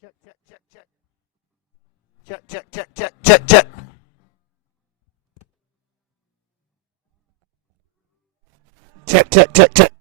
Check, check, check, check. Check, check, check, check, check, check. Check, check, check, check.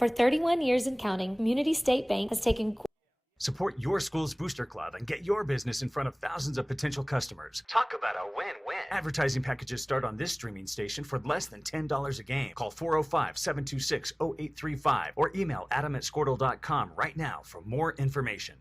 For 31 years and counting, Community State Bank has taken... Support your school's booster club and get your business in front of thousands of potential customers. Talk about a win-win. Advertising packages start on this streaming station for less than $10 a game. Call 405-726-0835 or email adam@squirtle.com right now for more information.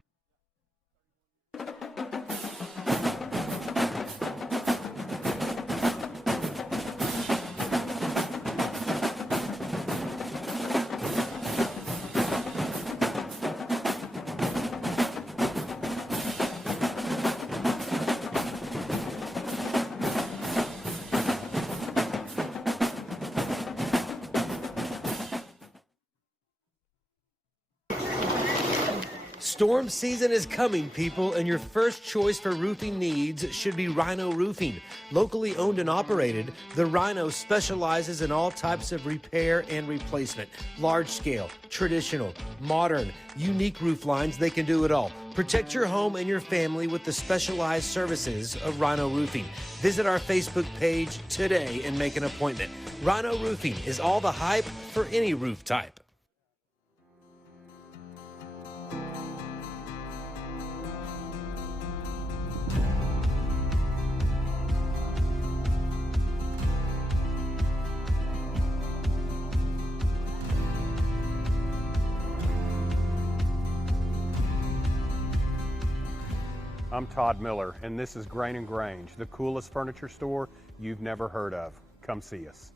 Storm season is coming, people, and your first choice for roofing needs should be Rhino Roofing. Locally owned and operated, the Rhino specializes in all types of repair and replacement. Large scale, traditional, modern, unique roof lines, they can do it all. Protect your home and your family with the specialized services of Rhino Roofing. Visit our Facebook page today and make an appointment. Rhino Roofing is all the hype for any roof type. I'm Todd Miller, and this is Grain & Grange, the coolest furniture store you've never heard of. Come see us.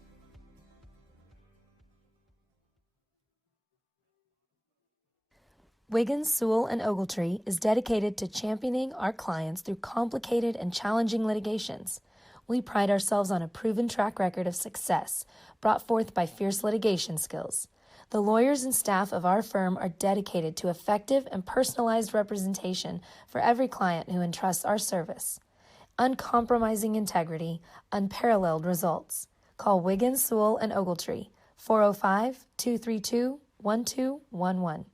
Wiggins, Sewell & Ogletree is dedicated to championing our clients through complicated and challenging litigations. We pride ourselves on a proven track record of success brought forth by fierce litigation skills. The lawyers and staff of our firm are dedicated to effective and personalized representation for every client who entrusts our service. Uncompromising integrity, unparalleled results. Call Wiggins, Sewell & Ogletree, 405-232-1211.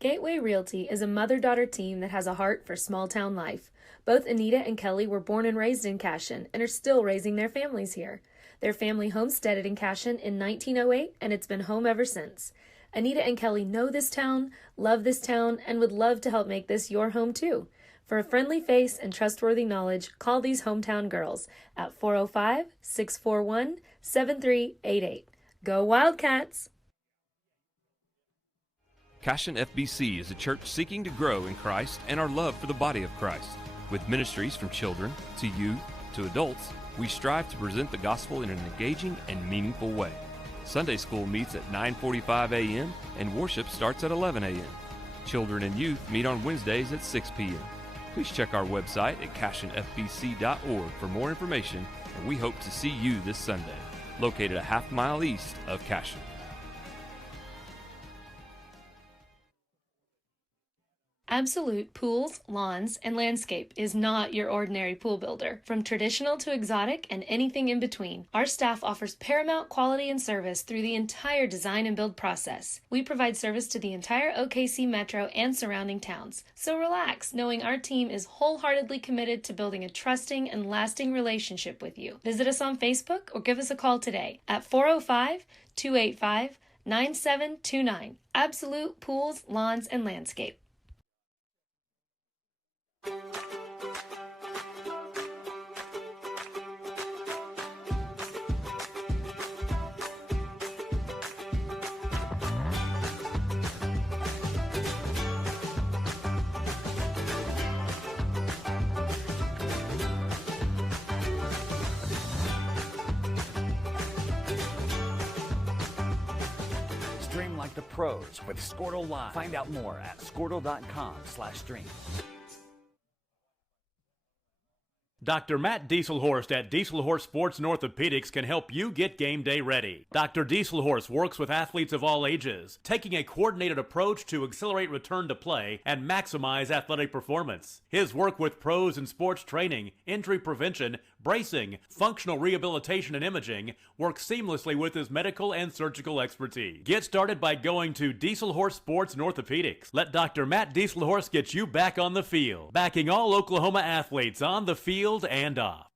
Gateway Realty is a mother-daughter team that has a heart for small-town life. Both Anita and Kelly were born and raised in Cashion and are still raising their families here. Their family homesteaded in Cashion in 1908, and it's been home ever since. Anita and Kelly know this town, love this town, and would love to help make this your home too. For a friendly face and trustworthy knowledge, call these hometown girls at 405-641-7388. Go Wildcats! Cashion FBC is a church seeking to grow in Christ and our love for the body of Christ. With ministries from children to youth to adults, we strive to present the gospel in an engaging and meaningful way. Sunday school meets at 9:45 a.m. and worship starts at 11 a.m. Children and youth meet on Wednesdays at 6 p.m. Please check our website at cashionfbc.org for more information, and we hope to see you this Sunday, located a half-mile east of Cashion. Absolute Pools, Lawns, and Landscape is not your ordinary pool builder. From traditional to exotic and anything in between, our staff offers paramount quality and service through the entire design and build process. We provide service to the entire OKC metro and surrounding towns. So relax, knowing our team is wholeheartedly committed to building a trusting and lasting relationship with you. Visit us on Facebook or give us a call today at 405-285-9729. Absolute Pools, Lawns, and Landscape. Stream like the pros with Squirtle Live. Find out more at squirtle.com/stream. Dr. Matt Dieselhorst at Dieselhorst Sports and Orthopedics can help you get game day ready. Dr. Dieselhorst works with athletes of all ages, taking a coordinated approach to accelerate return to play and maximize athletic performance. His work with pros in sports training, injury prevention, bracing, functional rehabilitation, and imaging works seamlessly with his medical and surgical expertise. Get started by going to Dieselhorst Sports and Orthopedics. Let Dr. Matt Dieselhorst get you back on the field, backing all Oklahoma athletes on the field and off.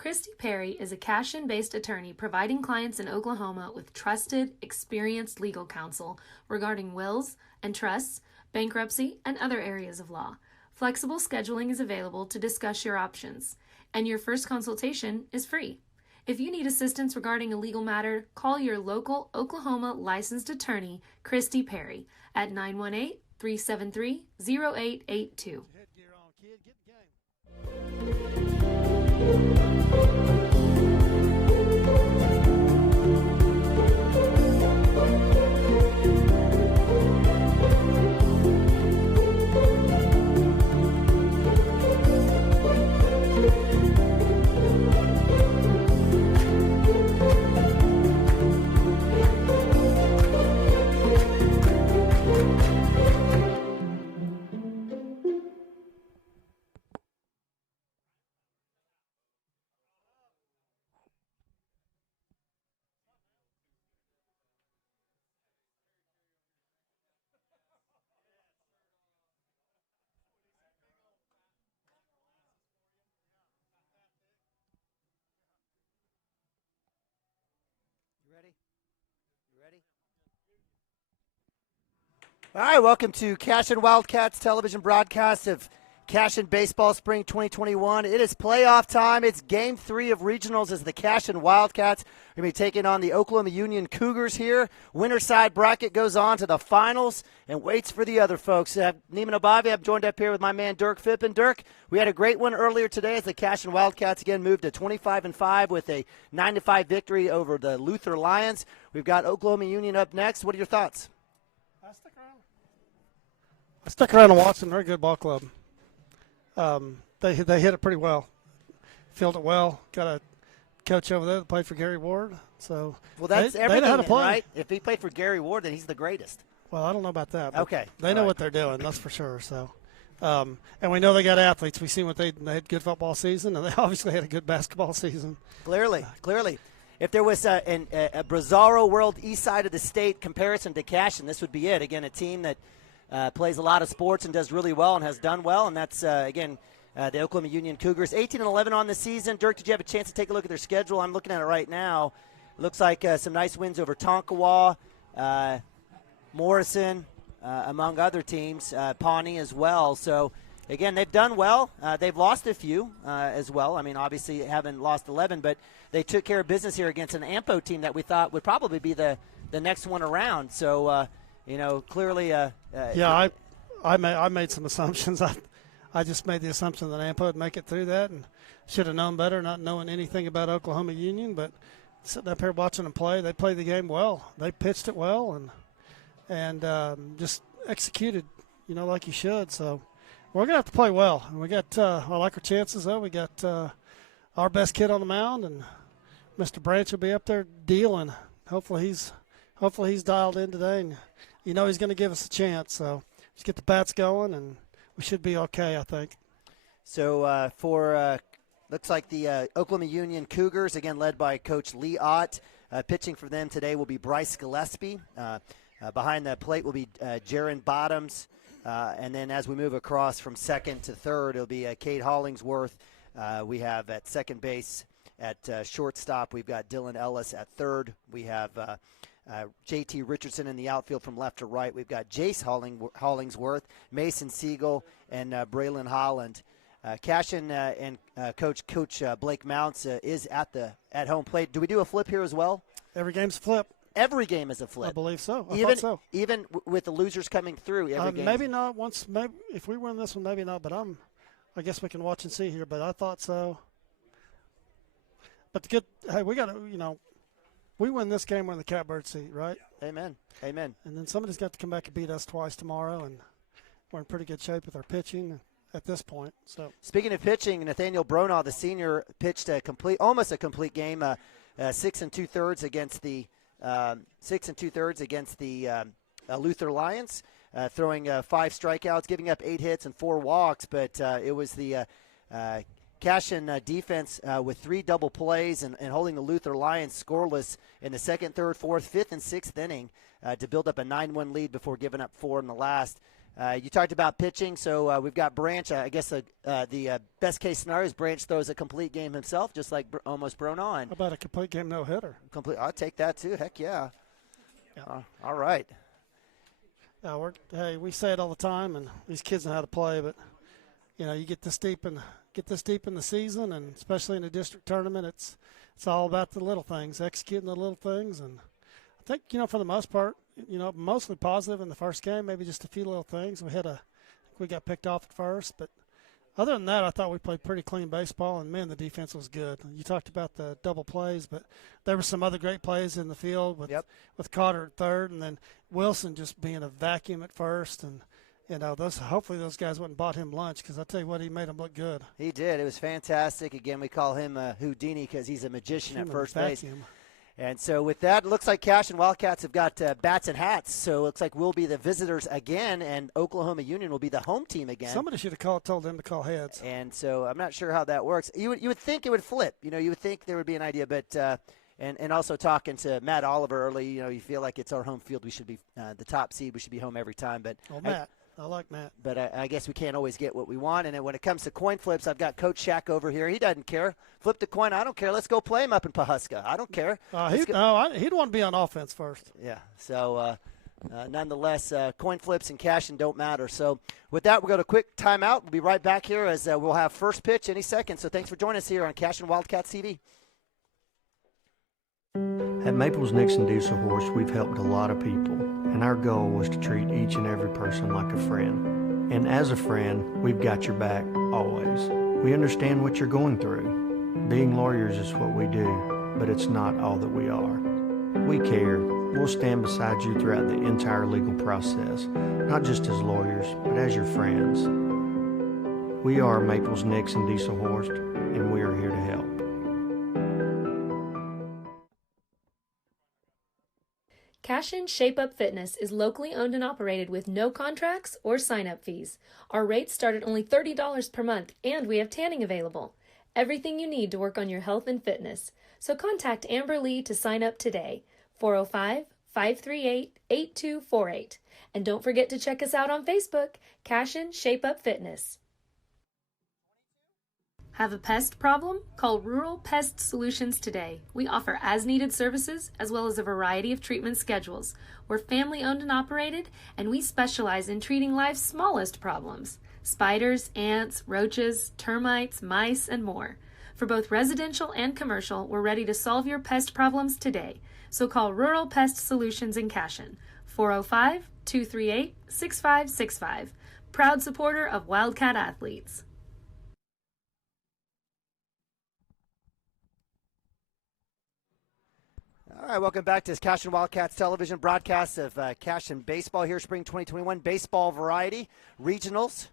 Christy Perry is a Cashion-based attorney providing clients in Oklahoma with trusted, experienced legal counsel regarding wills and trusts, bankruptcy, and other areas of law. Flexible scheduling is available to discuss your options, and your first consultation is free. If you need assistance regarding a legal matter, call your local Oklahoma licensed attorney, Christy Perry, at 918-373-0882. All right, welcome to Cashion Wildcats television broadcast of Cashion Baseball Spring 2021. It is playoff time. It's Game 3 of regionals as the Cashion Wildcats are going to be taking on the Oklahoma Union Cougars here. Winner side bracket goes on to the finals and waits for the other folks. Neiman Abavi, I'm joined up here with my man Dirk Phippen. Dirk, we had a great one earlier today as the Cashion Wildcats again moved to 25-5 with a 9-5 victory over the Luther Lions. We've got Oklahoma Union up next. What are your thoughts? I stuck around and watched them. They're a good ball club. They hit it pretty well, filled it well. Got a coach over there that played for Gary Ward. So well, that's they everything, know how to play. Right? If he played for Gary Ward, then he's the greatest. Well, I don't know about that. But okay, they know what they're doing. That's for sure. So, and we know they got athletes. We've seen what they had a good football season, and they obviously had a good basketball season. Clearly. If there was a Brazzaro World East side of the state comparison to Cashion, this would be it. Again, a team that plays a lot of sports and does really well and has done well, and that's, again, the Oklahoma Union Cougars. 18-11 on the season. Dirk, did you have a chance to take a look at their schedule? I'm looking at it right now. Looks like some nice wins over Tonkawa, Morrison, among other teams, Pawnee as well. So, again, they've done well. They've lost a few as well. I mean, obviously haven't lost 11, but they took care of business here against an AMPO team that we thought would probably be the next one around. So, clearly. I made some assumptions. I just made the assumption that AMPO would make it through that, and should have known better, not knowing anything about Oklahoma Union. But sitting up here watching them play, they played the game well. They pitched it well, and just executed, like you should. So we're gonna have to play well. And we got I like our chances though. We got our best kid on the mound, and Mr. Branch will be up there dealing. Hopefully he's dialed in today, and he's going to give us a chance. So just get the bats going, and we should be okay, I think. So looks like the Oklahoma Union Cougars, again led by Coach Lee Ott. Pitching for them today will be Bryce Gillespie. Behind the plate will be Jaron Bottoms. And then as we move across from second to third, it'll be Cade Hollingsworth. We have at second base, at shortstop, we've got Dylan Ellis. At third, we have J.T. Richardson in the outfield from left to right. We've got Jace Hollingsworth, Mason Siegel, and Braylon Holland. Cashion and Coach Blake Mounts is at home plate. Do we do a flip here as well? Every game's a flip. Every game is a flip. I believe so. I even thought so. Even with the losers coming through, every game. Maybe not. Maybe if we win this one, maybe not. But I guess we can watch and see here. But I thought so. But we got to, we win this game, we're in the catbird seat, right? Amen. And then somebody's got to come back and beat us twice tomorrow, and we're in pretty good shape with our pitching at this point. So speaking of pitching, Nathaniel Bronaugh, the senior, pitched almost a complete game, 6 2/3 against the 6 2/3 against the Luther Lions, throwing 5 strikeouts, giving up 8 hits and 4 walks. But it was the Cashion defense with 3 double plays and holding the Luther Lions scoreless in the second, third, fourth, fifth, and sixth inning to build up a 9-1 lead before giving up 4 in the last. You talked about pitching, so we've got Branch. I guess the best case scenario is Branch throws a complete game himself, just like almost Bronaugh. How about a complete game no-hitter? I'll take that too. Heck yeah. All right. Hey, we say it all the time, and these kids know how to play. But you get this deep in the season, and especially in the district tournament, it's all about the little things, executing the little things. And I think for the most part, mostly positive in the first game. Maybe just a few little things. We got picked off at first, but other than that, I thought we played pretty clean baseball, and, man, the defense was good. You talked about the double plays, but there were some other great plays in the field with Cotter at third, and then Wilson just being a vacuum at first. And, hopefully those guys wouldn't bought him lunch, because I tell you what, he made them look good. He did. It was fantastic. Again, we call him Houdini because he's a magician at first base. And so with that, it looks like Cashion Wildcats have got bats and hats. So it looks like we'll be the visitors again, and Oklahoma Union will be the home team again. Somebody should have told them to call heads. And so I'm not sure how that works. You would think it would flip. You would think there would be an idea. But and also talking to Matt Oliver early, you feel like it's our home field. We should be the top seed. We should be home every time. But Matt. I like Matt. But I guess we can't always get what we want. And then when it comes to coin flips, I've got Coach Shack over here. He doesn't care. Flip the coin. I don't care. Let's go play him up in Pahuska. I don't care. He'd want to be on offense first. Yeah. So, nonetheless, coin flips and Cashion don't matter. So, with that, we'll go to a quick timeout. We'll be right back here as we'll have first pitch any second. So, thanks for joining us here on Cashion Wildcats TV. At Maples Nixon Diesel Horse, we've helped a lot of people, and our goal was to treat each and every person like a friend. And as a friend, we've got your back always. We understand what you're going through. Being lawyers is what we do, but it's not all that we are. We care. We'll stand beside you throughout the entire legal process, not just as lawyers, but as your friends. We are Maples Nixon Diesel Horse, and we are here to help. Cashion Shape Up Fitness is locally owned and operated with no contracts or sign-up fees. Our rates start at only $30 per month, and we have tanning available. Everything you need to work on your health and fitness. So contact Amber Lee to sign up today, 405-538-8248. And don't forget to check us out on Facebook, Cashion Shape Up Fitness. Have a pest problem? Call Rural Pest Solutions today. We offer as-needed services as well as a variety of treatment schedules. We're family-owned and operated, and we specialize in treating life's smallest problems: spiders, ants, roaches, termites, mice, and more. For both residential and commercial, we're ready to solve your pest problems today. So call Rural Pest Solutions in Cashion, 405-238-6565. Proud supporter of Wildcat athletes. All right, welcome back to this Cashion Wildcats television broadcast of Cashion baseball here, spring 2021 baseball variety regionals.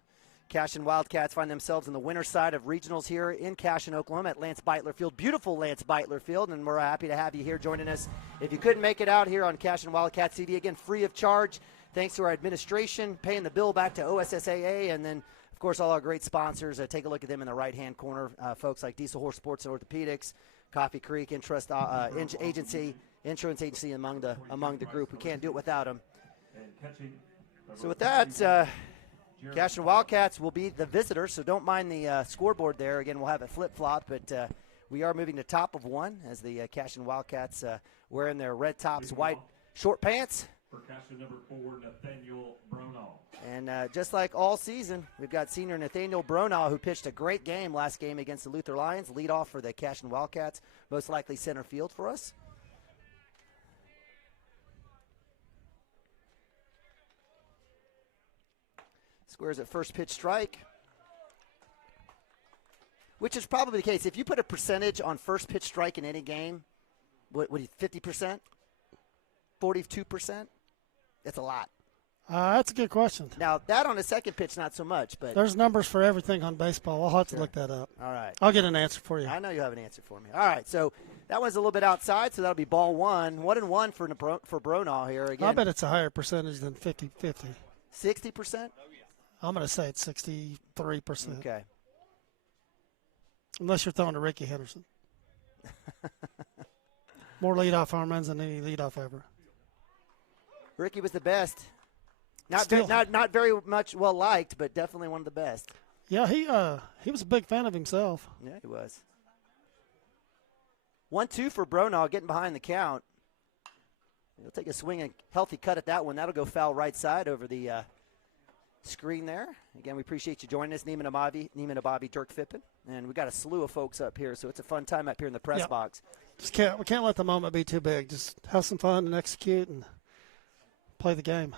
Cashion Wildcats find themselves on the winner's side of regionals here in Cashion, Oklahoma at Lance Beitler Field. Beautiful Lance Beitler Field, and we're happy to have you here joining us. If you couldn't make it out here on Cashion Wildcats TV, again, free of charge, thanks to our administration, paying the bill back to OSSAA, and then, of course, all our great sponsors. Take a look at them in the right-hand corner, folks like Diesel Horse Sports and Orthopedics, Coffee Creek, Insurance Agency among the group. We can't do it without them. So with that, Cashion Wildcats will be the visitors, so don't mind the scoreboard there. Again, we'll have it flip-flop, but we are moving to top of one as the Cashion Wildcats wearing their red tops, white short pants. For Cashion number 4, Nathaniel Bronaugh. And just like all season, we've got senior Nathaniel Bronaugh, who pitched a great game last game against the Luther Lions, lead off for the Cashion Wildcats, most likely center field for us. Squares at first pitch strike, which is probably the case. If you put a percentage on first pitch strike in any game, what 50%? 42%? That's a lot. That's a good question. Now, that on the second pitch, not so much. But there's numbers for everything on baseball. I'll have to look that up. All right. I'll get an answer for you. I know you have an answer for me. All right, so that one's a little bit outside, so that'll be ball one. 1-1 for Bronaugh here again. I bet it's a higher percentage than 50-50. 60%? I'm going to say it's 63%. Okay. Unless you're throwing to Ricky Henderson. More leadoff home runs than any leadoff ever. Ricky was the best. Not very much well liked, but definitely one of the best. Yeah, he was a big fan of himself. Yeah, he was. 1-2 for Bronaugh, getting behind the count. He'll take a swing and healthy cut at that one. That'll go foul right side over the screen there. Again, we appreciate you joining us, Neiman Ababi, Dirk Fippen. And we got a slew of folks up here, so it's a fun time up here in the press box. We can't let the moment be too big. Just have some fun and execute and play the game.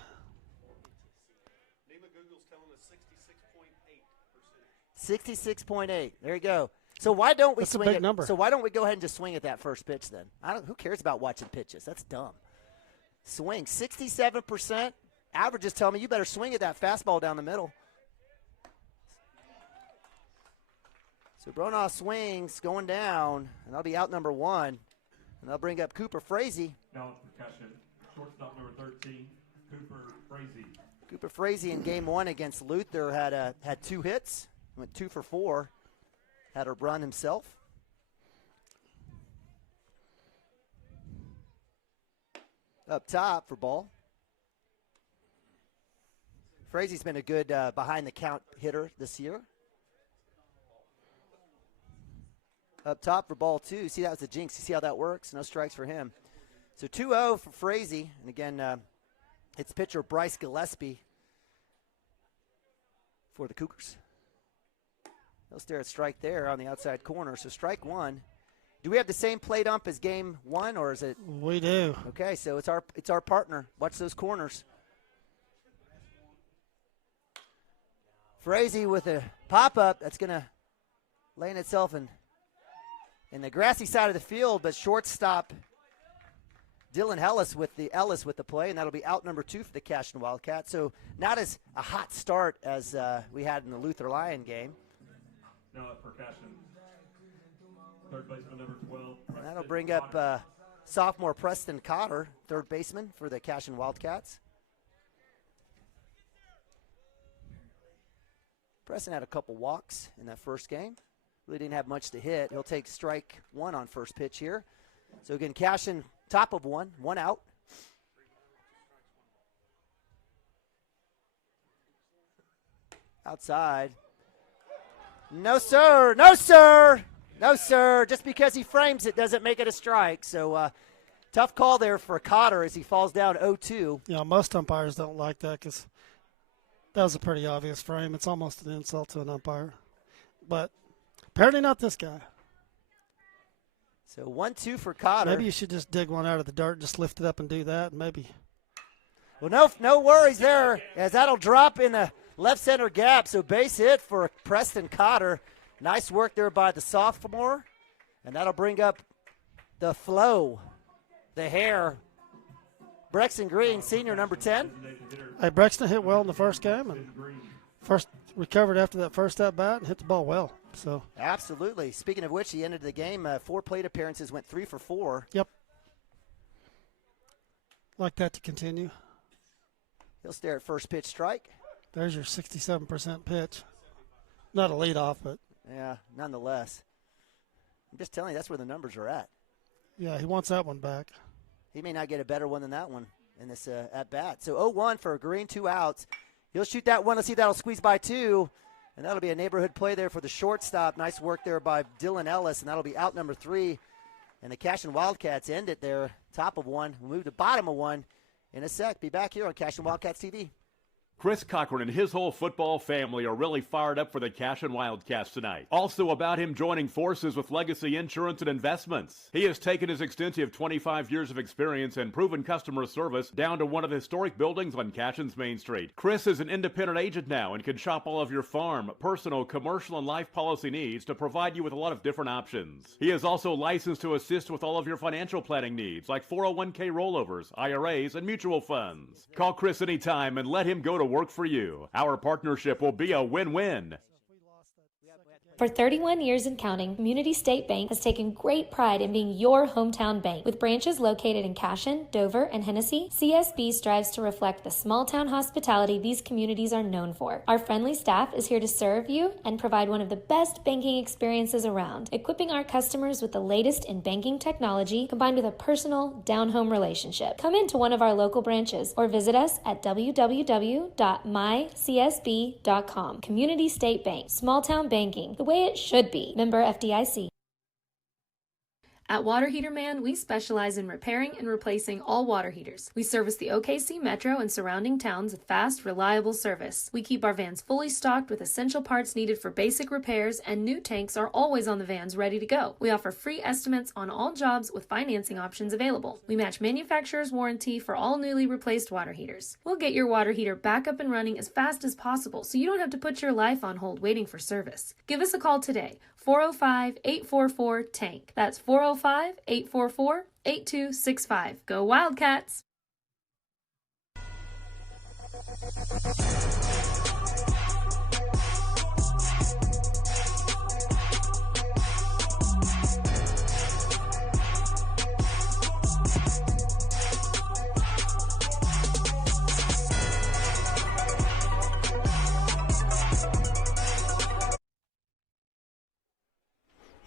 66.8. There you go. So why don't we swing a big it? Number. So why don't we go ahead and just swing at that first pitch then? Who cares about watching pitches? That's dumb. Swing 67%. Averages tell me you better swing at that fastball down the middle. So Bronaugh swings going down, and that'll be out number 1. And they'll bring up Cooper Frazee. Now for Cashion, shortstop number 13, Cooper Frazee. Cooper Frazee in game 1 against Luther had 2 hits, went 2 for 4, had a run himself. Up top for ball. Frazee's been a good behind-the-count hitter this year. Up top for ball 2. See, that was the jinx. You see how that works? No strikes for him. So 2-0 for Frazee. And again, it's pitcher Bryce Gillespie for the Cougars. They'll stare at strike there on the outside corner. So strike 1. Do we have the same plate ump as game 1, or is it? We do. Okay, so it's our partner. Watch those corners. Frazee with a pop-up that's going to lay in itself in the grassy side of the field, but shortstop Dylan Ellis with the play, and that'll be out number 2 for the Cashion Wildcats. So not as a hot start as we had in the Luther Lion game. Now up for Cashion, third baseman number 12. That'll bring up sophomore Preston Cotter, third baseman for the Cashion Wildcats. Preston had a couple walks in that first game. Really didn't have much to hit. He'll take strike 1 on first pitch here. So again, Cashion top of 1 out. Outside. No, sir. No, sir. No, sir. Just because he frames it doesn't make it a strike. So tough call there for Cotter as he falls down 0-2. Yeah, most umpires don't like that because that was a pretty obvious frame. It's almost an insult to an umpire. But apparently not this guy. So 1-2 for Cotter. Maybe you should just dig one out of the dirt, just lift it up and do that, maybe. Well, no worries there, as that'll drop in the left center gap. So base hit for Preston Cotter. Nice work there by the sophomore. And that'll bring up the flow, the hair. Brexton Green, senior, number 10. Hey, Brexton hit well in the first game and first recovered after that first at-bat and hit the ball well. So absolutely. Speaking of which, he ended the game, 4 plate appearances, went 3 for 4. Yep. Like that to continue. He'll stare at first pitch strike. There's your 67% pitch. Not a leadoff, but. Yeah, nonetheless. I'm just telling you, that's where the numbers are at. Yeah, he wants that one back. He may not get a better one than that one in this at-bat. So 0-1 for Green, 2 outs. He'll shoot that one. Let's see if that'll squeeze by 2. And that'll be a neighborhood play there for the shortstop. Nice work there by Dylan Ellis, and that'll be out number 3. And the Cashion Wildcats end it there, top of 1. We'll move to bottom of 1 in a sec. Be back here on Cashion Wildcats TV. Chris Cochran and his whole football family are really fired up for the Cashion Wildcats tonight. Also about him joining forces with Legacy Insurance and Investments. He has taken his extensive 25 years of experience and proven customer service down to one of the historic buildings on Cashion's Main Street. Chris is an independent agent now and can shop all of your farm, personal, commercial, and life policy needs to provide you with a lot of different options. He is also licensed to assist with all of your financial planning needs like 401k rollovers, IRAs, and mutual funds. Call Chris anytime and let him go to work for you. Our partnership will be a win-win. For 31 years and counting, Community State Bank has taken great pride in being your hometown bank. With branches located in Cashion, Dover, and Hennessy, CSB strives to reflect the small-town hospitality these communities are known for. Our friendly staff is here to serve you and provide one of the best banking experiences around, equipping our customers with the latest in banking technology combined with a personal, down-home relationship. Come into one of our local branches or visit us at www.mycsb.com. Community State Bank, small-town banking, the way it should be. Member FDIC. At Water Heater Man, we specialize in repairing and replacing all water heaters. We service the OKC Metro and surrounding towns with fast, reliable service. We keep our vans fully stocked with essential parts needed for basic repairs, and new tanks are always on the vans ready to go. We offer free estimates on all jobs with financing options available. We match manufacturer's warranty for all newly replaced water heaters. We'll get your water heater back up and running as fast as possible so you don't have to put your life on hold waiting for service. Give us a call today. 405-844-TANK. That's 405-844-8265. Go Wildcats!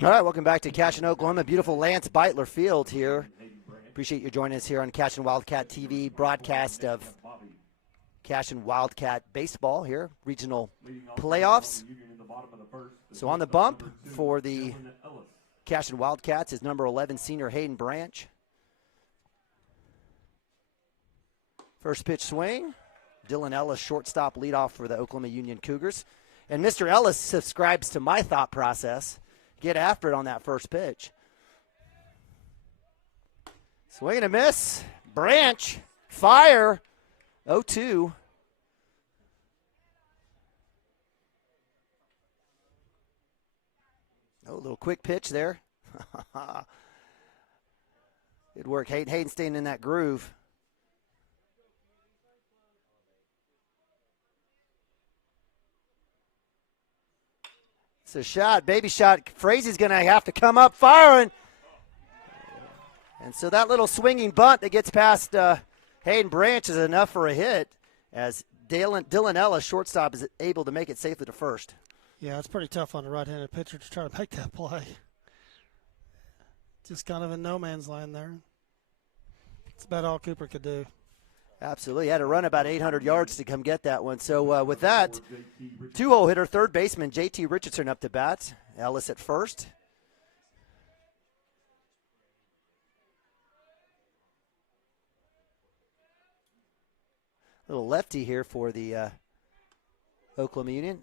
All right, welcome back to Cashion, Oklahoma. Beautiful Lance Beitler Field here. Appreciate you joining us here on Cashion Wildcat TV, broadcast of Cashion Wildcat baseball here, regional playoffs. So on the bump for the Cashion Wildcats is number 11 senior Hayden Branch. First pitch swing. Dylan Ellis, shortstop leadoff for the Oklahoma Union Cougars. And Mr. Ellis subscribes to my thought process. Get after it on that first pitch. Swing and a miss. Branch. Fire. 0-2. Oh, a little quick pitch there. Good work. Hayden staying in that groove. It's a shot, baby shot. Frazie's going to have to come up firing. And so that little swinging bunt that gets past Hayden Branch is enough for a hit as Dylan Ellis, shortstop, is able to make it safely to first. Yeah, it's pretty tough on the right-handed pitcher to try to make that play. Just kind of in no man's land there. It's about all Cooper could do. Absolutely. He had to run about 800 yards to come get that one. So with that, two-hole hitter, third baseman J.T. Richardson up to bat. Ellis at first. Little lefty here for the Oklahoma Union.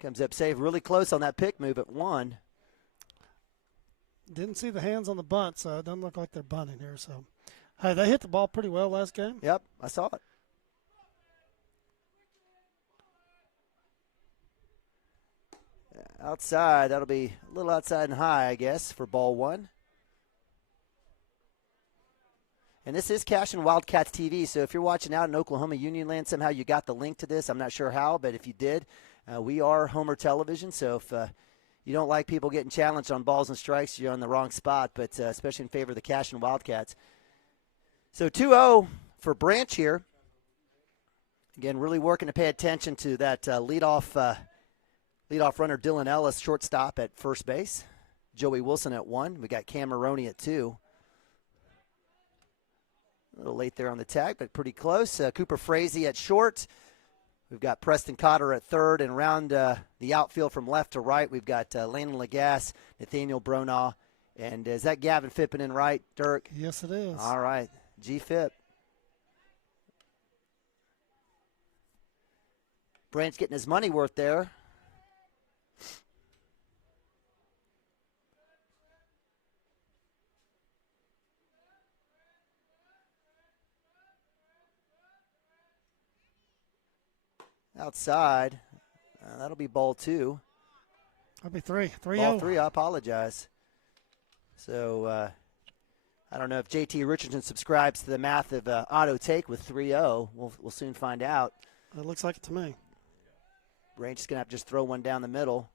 Comes up safe, really close on that pick move at 1. Didn't see the hands on the bunt, so it doesn't look like they're bunting here. So, hey, they hit the ball pretty well last game. Yep, I saw it. Outside, that'll be a little outside and high, I guess, for ball 1. And this is Cashion Wildcats TV, so if you're watching out in Oklahoma Union land, somehow you got the link to this. I'm not sure how, but if you did, we are Homer Television, so if you don't like people getting challenged on balls and strikes, you're on the wrong spot, but especially in favor of the Cashion Wildcats. So 2-0 for Branch here. Again, really working to pay attention to that leadoff runner Dylan Ellis, shortstop at first base. Joey Wilson at 1. We got Cam Maroney at 2. A little late there on the tag, but pretty close. Cooper Frazee at short. We've got Preston Cotter at third, and around the outfield from left to right, we've got Landon Lagasse, Nathaniel Bronaugh, and is that Gavin Fippen in right, Dirk? Yes, it is. All right, G-Fip. Branch getting his money worth there. Outside. That'll be ball 2. That'll be 3. 3-0. Ball 3, I apologize. So I don't know if J.T. Richardson subscribes to the math of auto take with 3-0. We'll soon find out. It looks like it to me. Branch is going to have to just throw one down the middle.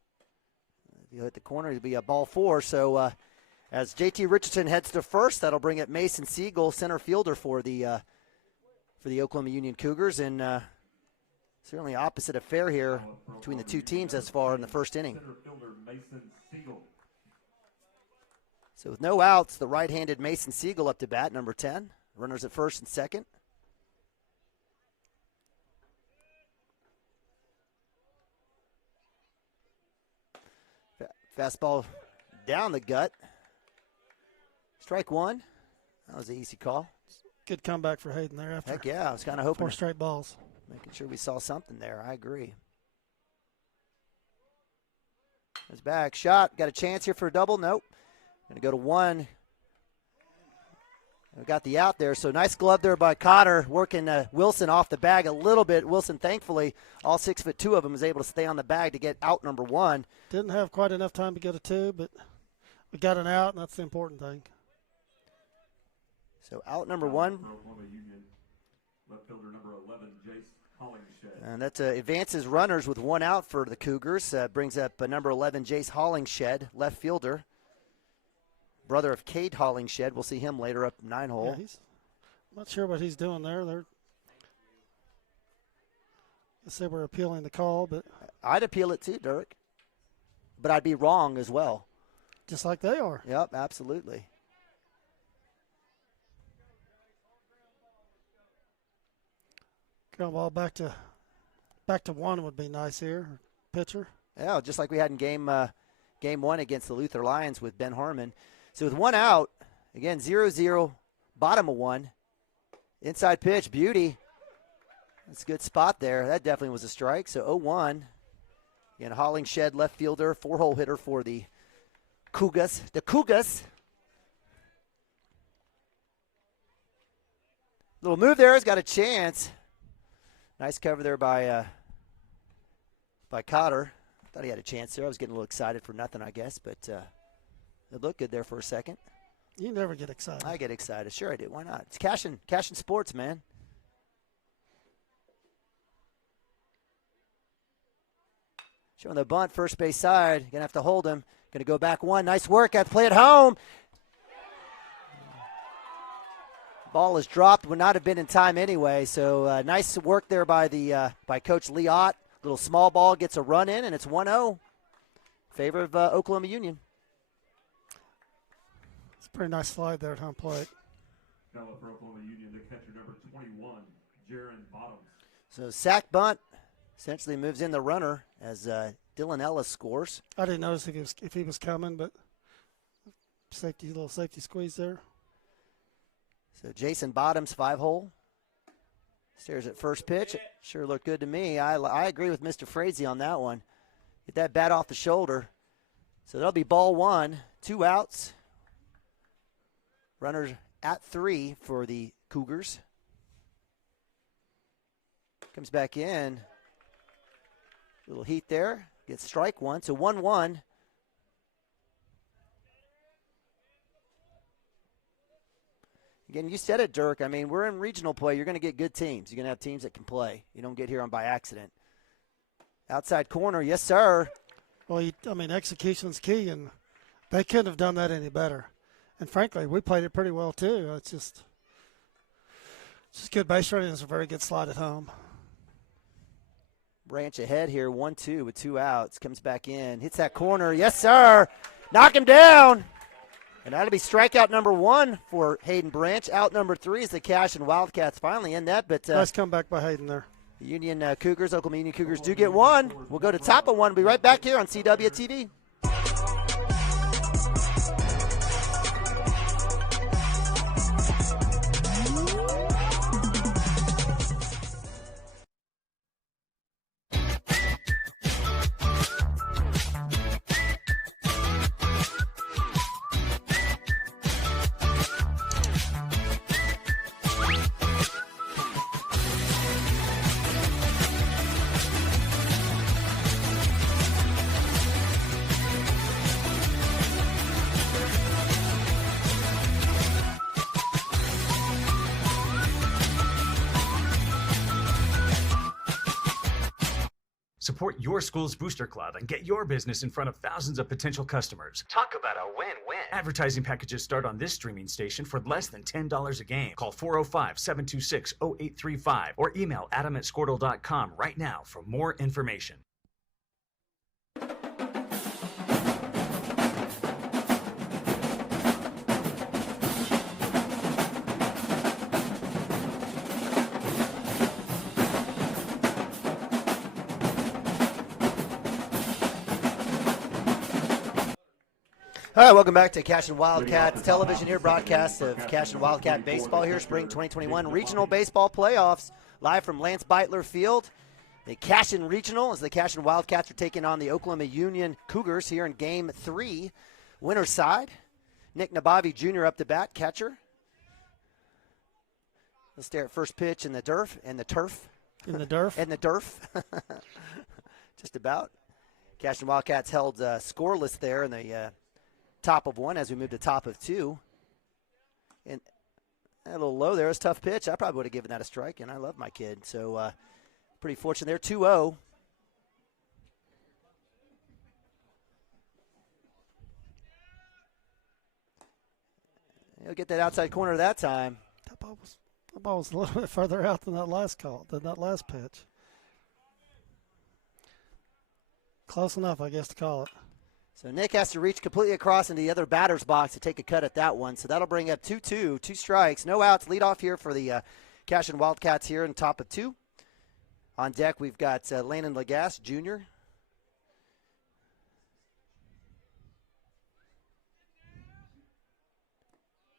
He'll hit the corner. It'll be a ball 4. So as JT Richardson heads to first, that'll bring up Mason Siegel, center fielder for the Oklahoma Union Cougars. And certainly opposite affair here between the two teams thus far in the first inning. Center fielder Mason Siegel. So with no outs, the right-handed Mason Siegel up to bat, number 10. Runners at first and second. Fastball down the gut. Strike 1. That was an easy call. Good comeback for Hayden there after. Heck yeah, I was kind of hoping. 4 straight balls. Making sure we saw something there. I agree. It's back. Shot. Got a chance here for a double. Nope. Going to go to 1. We got the out there. So nice glove there by Cotter, working Wilson off the bag a little bit. Wilson, thankfully, all 6'2" of him, is able to stay on the bag to get out number 1. Didn't have quite enough time to get a 2, but we got an out, and that's the important thing. So out number 1. Oklahoma Union, left fielder number 11, Jace Hollingshed. And that advances runners with 1 out for the Cougars. Brings up number 11, Jace Hollingshed, left fielder. Brother of Cade Hollingshed. We'll see him later up 9-hole. Yeah, I'm not sure what he's doing there. I say we're appealing the call, but I'd appeal it too, Dirk. But I'd be wrong as well. Just like they are. Yep, absolutely. Ground ball back to 1 would be nice here. Pitcher. Yeah, just like we had in game 1 against the Luther Lions with Ben Harmon. So with 1 out, again, 0-0, bottom of 1. Inside pitch, beauty. That's a good spot there. That definitely was a strike. So 0-1. Again, Hollingshed, left fielder, 4-hole hitter for the Cougars. The Cougars. Little move there. Has got a chance. Nice cover there by Cotter. Thought he had a chance there. I was getting a little excited for nothing, I guess, but it looked good there for a second. You never get excited. I get excited. Sure I do. Why not? It's Cashion Sports, man. Showing the bunt, first base side. Going to have to hold him. Going to go back 1. Nice work. Got to play it home. Ball is dropped. Would not have been in time anyway. So nice work there by Coach Lee Ott. Little small ball gets a run in, and it's 1-0. Favor of Oklahoma Union. It's a pretty nice slide there at home plate. Now up for Oklahoma Union, the catcher number 21, Jaron Bottoms. So sack bunt essentially moves in the runner as Dylan Ellis scores. I didn't notice if he was coming, but little safety squeeze there. So Jason Bottoms, 5-hole. Stares at first pitch. Sure looked good to me. I agree with Mr. Frazee on that one. Get that bat off the shoulder. So that'll be ball 1. 2 outs. Runners at 3 for the Cougars. Comes back in. Little heat there. Gets strike 1. So 1-1. Again, you said it, Dirk. I mean, we're in regional play. You're going to get good teams. You're going to have teams that can play. You don't get here on by accident. Outside corner, yes, sir. Well, execution's key, and they couldn't have done that any better. And frankly, we played it pretty well too. It's just good base running. It's a very good slide at home. Branch ahead here, 1-2 with 2 outs. Comes back in, hits that corner, yes, sir. Knock him down. And that'll be strikeout number 1 for Hayden Branch. Out number 3 is the Cashion Wildcats finally in that. But nice comeback by Hayden there. The Union Cougars, Oklahoma Union Cougars do get 1. We'll go to top of 1. We'll be right back here on CWTV. Support your school's booster club and get your business in front of thousands of potential customers. Talk about a win-win. Advertising packages start on this streaming station for less than $10 a game. Call 405-726-0835 or email adam@squirtle.com right now for more information. All right, welcome back to Cashion Wildcats television here, broadcast of Cashion Wildcat baseball here, spring 2021 regional baseball playoffs, live from Lance Beitler Field. The Cashion Regional as the Cashion Wildcats are taking on the Oklahoma Union Cougars here in Game 3. Winner's side, Nick Nabavi Jr. up to bat, catcher. Let's stare at first pitch in the turf. In the turf. Just about. Cashion Wildcats held scoreless there in the top of one as we move to top of two. And a little low there. It's a tough pitch. I probably would have given that a strike, and I love my kid. So pretty fortunate there. 2-0. He'll get that outside corner that time. That ball was a little bit further out than that last pitch. Close enough, I guess, to call it. So Nick has to reach completely across into the other batter's box to take a cut at that one. So that'll bring up 2-2, 2 strikes, no outs. Lead off here for the Cashion Wildcats here in top of 2. On deck, we've got Landon Lagasse Jr.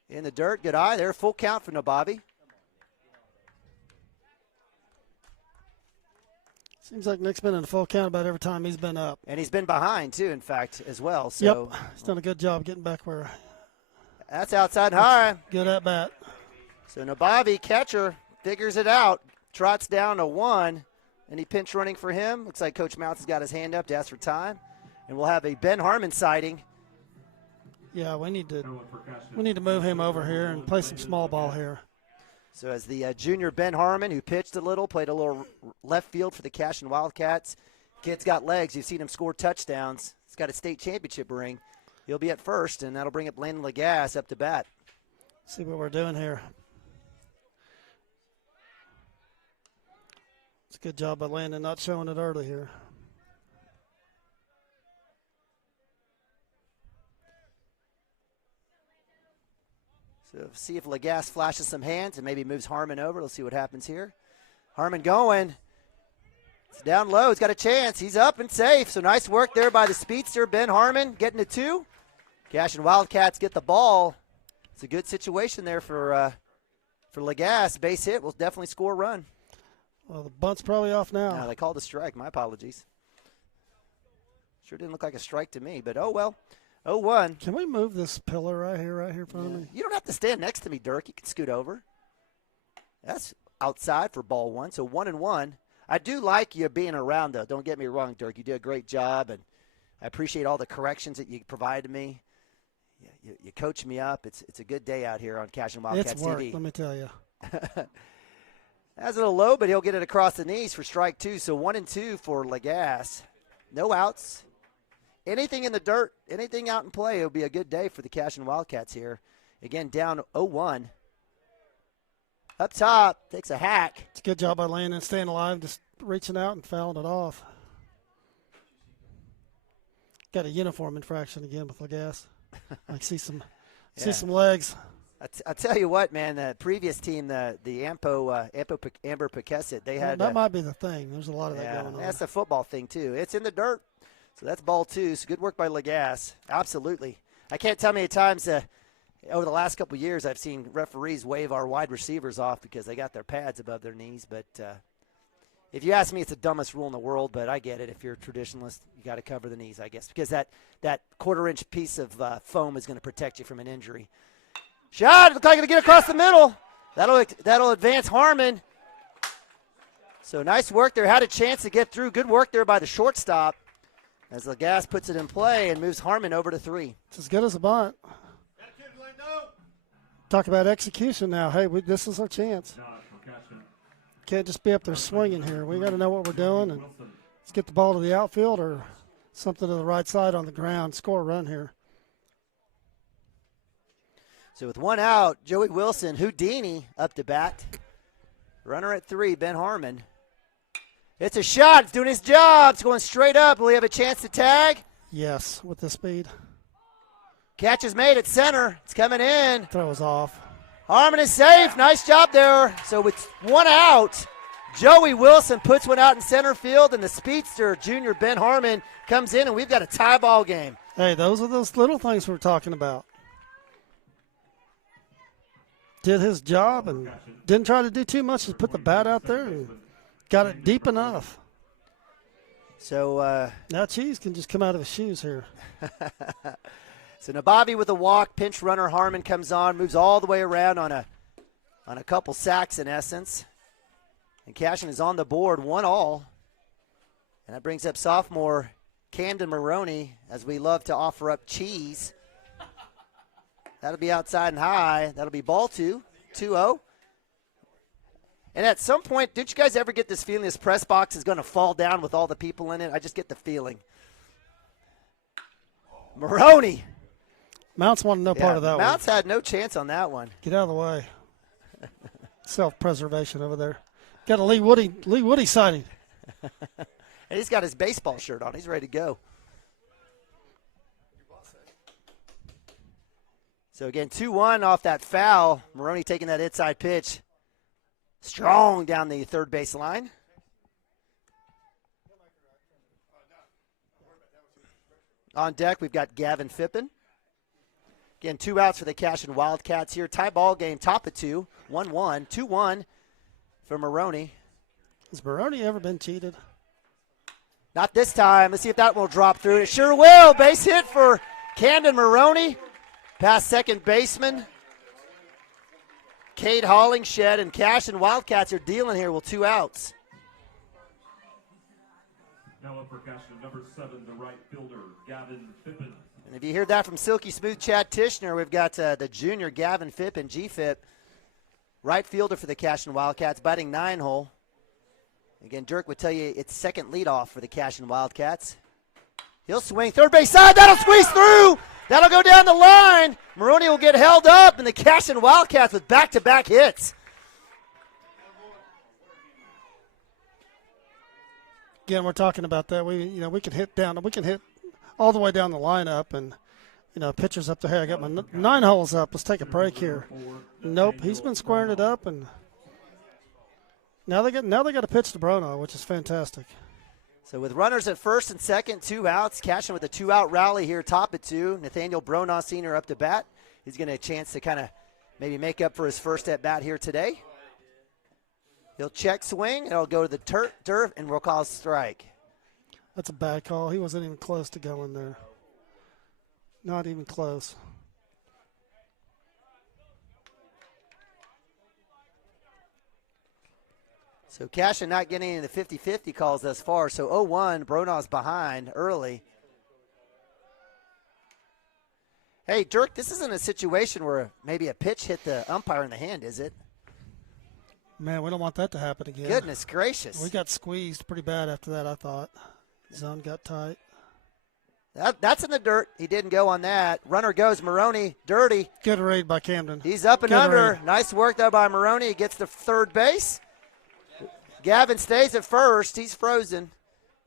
In the dirt, good eye there. Full count for Nabavi. Seems like Nick's been in a full count about every time he's been up. And he's been behind, too, in fact, as well. So yep, he's done a good job getting back where. That's outside high. Good at bat. So Nabavi, catcher, figures it out, trots down to 1. Any pinch running for him? Looks like Coach Mounts has got his hand up to ask for time. And we'll have a Ben Harmon sighting. Yeah, we need to move him over here and play some small ball here. So as the junior Ben Harmon, who pitched a little, played a little left field for the Cashion Wildcats. Kid's got legs. You've seen him score touchdowns. He's got a state championship ring. He'll be at first, and that'll bring up Landon Lagasse up to bat. See what we're doing here. It's a good job by Landon not showing it early here. So see if Lagasse flashes some hands and maybe moves Harmon over. Let's see what happens here. Harmon going. It's down low. He's got a chance. He's up and safe. So nice work there by the speedster, Ben Harmon, getting to 2. Cashion Wildcats get the ball. It's a good situation there for Lagasse. Base hit will definitely score a run. Well, the bunt's probably off now. No, they called a strike. My apologies. Sure didn't look like a strike to me, but oh well. 0-1. Can we move this pillar right here in front of me? You don't have to stand next to me, Dirk. You can scoot over. That's outside for ball 1, so 1-1. I do like you being around, though. Don't get me wrong, Dirk. You did a great job, and I appreciate all the corrections that you provided me. You coach me up. It's a good day out here on Cashion Wildcats It's work, TV. let me tell you. That's a little low, but he'll get it across the knees for strike 2. So 1-2 for Lagasse. No outs. Anything in the dirt, anything out in play, it'll be a good day for the Cashion Wildcats here. Again, down 0-1. Up top, takes a hack. It's a good job by Landon staying alive, just reaching out and fouling it off. Got a uniform infraction again with Lagasse. I see some legs. I tell you what, man, the previous team, the Amber Pekesset, they had. That might be the thing. There's a lot of that going on. That's a football thing, too. It's in the dirt. So that's ball 2. So good work by Lagasse. Absolutely. I can't tell how many times over the last couple of years I've seen referees wave our wide receivers off because they got their pads above their knees. But if you ask me, it's the dumbest rule in the world, but I get it. If you're a traditionalist, you got to cover the knees, I guess, because that quarter-inch piece of foam is going to protect you from an injury. Shot. Looks like it'll get across the middle. That'll advance Harmon. So nice work there. Had a chance to get through. Good work there by the shortstop as Lagasse puts it in play and moves Harmon over to 3. It's as good as a bunt. Talk about execution now. Hey, this is our chance. Can't just be up there swinging here. We got to know what we're doing and Let's get the ball to the outfield or something to the right side on the ground. Score a run here. So with one out, Joey Wilson, Houdini up to bat. Runner at 3, Ben Harmon. It's a shot. It's doing its job. It's going straight up. Will he have a chance to tag? Yes, with the speed. Catch is made at center. It's coming in. Throw is off. Harmon is safe. Nice job there. So with one out, Joey Wilson puts one out in center field, and the speedster, junior Ben Harmon, comes in, and we've got a tie ball game. Hey, those are those little things we're talking about. Did his job and didn't try to do too much. Just put the bat out there and got it deep enough. So now Cheese can just come out of his shoes here. So Nabavi with a walk, pinch runner Harmon comes on, moves all the way around on a couple sacks in essence. And Cashion is on the board, 1-all. And that brings up sophomore Camden Maroney, as we love to offer up cheese. That'll be outside and high. That'll be ball 2, 2-0. And at some point, did you guys ever get this feeling this press box is going to fall down with all the people in it? I just get the feeling. Maroney. Mounts wanted no part of that Mounts had no chance on that one. Get out of the way. Self-preservation over there. Got a Lee Woody sighting. And he's got his baseball shirt on. He's ready to go. So, again, 2-1 off that foul. Maroney taking that inside pitch. Strong down the third base line. On deck, we've got Gavin Fippen. Again, 2 outs for the Cashion Wildcats here. Tie ball game, top of 2. 1-1, 2-1 for Maroney. Has Maroney ever been cheated? Not this time. Let's see if that will drop through. It sure will. Base hit for Camden Maroney. Past second baseman. Cade Hollingshed and Cashion Wildcats are dealing here with 2 outs. Now up for Cashion, number 7, the right fielder, Gavin Fippen. And if you hear that from Silky Smooth Chad Tishner, we've got the junior Gavin Fippen, GFIP, right fielder for the Cashion Wildcats, batting 9-hole. Again, Dirk would tell you it's second leadoff for the Cashion Wildcats. He'll swing third base side. That'll squeeze through. That'll go down the line. Maroney will get held up, and the Cashion Wildcats with back-to-back hits. Again, we're talking about that. We can hit down. We can hit all the way down the lineup, and pitchers up there. I got my 9 holes up. Let's take a break here. Nope, he's been squaring it up, and now they got to pitch to Brono, which is fantastic. So with runners at first and second, 2 outs. Cashion with a 2-out rally here, top at 2. Nathaniel Bronaugh Sr. up to bat. He's going to have a chance to kind of maybe make up for his first at bat here today. He'll check swing. It'll go to the turf, and we'll call a strike. That's a bad call. He wasn't even close to going there. Not even close. So Cashion not getting into the 50-50 calls thus far. So 0-1, Bronaugh's behind early. Hey, Dirk, this isn't a situation where maybe a pitch hit the umpire in the hand, is it? Man, we don't want that to happen again. Goodness gracious. We got squeezed pretty bad after that, I thought. Zone got tight. That's in the dirt. He didn't go on that. Runner goes. Maroney, dirty. Good read by Camden. He's up and Good under. read. Nice work, though, by Maroney. He gets to third base. Gavin stays at first. He's frozen.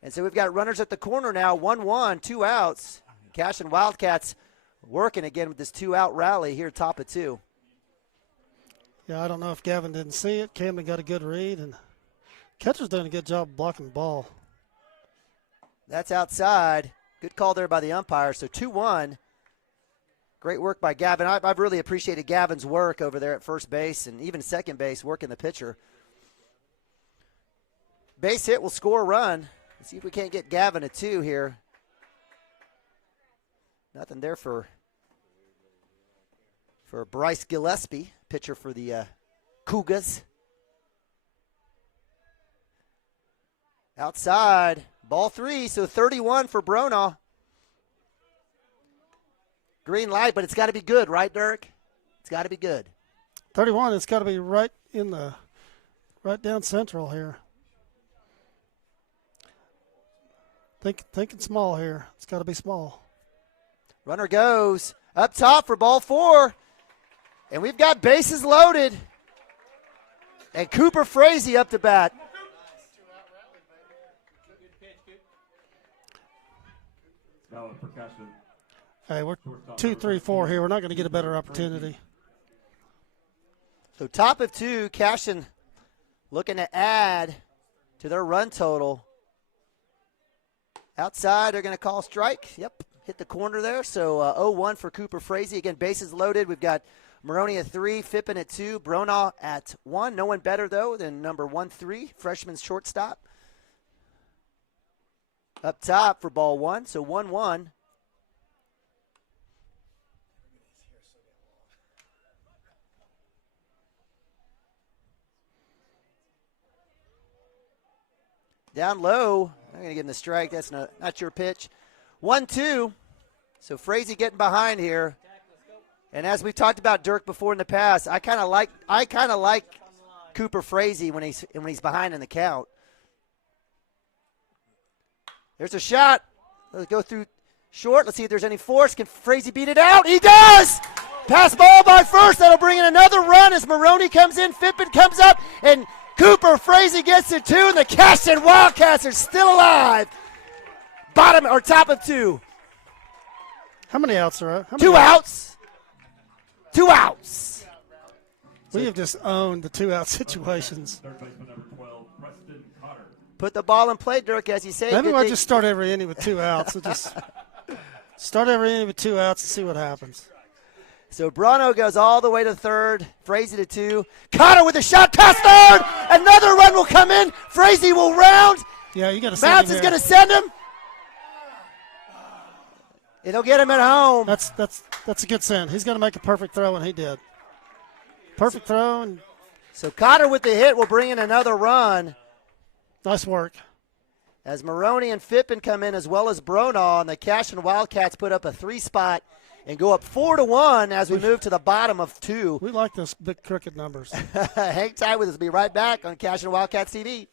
And so we've got runners at the corner now. 1-1, 2 outs. Cashion Wildcats working again with this 2-out rally here, top of 2. Yeah, I don't know if Gavin didn't see it. Camden got a good read, and catcher's doing a good job blocking the ball. That's outside. Good call there by the umpire. So 2-1. Great work by Gavin. I've really appreciated Gavin's work over there at first base and even second base, working the pitcher. Base hit will score a run. Let's see if we can't get Gavin a 2 here. Nothing there for Bryce Gillespie, pitcher for the Cougars. Outside, ball 3, so 31 for Bronaugh. Green light, but it's got to be good, right, Dirk? It's got to be good. 31, it's got to be right down central here. Thinking small here. It's got to be small. Runner goes up top for ball 4. And we've got bases loaded. And Cooper Frazee up to bat. Hey, we're 2, 3, 4 here. We're not going to get a better opportunity. So top of 2, Cashion looking to add to their run total. Outside, they're going to call strike. Yep, hit the corner there. So 0-1 for Cooper Frazee. Again, bases loaded. We've got Maroney at 3, Fippen at 2, Bronaugh at 1. No one better, though, than number 1-3, freshman shortstop. Up top for ball 1, so 1-1. Down low, I'm going to give him the strike. That's not your pitch. 1-2. So Frazee getting behind here. And as we've talked about Dirk before in the past, I kind of like Cooper Frazee when he's behind in the count. There's a shot. Let's go through short. Let's see if there's any force. Can Frazee beat it out? He does! Pass ball by first. That'll bring in another run as Maroney comes in. Fippen comes up, and Cooper Frazee gets it 2, and the Cashion Wildcats are still alive. Bottom or top of 2. How many outs are out? 2 outs. 2 outs. We have just owned the 2-out situations. Put the ball in play, Dirk, as you say. Maybe I'll just start every inning with 2 outs. We'll just start every inning with 2 outs and see what happens. So Bronaugh goes all the way to third. Frazee to 2. Cotter with a shot past third. Another run will come in. Frazee will round. Yeah, you got to send Mounts him is going to send him. It'll get him at home. That's a good send. He's going to make a perfect throw, and he did. Perfect throw. And so Cotter with the hit will bring in another run. Nice work. As Maroney and Fippen come in as well as Bronaugh, and the Cashion Wildcats put up a 3-spot and go up 4-1 as we move to the bottom of 2. We like those big crooked numbers. Hang tight with us. We'll be right back on Cashion Wildcats TV.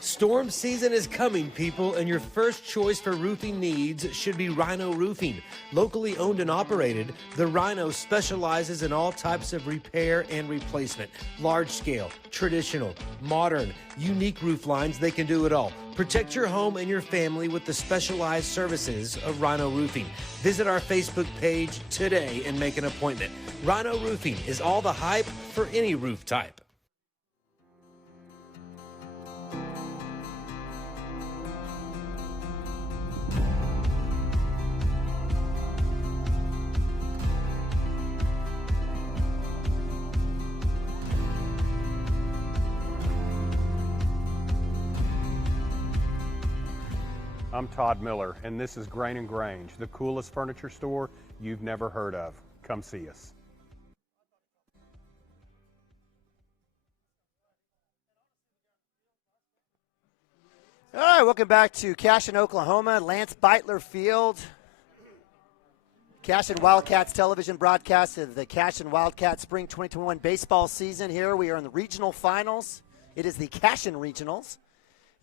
Storm season is coming, people, and your first choice for roofing needs should be Rhino Roofing. Locally owned and operated, the Rhino specializes in all types of repair and replacement. Large scale, traditional, modern, unique roof lines, they can do it all. Protect your home and your family with the specialized services of Rhino Roofing. Visit our Facebook page today and make an appointment. Rhino Roofing is all the hype for any roof type. I'm Todd Miller, and this is Grain and Grange, the coolest furniture store you've never heard of. Come see us. All right, welcome back to Cashion, Oklahoma, Lance Beitler Field. Cashion Wildcats television broadcast of the Cashion Wildcats Spring 2021 baseball season. Here we are in the regional finals. It is the Cashion Regionals.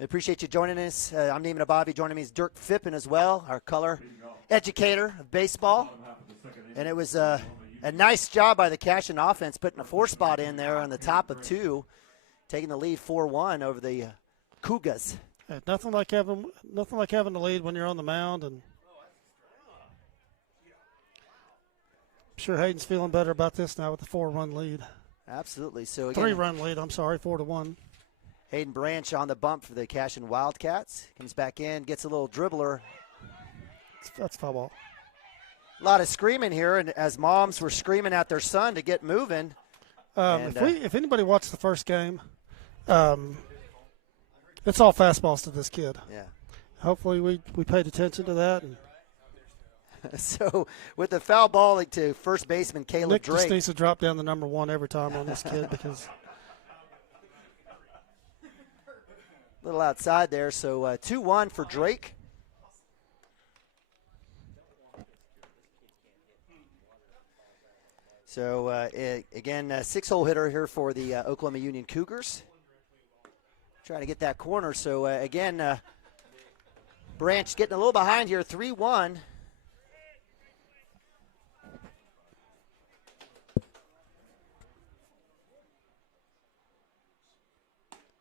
I appreciate you joining us. I'm Neiman Abavi. Joining me is Dirk Fippen as well, our color educator of baseball. And it was a nice job by the Cashion offense putting a 4-spot in there on the top of 2, taking the lead 4-1 over the Cougars. Yeah, nothing like having the lead when you're on the mound, and I'm sure Hayden's feeling better about this now with the 4-run lead. Absolutely. So again, 3-run lead. I'm sorry, 4-1. Hayden Branch on the bump for the Cashion Wildcats. Comes back in, gets a little dribbler. That's foul ball. A lot of screaming here, and as moms were screaming at their son to get moving. If anybody watched the first game, it's all fastballs to this kid. Yeah. Hopefully we paid attention to that. And so with the foul ball to first baseman Caleb Nick Drake. just needs to drop down the number 1 every time on this kid because – a little outside there, so 2-1 for Drake. So, again, 6-hole hitter here for the Oklahoma Union Cougars. Trying to get that corner. So, again, Branch getting a little behind here, 3-1.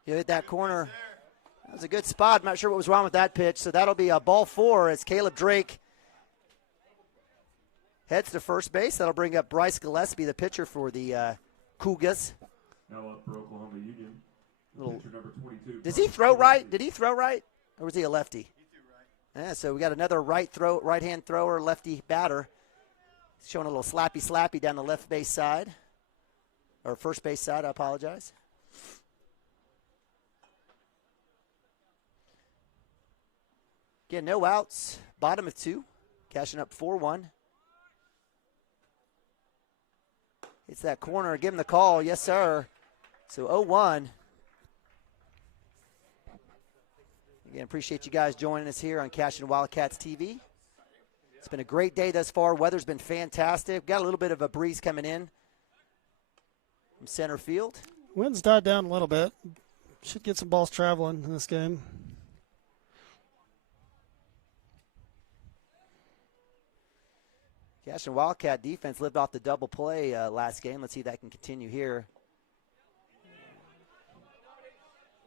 You hit that corner. That was a good spot. I'm not sure what was wrong with that pitch. So that'll be a ball 4 as Caleb Drake heads to first base. That'll bring up Bryce Gillespie, the pitcher for the Cougars. Now up for Oklahoma Union. Pitcher number 22. Does he throw right? Did he throw right? Or was he a lefty? He threw right. Yeah, so we got another right-hand thrower, lefty batter. Showing a little slappy down the left base side. Or first base side, I apologize. Again, no outs. Bottom of 2. Cashing up 4-1. It's that corner. Give him the call. Yes, sir. So 0-1. Again, appreciate you guys joining us here on Cashion Wildcats TV. It's been a great day thus far. Weather's been fantastic. Got a little bit of a breeze coming in from center field. Wind's died down a little bit. Should get some balls traveling in this game. Cashion Wildcat defense lived off the double play last game. Let's see if that can continue here.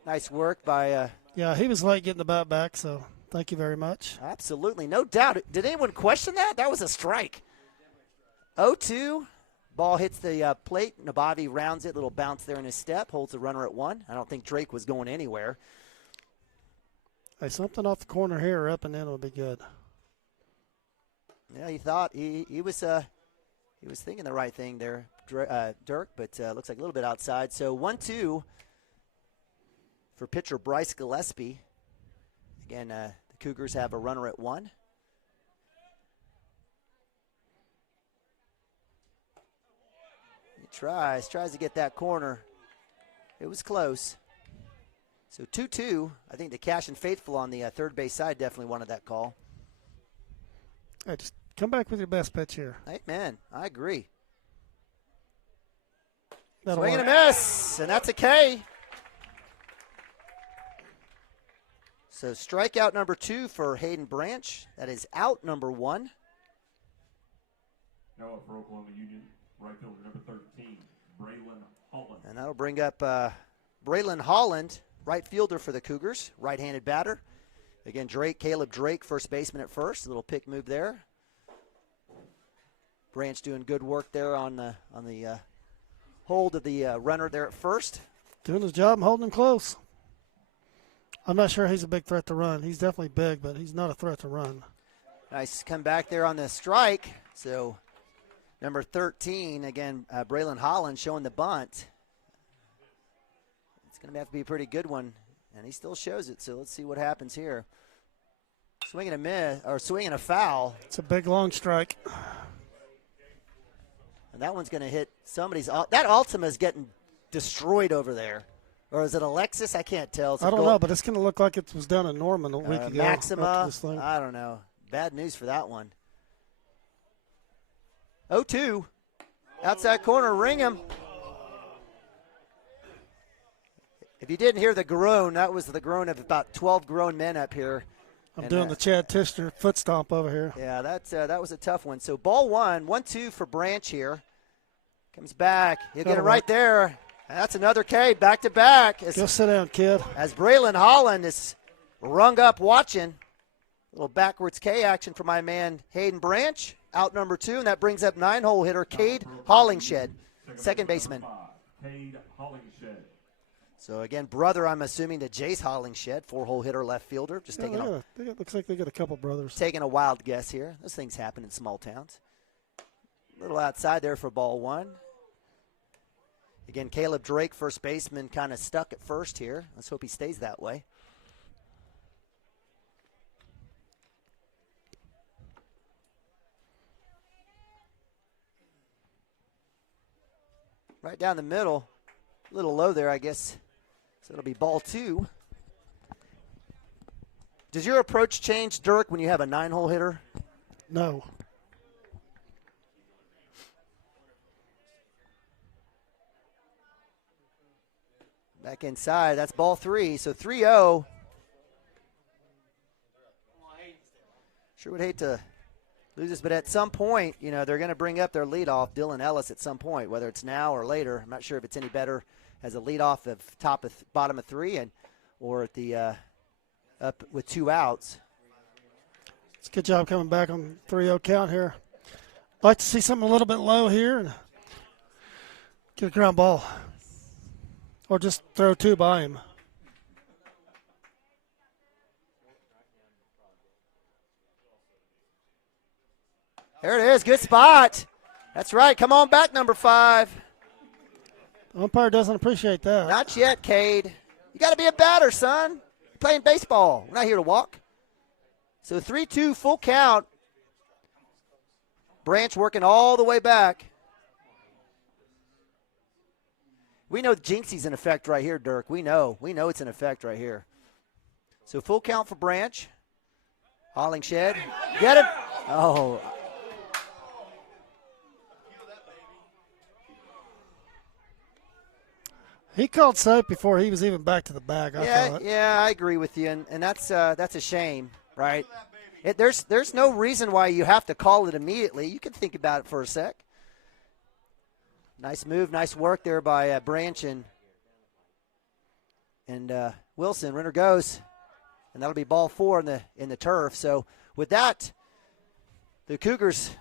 Nice work by... yeah, he was late getting the bat back, so thank you very much. Absolutely, no doubt. Did anyone question that? That was a strike. 0-2. Ball hits the plate. Nabavi rounds it. Little bounce there in his step. Holds the runner at 1. I don't think Drake was going anywhere. Hey, something off the corner here or up and in would be good. Yeah, he thought he was thinking the right thing there, Dirk, but looks like a little bit outside. So 1-2 for pitcher Bryce Gillespie. Again, the Cougars have a runner at 1. He tries to get that corner. It was close. So 2-2. I think the Cashion faithful on the third base side definitely wanted that call. Hey, just come back with your best pitch here. Amen. I agree. That'll Swing and work. a miss, and that's a K. So strikeout number 2 for Hayden Branch. That is out number 1. Now up for Oklahoma Union, right fielder number 13, Braylon Holland. And that'll bring up Braylon Holland, right fielder for the Cougars, right-handed batter. Again, Caleb Drake, first baseman at first. A little pick move there. Branch doing good work there on the hold of the runner there at first. Doing his job and holding him close. I'm not sure he's a big threat to run. He's definitely big, but he's not a threat to run. Nice come back there on the strike. So number 13, again, Braylon Holland showing the bunt. It's going to have to be a pretty good one, and he still shows it. So let's see what happens here. Swinging a miss, or swinging a foul. It's a big, long strike. And that one's going to hit somebody's. That Ultima is getting destroyed over there. Or is it Alexis? I can't tell. I don't know, but it's going to look like it was down in Norman a week ago. Maxima, I don't know. Bad news for that one. 0-2. Outside corner, ring him. If you didn't hear the groan, that was the groan of about 12 grown men up here. I'm doing the Chad Tishner foot stomp over here. Yeah, that was a tough one. So ball 1-2 for Branch here. Comes back. He'll get it right there. That's another K, back-to-back. Go sit down, kid. As Braylon Holland is rung up watching. A little backwards K action for my man Hayden Branch. Out number 2, and that brings up 9-hole hitter Cade Hollingshed, second baseman. Cade Hollingshed. So, again, brother, I'm assuming, to Jace Hollingshed, 4-hole hitter left fielder. Just taking it looks like they got a couple brothers. Taking a wild guess here. Those things happen in small towns. A little outside there for ball 1. Again, Caleb Drake, first baseman, kind of stuck at first here. Let's hope he stays that way. Right down the middle. A little low there, I guess. So it'll be ball 2. Does your approach change, Dirk, when you have a 9-hole hitter? No. Back inside. That's ball 3. So 3-0. Sure would hate to lose this, but at some point, they're going to bring up their leadoff, Dylan Ellis, at some point, whether it's now or later. I'm not sure if it's any better as a leadoff of bottom of 3 or at the up with 2 outs. It's a good job coming back on 3-0 count here. Like to see something a little bit low here and get a ground ball. Or just throw 2 by him. There it is. Good spot. That's right. Come on back, number 5. The umpire doesn't appreciate that. Not yet, Cade. You got to be a batter, son. You're playing baseball. We're not here to walk. So 3-2 full count. Branch working all the way back. We know Jinxie's in effect right here, Dirk. We know it's in effect right here. So full count for Branch. Hollingshed. Get it. Oh. He called safe before he was even back to the bag, I thought. Yeah, I agree with you, and that's a shame, right? There's no reason why you have to call it immediately. You can think about it for a sec. Nice move, nice work there by Branch and Wilson. Runner goes, and that'll be ball 4 in the turf. So with that, the Cougars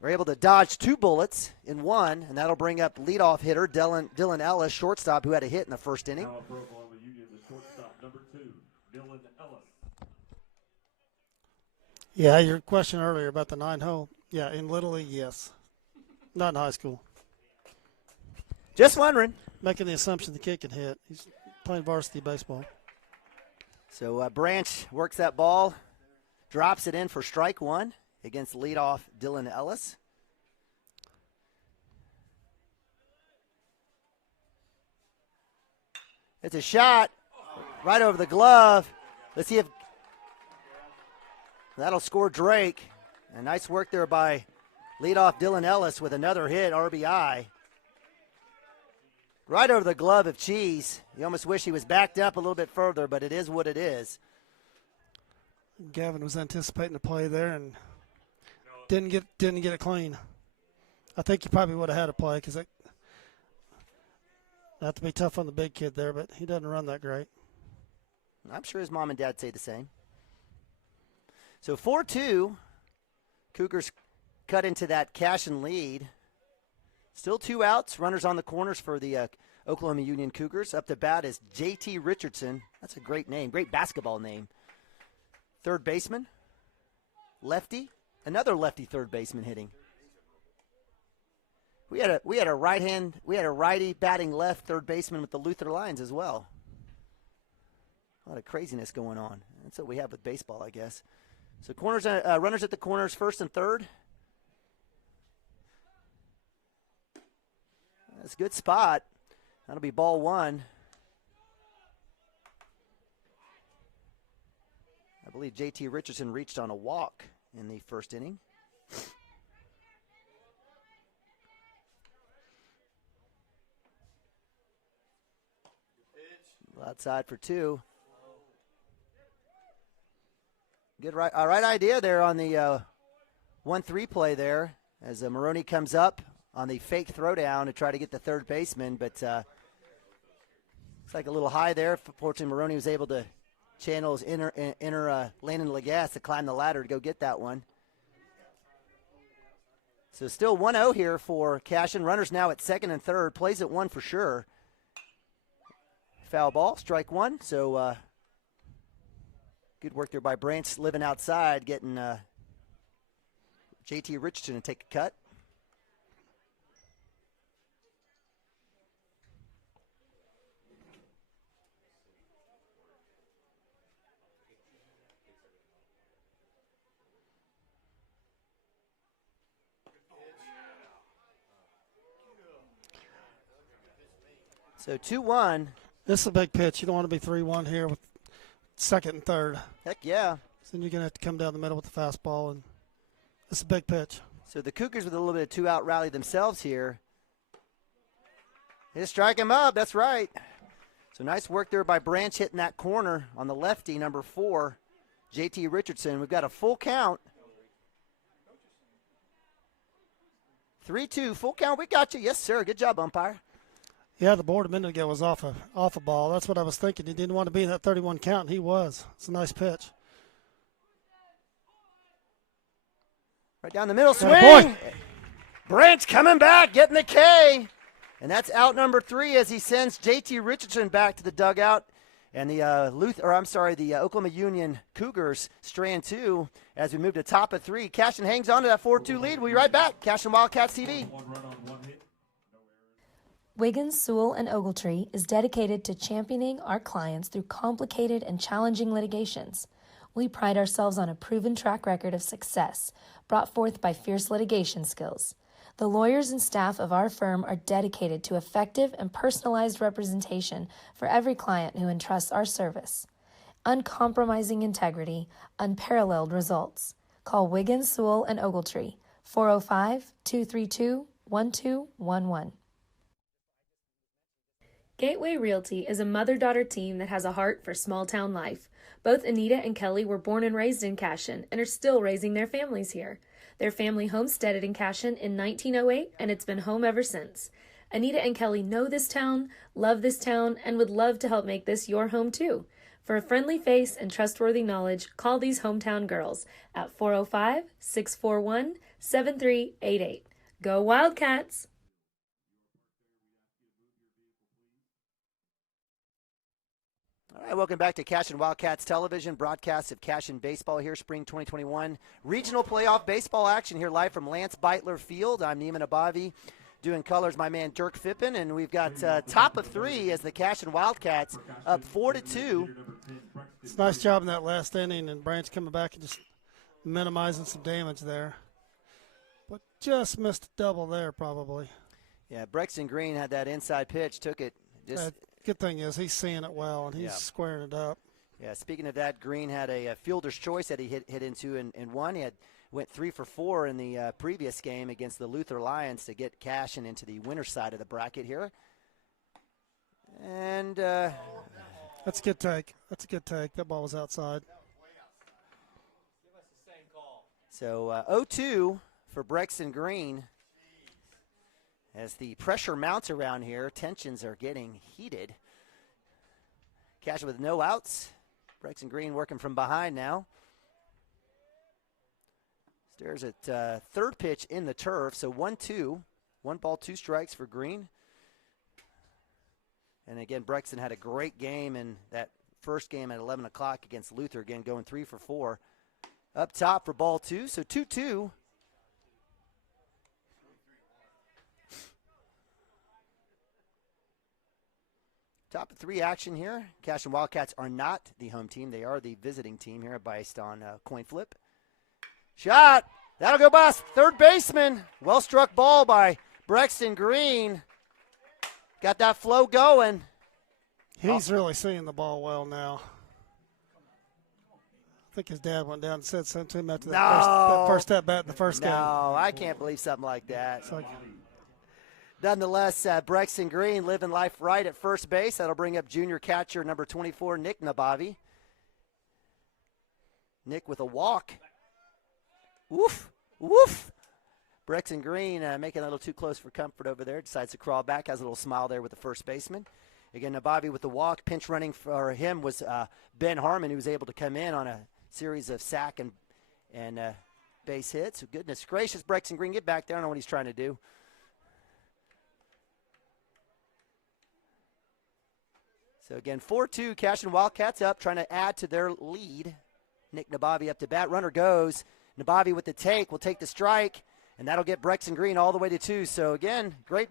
were able to dodge 2 bullets in 1, and that'll bring up leadoff hitter Dylan Ellis, shortstop, who had a hit in the first inning. Now for Oklahoma Union, the shortstop, number 2, Dylan Ellis. Yeah, your question earlier about the 9-hole. Yeah, in Little League, yes. Not in high school. Just wondering. Making the assumption the kid can hit. He's playing varsity baseball. So Branch works that ball, drops it in for strike 1 against leadoff Dylan Ellis. It's a shot right over the glove. Let's see if that'll score Drake. And nice work there by leadoff Dylan Ellis with another hit, RBI. Right over the glove of Cheese. You almost wish he was backed up a little bit further, but it is what it is. Gavin was anticipating the play there and didn't get it clean. I think he probably would have had a play because not to be tough on the big kid there, but he doesn't run that great. I'm sure his mom and dad say the same. So 4-2, Cougars cut into that Cashion lead. Still 2 outs, runners on the corners for the Oklahoma Union Cougars. Up to bat is J.T. Richardson. That's a great name, great basketball name. Third baseman, lefty, another lefty third baseman hitting. We had a righty batting left third baseman with the Luther Lions as well. A lot of craziness going on. That's what we have with baseball, I guess. So corners, runners at the corners, first and third. That's a good spot. That'll be ball 1. I believe J.T. Richardson reached on a walk in the first inning. Outside for 2. Good right idea there on the 1-3 play there as Maroney comes up on the fake throwdown to try to get the third baseman, but it's like a little high there. Fortunately, Maroney was able to channel his inner Landon Lagasse to climb the ladder to go get that one. So still 1-0 here for Cashion. Runners now at second and third. Plays at 1 for sure. Foul ball, strike 1. So good work there by Branch, living outside, getting J.T. Richardson to take a cut. So 2-1. This is a big pitch. You don't want to be 3-1 here with second and third. Heck yeah. So then you're going to have to come down the middle with the fastball, and it's a big pitch. So the Cougars with a little bit of 2-out rally themselves here. They strike him up. That's right. So nice work there by Branch hitting that corner on the lefty, number 4, J.T. Richardson. We've got a full count. 3-2, full count. We got you. Yes, sir. Good job, umpire. Yeah, the board a minute ago was off a ball. That's what I was thinking. He didn't want to be in that 31 count, and he was. It's a nice pitch. Right down the middle, swing. Boy. Branch coming back, getting the K. And that's out number 3 as he sends J.T. Richardson back to the dugout. And the Oklahoma Union Cougars strand 2 as we move to top of 3. Cashion hangs on to that 4-2 lead. We'll be right back. Cashion Wildcats TV. Wiggins, Sewell, and Ogletree is dedicated to championing our clients through complicated and challenging litigations. We pride ourselves on a proven track record of success brought forth by fierce litigation skills. The lawyers and staff of our firm are dedicated to effective and personalized representation for every client who entrusts our service. Uncompromising integrity, unparalleled results. Call Wiggins, Sewell, and Ogletree, 405-232-1211. Gateway Realty is a mother-daughter team that has a heart for small-town life. Both Anita and Kelly were born and raised in Cashion and are still raising their families here. Their family homesteaded in Cashion in 1908, and it's been home ever since. Anita and Kelly know this town, love this town, and would love to help make this your home too. For a friendly face and trustworthy knowledge, call these hometown girls at 405-641-7388. Go Wildcats! All right, welcome back to Cashion Wildcats Television, broadcast of Cashion Baseball here, spring 2021. Regional playoff baseball action here live from Lance Beitler Field. I'm Neiman Abavi, doing colors, my man Dirk Fippen, and we've got top of 3 as the Cashion Wildcats up 4-2. It's a nice job in that last inning, and Branch coming back and just minimizing some damage there. But just missed a double there probably. Yeah, Brexton Green had that inside pitch, took it just – good thing is he's seeing it well, and he's squaring it up. Yeah, speaking of that, Green had a fielder's choice that he hit into and won. He went 3 for 4 in the previous game against the Luther Lions to get Cashion into the winner's side of the bracket here. And that's a good take. That's a good take. That ball was outside. So 0-2 for Brexton Green. As the pressure mounts around here, tensions are getting heated. Cashion with no outs. Brexton Green working from behind now. Stares at third pitch in the turf, so 1-2. 1 ball, 2 strikes for Green. And again, Brexton had a great game in that first game at 11 o'clock against Luther, again going 3 for 4. Up top for ball 2, so 2-2. Top of 3 action here. Cashion Wildcats are not the home team. They are the visiting team here based on coin flip. Shot. That'll go past third baseman. Well struck ball by Brexton Green. Got that flow going. He's really seeing the ball well now. I think his dad went down and said something to him after that first at bat in the first game. No, I can't believe something like that. Nonetheless, Brexton Green living life right at first base. That'll bring up junior catcher number 24, Nick Nabavi. Nick with a walk. Woof, woof. Brexton Green making a little too close for comfort over there. Decides to crawl back, has a little smile there with the first baseman. Again, Nabavi with the walk. Pinch running for him was Ben Harmon, who was able to come in on a series of sack and base hits. So goodness gracious, Brexton Green, get back there. I don't know what he's trying to do. So again, 4-2, Cashion Wildcats up, trying to add to their lead. Nick Nabavi up to bat. Runner goes. Nabavi with the take will take the strike, and that'll get Brexton Green all the way to 2. So again, great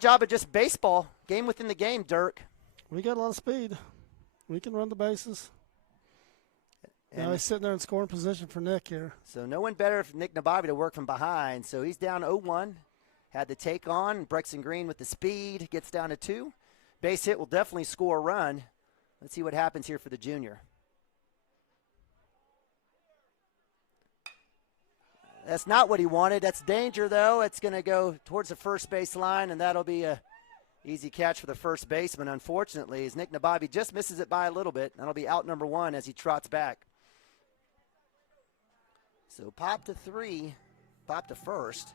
job of just baseball. Game within the game, Dirk. We got a lot of speed. We can run the bases. Now he's sitting there in scoring position for Nick here. So no one better for Nick Nabavi to work from behind. So he's down 0-1. Had the take on. Brexton Green with the speed gets down to 2. Base hit will definitely score a run. Let's see what happens here for the junior. That's not what he wanted. That's danger, though. It's going to go towards the first base line, and that'll be a Easy catch for the first baseman, unfortunately, as Nick Nababi just misses it by a little bit. That'll be out number 1 as he trots back. So pop to 3, pop to first.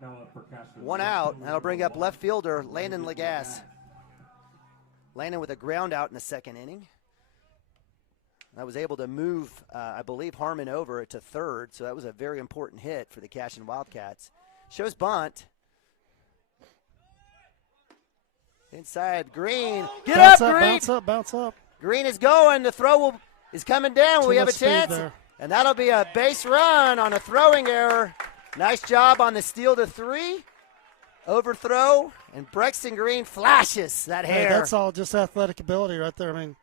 Now up for Cashion. 1 out, and that'll bring up left fielder Landon Lagasse. Landon with a ground out in the second inning. I was able to move, I believe, Harmon over to third, so that was a very important hit for the Cashion Wildcats. Shows bunt. Inside, Green. Get Bounce up, Green! Bounce up, bounce up. Green is going. The throw is coming down. Too We have a much speed chance. there. And that'll be a base run on a throwing error. Nice job on the steal to 3. Overthrow, and Brexton Green flashes that hair. Hey, that's all just athletic ability right there. I mean,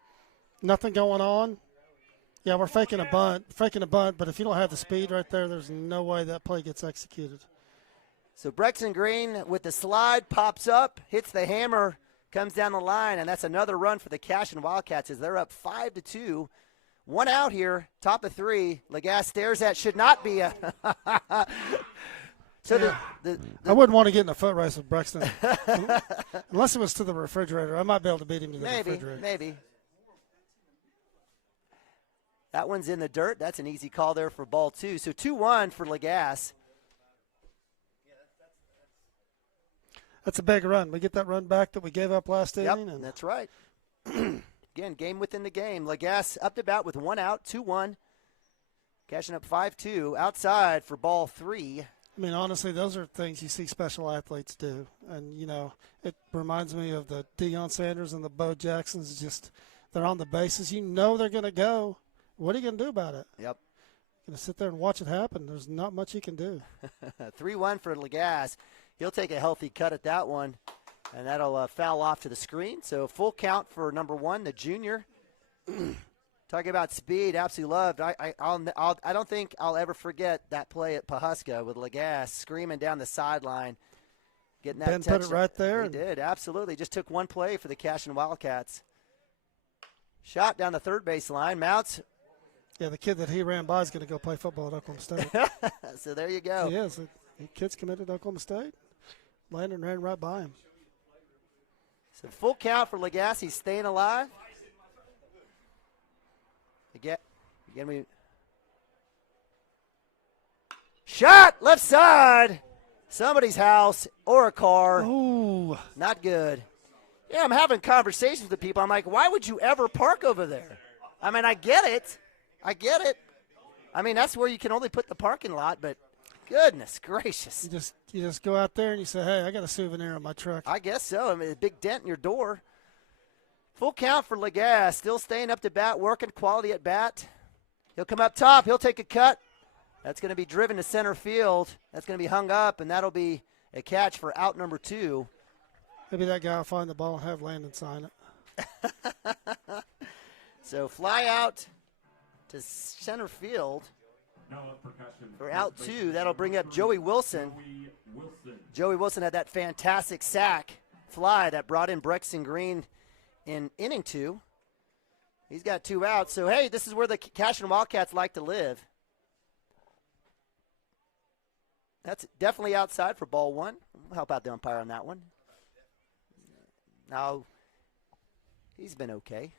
nothing going on. Yeah, we're faking a bunt, but if you don't have the speed right there, there's no way that play gets executed. So Brexton Green with the slide pops up, hits the hammer, comes down the line, and that's another run for the Cashion Wildcats as they're up 5-2. 1 out here, top of 3. Lagasse stares at, should not be a. So the I wouldn't want to get in a foot race with Brexton. Unless it was to the refrigerator. I might be able to beat him to the refrigerator. Maybe. That one's in the dirt. That's an easy call there for ball 2. So 2-1 for Lagasse. That's a big run. We get that run back that we gave up last inning. Yep, that's right. Again, game within the game. Lagasse up to bat with 1 out, 2-1. Cashion up 5-2. Outside for ball 3. I mean, honestly, those are things you see special athletes do. And, you know, it reminds me of the Deion Sanders and the Bo Jacksons. Just they're on the bases. You know they're going to go. What are you going to do about it? Yep. Going to sit there and watch it happen. There's not much you can do. 3-1 for Lagasse. He'll take a healthy cut at that one, and that'll foul off to the screen. So full count for number 1, the junior. Talking about speed, absolutely loved. I don't think I'll ever forget that play at Pawhuska with Lagasse screaming down the sideline, getting that Ben touchdown. put it right there. He did, absolutely. Just took one play for the Cashion Wildcats. Shot down the third base line. Mounts. Yeah, the kid that he ran by is going to go play football at Oklahoma State. So there you go. He is. The kid's committed to Oklahoma State. Landon ran right by him. So full count for Lagasse. He's staying alive. Again, we shot left side. Somebody's house or a car. Ooh. Not good. Yeah, I'm having conversations with people. I'm like, why would you ever park over there? I mean, I get it. I mean, that's where you can only put the parking lot, but goodness gracious. You just go out there and you say, hey, I got a souvenir on my truck. I guess so. I mean, a big dent in your door. Full count for Lagasse. Still staying up to bat, working quality at bat. He'll come up top. He'll take a cut. That's going to be driven to center field. That's going to be hung up, and that'll be a catch for out number 2. Maybe that guy will find the ball and have Landon sign it. So fly out to center field. Now up for Cashion. For out 2, that'll bring up Joey Wilson. Joey Wilson had that fantastic sack fly that brought in Brexton Green in inning 2. He's got 2 outs. So, hey, this is where the Cashion Wildcats like to live. That's definitely outside for ball 1. We'll help out the umpire on that one. No, he's been okay.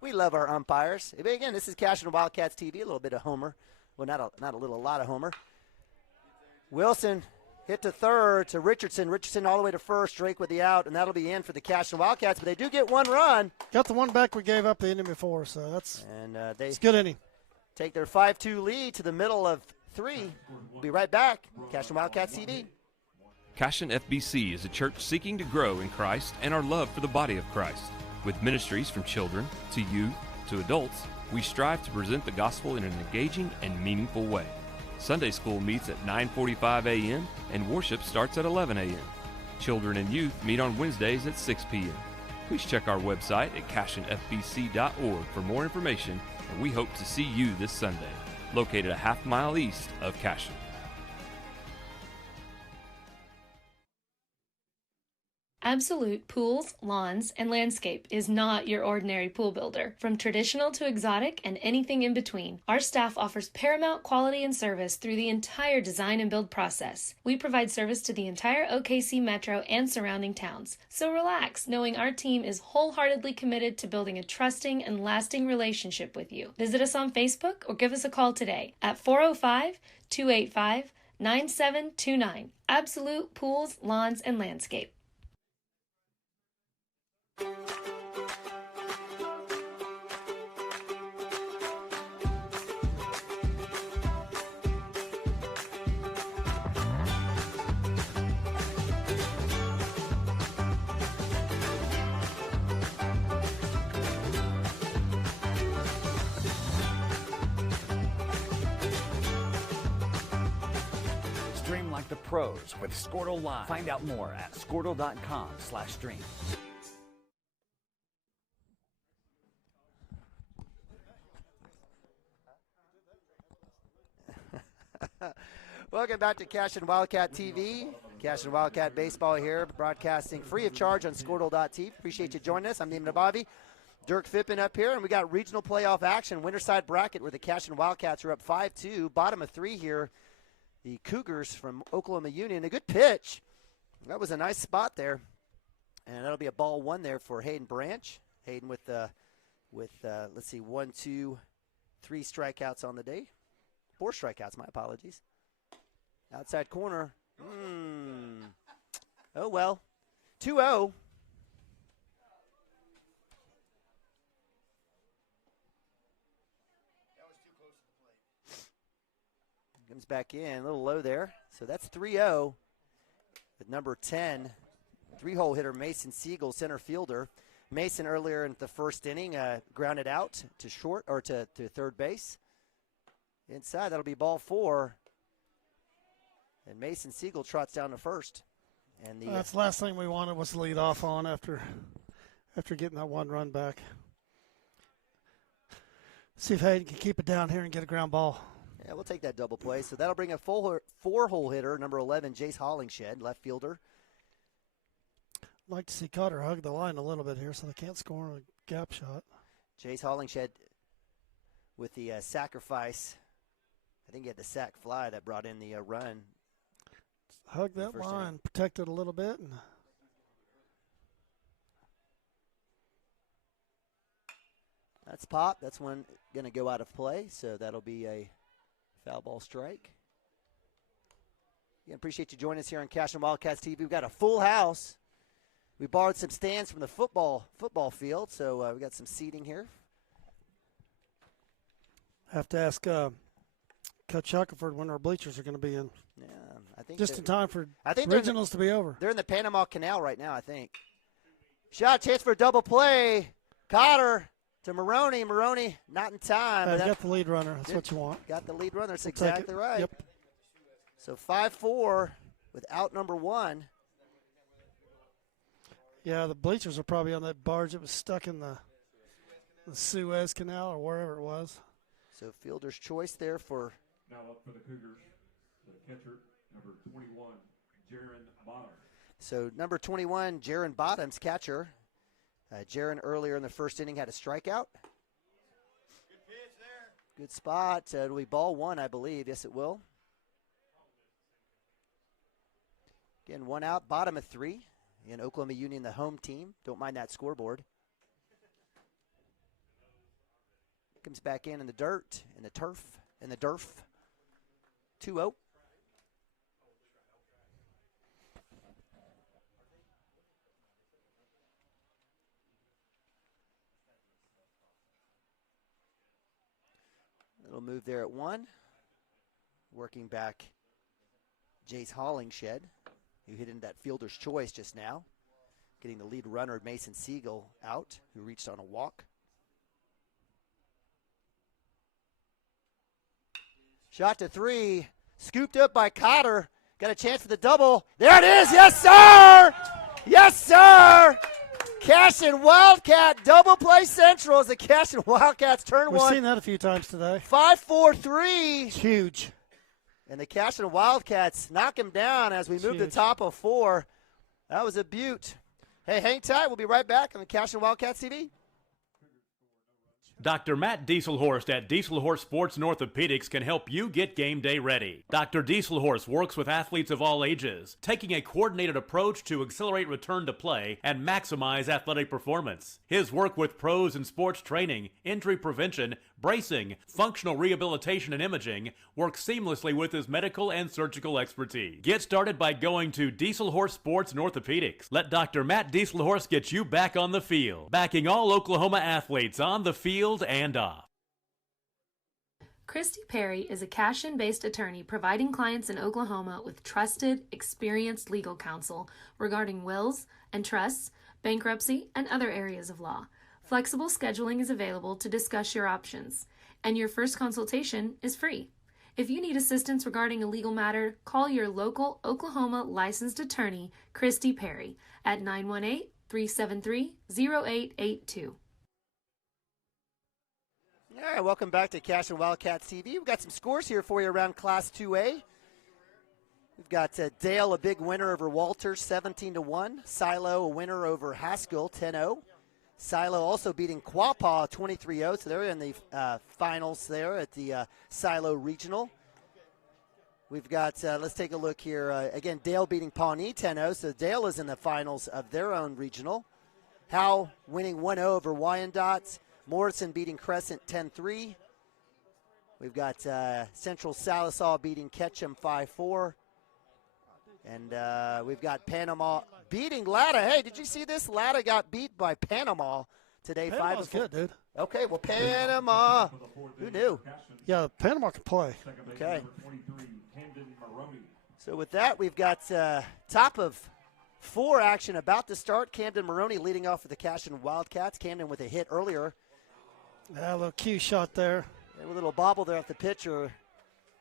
We love our umpires. But again, this is Cashion Wildcats TV, a little bit of homer. Well, not a little, a lot of homer. Wilson hit to third to Richardson. Richardson all the way to first. Drake with the out, and that'll be in for the Cashion Wildcats. But they do get 1 run. Got the one back we gave up the inning before, so that's it's a good inning. Take their 5-2 lead to the middle of 3. We'll be right back. Cashion Wildcats TV. Cashion FBC is a church seeking to grow in Christ and our love for the body of Christ. With ministries from children to youth to adults, we strive to present the gospel in an engaging and meaningful way. Sunday school meets at 9:45 a.m. and worship starts at 11 a.m. Children and youth meet on Wednesdays at 6 p.m. Please check our website at cashionfbc.org for more information, and we hope to see you this Sunday, located a half-mile east of Cashion. Absolute Pools, Lawns, and Landscape is not your ordinary pool builder. From traditional to exotic and anything in between, our staff offers paramount quality and service through the entire design and build process. We provide service to the entire OKC metro and surrounding towns. So relax, knowing our team is wholeheartedly committed to building a trusting and lasting relationship with you. Visit us on Facebook or give us a call today at 405-285-9729. Absolute Pools, Lawns, and Landscape. Stream like the pros with Squirtle Live. Find out more at squirtle.com/stream. Welcome back to Cashion Wildcat TV. Cashion Wildcat Baseball here, broadcasting free of charge on Squirtle.tv. Appreciate you joining us. I'm Neiman Abavi. Dirk Fippen up here, and we got regional playoff action, Winterside bracket, where the Cashion Wildcats are up 5-2, bottom of 3 here. The Cougars from Oklahoma Union. A good pitch. That was a nice spot there. And that'll be a ball 1 there for Hayden Branch. Hayden with let's see, 1, 2, 3 strikeouts on the day. 4 strikeouts, my apologies. Outside corner. Oh, well. 2-0. Comes back in, a little low there. So that's 3-0 with number 10, 3-hole hitter Mason Siegel, center fielder. Mason earlier in the first inning grounded out to short or to third base. Inside, that'll be ball 4. And Mason Siegel trots down to first. And that's the last thing we wanted was to lead off on after getting that 1 run back. See if Hayden can keep it down here and get a ground ball. Yeah, we'll take that double play. So that'll bring a 4-hole hitter, number 11, Jace Hollingshed, left fielder. I'd like to see Cotter hug the line a little bit here so they can't score a gap shot. Jace Hollingshed with the sacrifice. I think he had the sac fly that brought in the run. Hug that line, protect it a little bit. And that's pop. That's one going to go out of play, so that'll be a foul ball strike. Again, appreciate you joining us here on Cashion Wildcats TV. We've got a full house. We borrowed some stands from the football field, so we got some seating here. Have to ask Coach Shackelford when our bleachers are going to be in. Yeah, I think just in time for regionals to be over. They're in the Panama Canal right now, I think. Shot, chance for a double play. Cotter to Maroney. Maroney not in time. I've got the lead runner. That's what you want. Got the lead runner. That's exactly right. Yep. So 5-4 with out number 1. Yeah, the bleachers are probably on that barge that was stuck in the Suez Canal or wherever it was. So fielder's choice there for. Now up for the Cougars, the catcher, number 21, Jaron Bottom. So number 21, Jaron Bottoms, catcher. Jaron earlier in the first inning had a strikeout. Good pitch there. Good spot. It'll be ball 1, I believe. Yes, it will. Again, 1 out, bottom of 3. In Oklahoma Union, the home team. Don't mind that scoreboard. Comes back in the dirt, in the turf, in the derf. 2-0. Little move there at 1. Working back Jace Hollingshed, who hit into that fielder's choice just now. Getting the lead runner, Mason Siegel, out, who reached on a walk. Shot to 3. Scooped up by Cotter. Got a chance for the double. There it is. Yes, sir. Yes, sir. Cashion Wildcat double play central as the Cashion Wildcats turn 1. We've seen that a few times today. 5-4-3. It's huge. And the Cashion Wildcats knock him down as we move to top of 4. That was a beaut. Hey, hang tight. We'll be right back on the Cashion Wildcats TV. Dr. Matt Dieselhorst at Dieselhorst Sports and Orthopedics can help you get game day ready. Dr. Dieselhorst works with athletes of all ages, taking a coordinated approach to accelerate return to play and maximize athletic performance. His work with pros in sports training, injury prevention, bracing, functional rehabilitation, and imaging works seamlessly with his medical and surgical expertise. Get started by going to Dieselhorst Sports and Orthopedics. Let Dr. Matt Dieselhorst get you back on the field, backing all Oklahoma athletes on the field and off. Christy Perry is a Cashion-based attorney providing clients in Oklahoma with trusted, experienced legal counsel regarding wills and trusts, bankruptcy, and other areas of law. Flexible scheduling is available to discuss your options, and your first consultation is free. If you need assistance regarding a legal matter, call your local Oklahoma licensed attorney, Christy Perry, at 918-373-0882. All right, welcome back to Cashion Wildcats TV. We've got some scores here for you around Class 2A. We've got Dale, a big winner over Walters, 17-1. Silo, a winner over Haskell, 10-0. Silo also beating Quapaw, 23-0. So they're in the finals there at the Silo Regional. We've got, let's take a look here. Again, Dale beating Pawnee, 10-0. So Dale is in the finals of their own regional. Howe winning 1-0 over Wyandotte. Morrison beating Crescent 10-3. We've got Central Salisaw beating Ketchum 5-4. And we've got Panama beating Latta. Hey, did you see this? Latta got beat by Panama today. Panama's 5-4. good, dude. Okay, well, Panama. Who knew? Yeah, Panama can play. Okay. So with that, we've got top of 4 action about to start. Camden Maroney leading off with the Cashion Wildcats. Camden with a hit earlier. Yeah, a little cue shot there. And a little bobble there at the pitcher.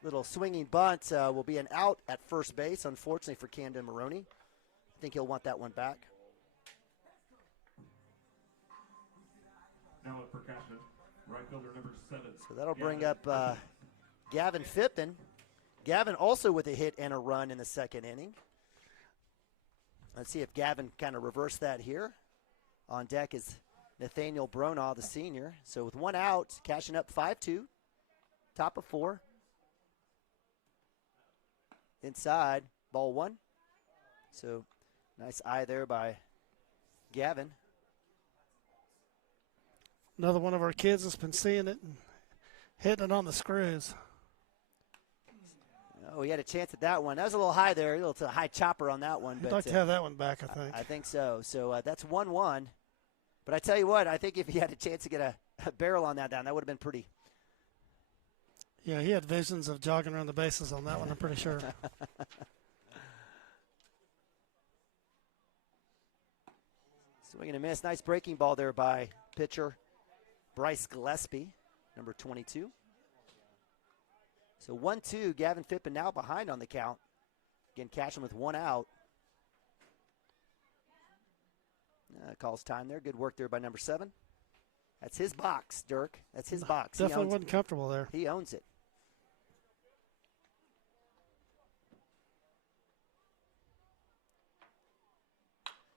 Little swinging bunt will be an out at first base, unfortunately for Camden Maroney. I think he'll want that one back. Now up for Cashion, right fielder number 7. So that'll bring up Gavin Phippen. Gavin also with a hit and a run in the second inning. Let's see if Gavin kind of reversed that here. On deck is Nathaniel Bronaugh, the senior. So with one out, Cashion up 5-2, top of 4. Inside, ball 1. So nice eye there by Gavin. Another one of our kids has been seeing it and hitting it on the screws. Oh, he had a chance at that one. That was a little high there, a little high chopper on that one. I'd like to have that one back, I think. I think so. So that's 1-1. But I tell you what, I think if he had a chance to get a barrel on that down, that would have been pretty. Yeah, he had visions of jogging around the bases on that one, I'm pretty sure. Swing and a miss. Nice breaking ball there by pitcher Bryce Gillespie, number 22. So 1-2, Gavin Phippen now behind on the count. Again, Cashion with one out. Calls time there. Good work there by number 7. That's his box, Dirk. That's his box. Definitely wasn't comfortable there. He owns it.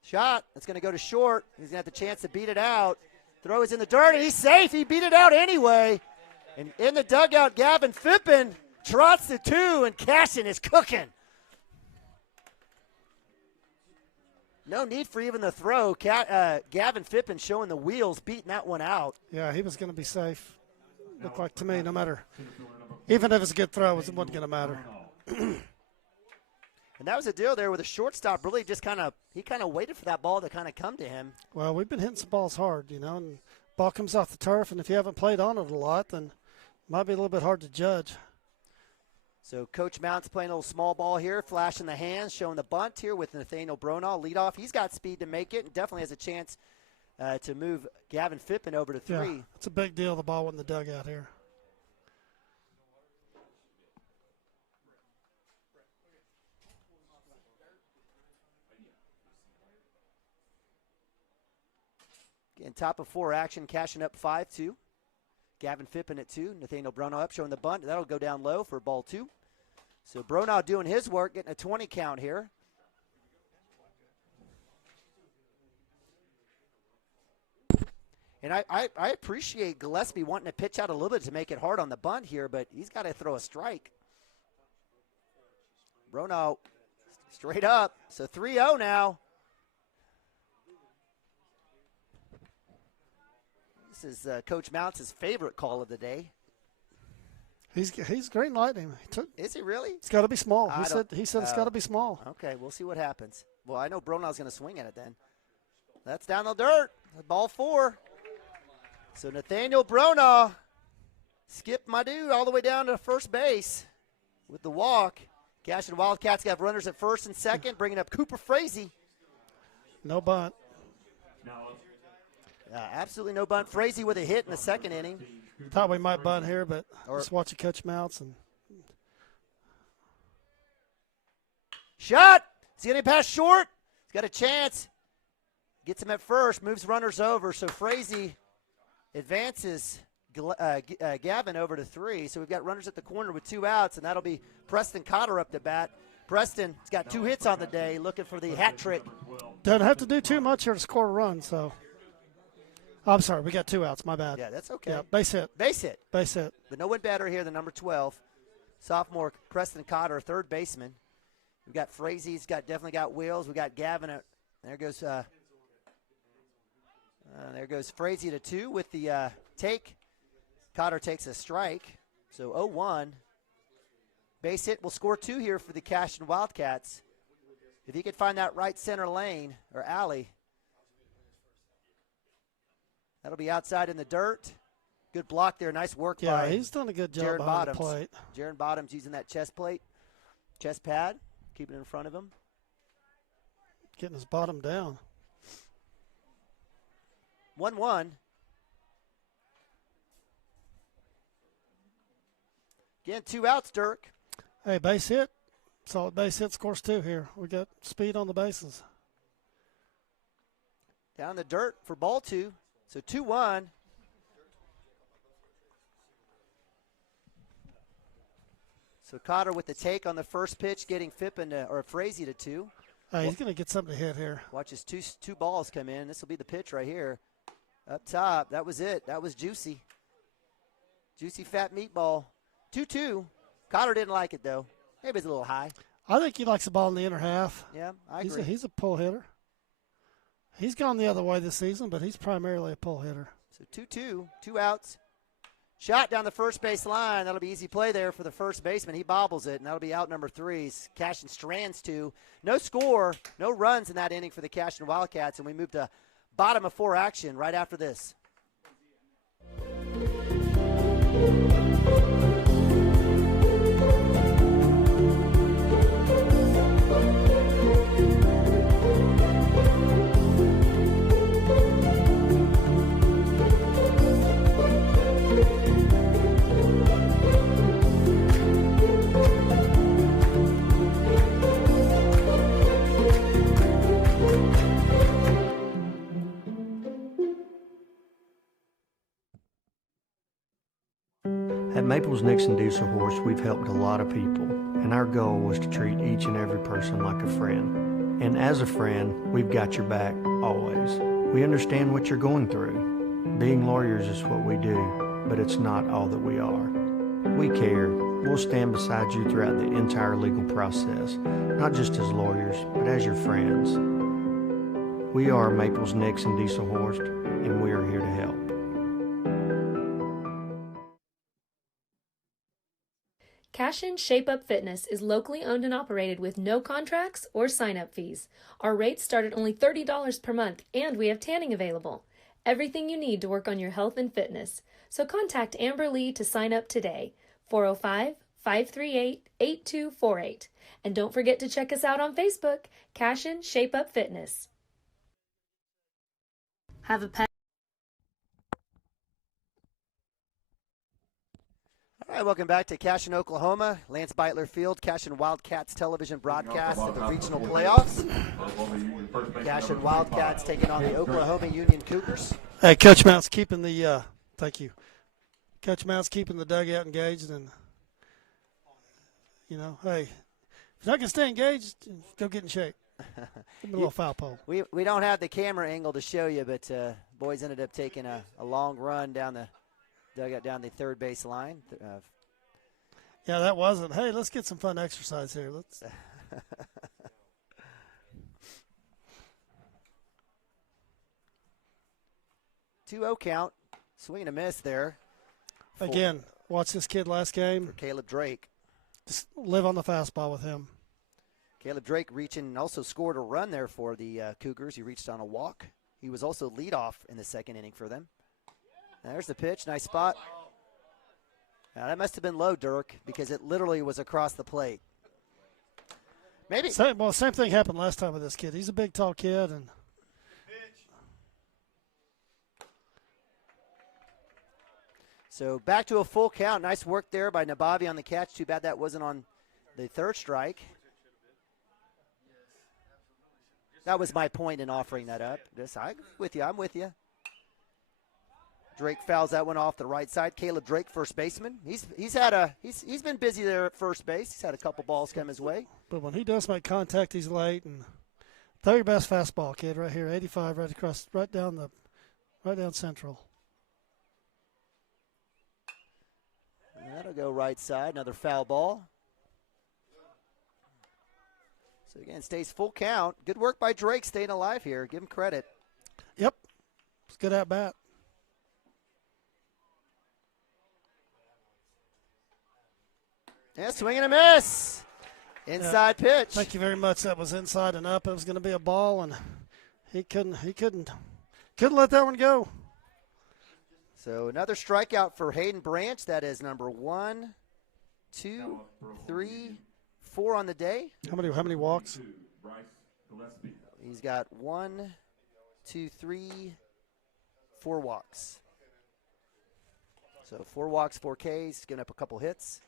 Shot. That's going to go to short. He's going to have the chance to beat it out. Throw is in the dirt, and he's safe. He beat it out anyway. And in the dugout, Gavin Phippen trots to 2, and Cashion is cooking. No need for even the throw. Gavin Phippen showing the wheels, beating that one out. Yeah, he was going to be safe. Looked like to me, no matter. Even if it's a good throw, it wasn't going to matter. And that was a deal there with a shortstop really just he kind of waited for that ball to kind of come to him. Well, we've been hitting some balls hard, and ball comes off the turf, and if you haven't played on it a lot, then it might be a little bit hard to judge. So Coach Mount's playing a little small ball here, flashing the hands, showing the bunt here with Nathaniel Bronaugh. Leadoff, he's got speed to make it and definitely has a chance to move Gavin Phippen over to 3. Yeah, it's a big deal, the ball went in the dugout here. Again, top of 4 action, Cashion up 5-2. Gavin Phippen at 2. Nathaniel Bronaugh up, showing the bunt. That'll go down low for ball 2. So Bronaugh doing his work, getting a 20 count here. And I appreciate Gillespie wanting to pitch out a little bit to make it hard on the bunt here, but he's got to throw a strike. Brono straight up. So 3-0 now. This is Coach Mounts' favorite call of the day. He's green lighting. Is he really? It's got to be small. He said it's got to be small. Okay, we'll see what happens. Well, I know Brono's going to swing at it then. That's down the dirt. Ball 4. So Nathaniel Brono skipped my dude all the way down to first base with the walk. Cashion Wildcats have runners at first and second, bringing up Cooper Frazee. No bunt. Absolutely no bunt. Frazee with a hit in the second inning. Thought we might bunt here, but just watch it catch Mounts. And shot. Is he going to pass short? He's got a chance. Gets him at first, moves runners over. So Frazee advances Gavin over to 3. So we've got runners at the corner with 2 outs, and that'll be Preston Cotter up to bat. Preston's got 2 hits on the day, looking for the hat trick. Doesn't have to do too much here to score a run. So, I'm sorry, we got 2 outs. My bad. Yeah, that's okay. Yeah, base hit. Base hit. Base hit. But no one better here than number 12, sophomore Preston Cotter, third baseman. We've got Frazee's definitely got wheels. We got Gavin. There goes Frazee to 2 with the take. Cotter takes a strike. So 0-1. Base hit will score 2 here for the Cashion Wildcats. If he could find that right center lane or alley, that'll be outside in the dirt. Good block there. Nice work by Yeah, he's done a good job Jaron behind Bottoms. the plate. Jaron Bottoms using that chest pad, keeping it in front of him. Getting his bottom down. 1-1. Again, 2 outs, Dirk. Hey, base hit. Solid base hit, scores 2 here. We got speed on the bases. Down the dirt for ball 2. So 2-1. So Cotter with the take on the first pitch, getting Frazee to 2. He's going to get something to hit here. Watch his two balls come in. This will be the pitch right here. Up top, that was it. That was juicy. Juicy fat meatball. 2-2. Cotter didn't like it, though. Maybe it's a little high. I think he likes the ball in the inner half. Yeah, I agree. He's a pull hitter. He's gone the other way this season, but he's primarily a pull hitter. So 2-2, 2 outs. Shot down the first base line. That'll be easy play there for the first baseman. He bobbles it, and that'll be out number 3. Cashion strands 2. No score, no runs in that inning for the Cashion Wildcats, and we move to bottom of 4 action right after this. At Maples Nixon Diesel Horse, we've helped a lot of people, and our goal was to treat each and every person like a friend. And as a friend, we've got your back always. We understand what you're going through. Being lawyers is what we do, but it's not all that we are. We care. We'll stand beside you throughout the entire legal process, not just as lawyers, but as your friends. We are Maples Nixon Diesel Horse, and we are here to help. Cashion Shape Up Fitness is locally owned and operated with no contracts or sign-up fees. Our rates start at only $30 per month, and we have tanning available. Everything you need to work on your health and fitness. So contact Amber Lee to sign up today, 405-538-8248. And don't forget to check us out on Facebook, Cashion Shape Up Fitness. Have a pet? All right, welcome back to Cashion, Oklahoma. Lance Beitler Field, Cashion Wildcats television broadcast of the regional playoffs. Cashion Wildcats taking on the Oklahoma Union Cougars. Hey, Coach Mounts keeping the thank you. Coach Mounts keeping the dugout engaged, and hey, if you're not gonna stay engaged, go get in shape. Give me a little foul pole. We don't have the camera angle to show you, but boys ended up taking a long run down the dugout, down the third base line. Yeah, that wasn't. Hey, let's get some fun exercise here. Let's. 2-0 count. Swing and a miss there. Again, watch this kid last game. For Caleb Drake. Just live on the fastball with him. Caleb Drake reaching and also scored a run there for the Cougars. He reached on a walk. He was also leadoff in the second inning for them. There's the pitch. Nice spot. Now, that must have been low, Dirk, because it literally was across the plate. Maybe. Same thing happened last time with this kid. He's a big, tall kid. And so back to a full count. Nice work there by Nabavi on the catch. Too bad that wasn't on the third strike. That was my point in offering that up. I'm with you. Drake fouls that one off the right side. Caleb Drake, first baseman. He's been busy there at first base. He's had a couple balls come his way. But when he does make contact, he's late. And throw your best fastball, kid, right here. 85, right across, right down central. That'll go right side. Another foul ball. So, again, stays full count. Good work by Drake staying alive here. Give him credit. Yep. It's good at bat. Yeah, swing and a miss. Inside pitch. Thank you very much. That was inside and up. It was going to be a ball, and he couldn't let that one go. So another strikeout for Hayden Branch. That is number 1, 2, 3, 4 on the day. How many walks? He's got 1, 2, 3, 4 walks. So 4 walks, 4 Ks, giving up a couple hits.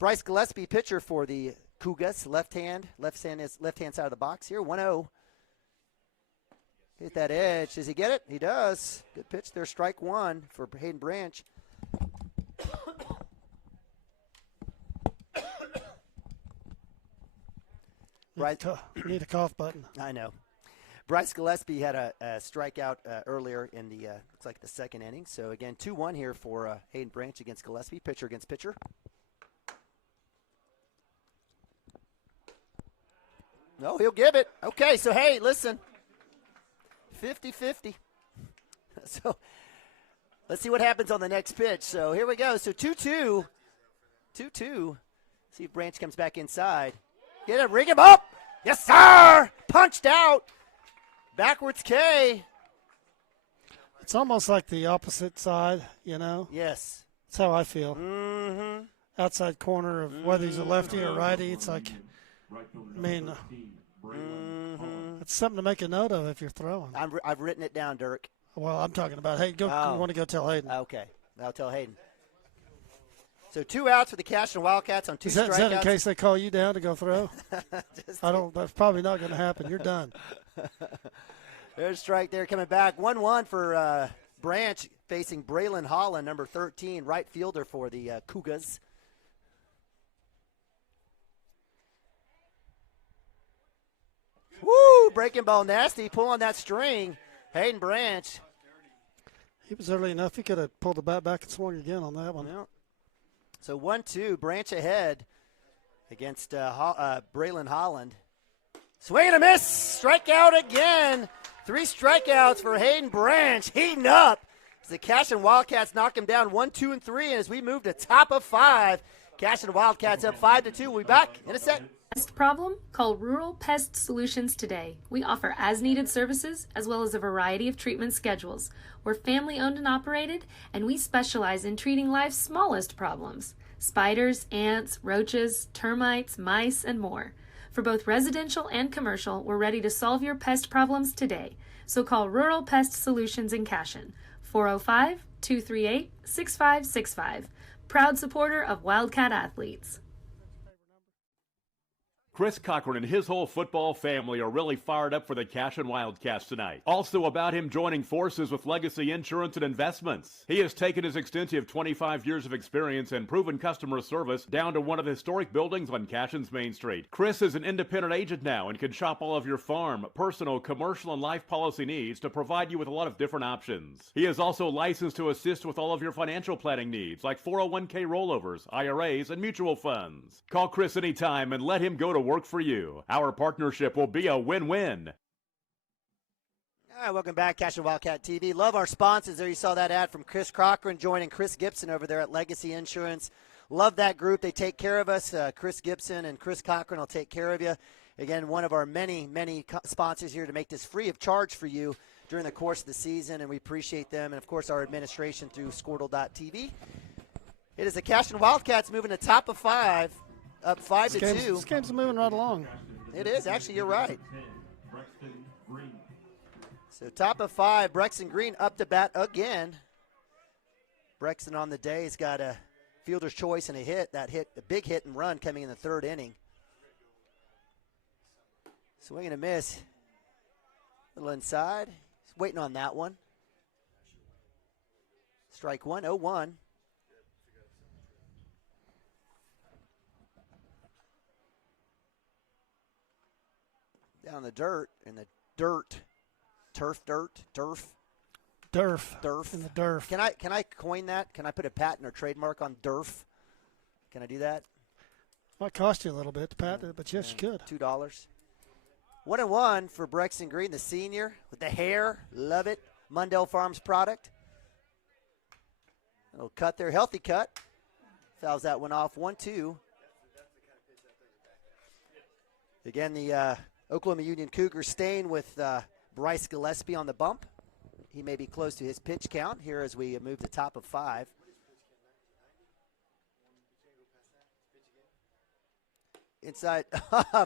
Bryce Gillespie, pitcher for the Cougars, left hand side of the box here, 1-0. Hit that edge. Does he get it? He does. Good pitch there, strike 1 for Hayden Branch. Need a cough button. I know. Bryce Gillespie had a strikeout earlier in the looks like the second inning. So again, 2-1 here for Hayden Branch against Gillespie, pitcher against pitcher. No, he'll give it. Okay, so hey, listen. 50-50. So let's see what happens on the next pitch. So here we go. So 2-2. 2-2. See if Branch comes back inside. Get it, ring him up. Yes, sir. Punched out. Backwards K. It's almost like the opposite side, you know? Yes. That's how I feel. Mm-hmm. Outside corner of whether he's a lefty or righty, it's like, I mean, it's something to make a note of if you're throwing. I've written it down, Dirk. Well, I'm talking about, hey, you want to go tell Hayden. Okay. I'll tell Hayden. So 2 outs for the Cashion Wildcats on 2 strikeouts. Is that in case they call you down to go throw? That's probably not going to happen. You're done. There's a strike there coming back. 1-1 for Branch facing Braylon Holland, number 13, right fielder for the Cougars. Woo! Breaking ball nasty. Pull on that string. Hayden Branch. He was early enough. He could have pulled the bat back and swung again on that one. Yeah. So 1-2. Branch ahead against Braylon Holland. Swing and a miss. Strikeout again. 3 strikeouts for Hayden Branch. Heating up. As the Cashion Wildcats knock him down 1, 2, and 3. And as we move to top of 5, Cashion Wildcats up 5-2. We'll be back in a sec. Pest problem? Call Rural Pest Solutions today. We offer as-needed services as well as a variety of treatment schedules. We're family-owned and operated, and we specialize in treating life's smallest problems. Spiders, ants, roaches, termites, mice, and more. For both residential and commercial, we're ready to solve your pest problems today. So call Rural Pest Solutions in Cashion, 405-238-6565. Proud supporter of Wildcat athletes. Chris Cochran and his whole football family are really fired up for the Cashion Wildcats tonight. Also about him joining forces with Legacy Insurance and Investments. He has taken his extensive 25 years of experience and proven customer service down to one of the historic buildings on Cashion's Main Street. Chris is an independent agent now and can shop all of your farm, personal, commercial, and life policy needs to provide you with a lot of different options. He is also licensed to assist with all of your financial planning needs like 401k rollovers, IRAs, and mutual funds. Call Chris anytime and let him go to work for you. Our partnership will be a win-win. All right, welcome back, Cashion Wildcat TV. Love our sponsors. There you saw that ad from Chris Cochran joining Chris Gibson over there at Legacy Insurance. Love that group. They take care of us. Chris Gibson and Chris Cochran will take care of you. Again, one of our many, many sponsors here to make this free of charge for you during the course of the season, and we appreciate them. And, of course, our administration through Squirtle.tv. It is the Cashion Wildcats moving to top of 5. Up 5-2. This game's moving right along. It is. Actually, you're right. So top of 5, Brexton Green up to bat again. Brexton on the day has got a fielder's choice and a hit. That hit, a big hit and run coming in the 3rd inning. Swing and a miss. A little inside. He's waiting on that one. Strike 1, 0-1. Down the dirt, in the dirt, turf, Durf. In the Durf. Can I coin that? Can I put a patent or trademark on Durf? Can I do that? Might cost you a little bit to patent it, but yes, you could. $2. 1-1 for Brexton Green, the senior, with the hair. Love it. Mundell Farms product. A little cut there, healthy cut. Fouls that one off. 1-2. Again, the Oklahoma Union Cougars staying with Bryce Gillespie on the bump. He may be close to his pitch count here as we move to top of 5. Inside,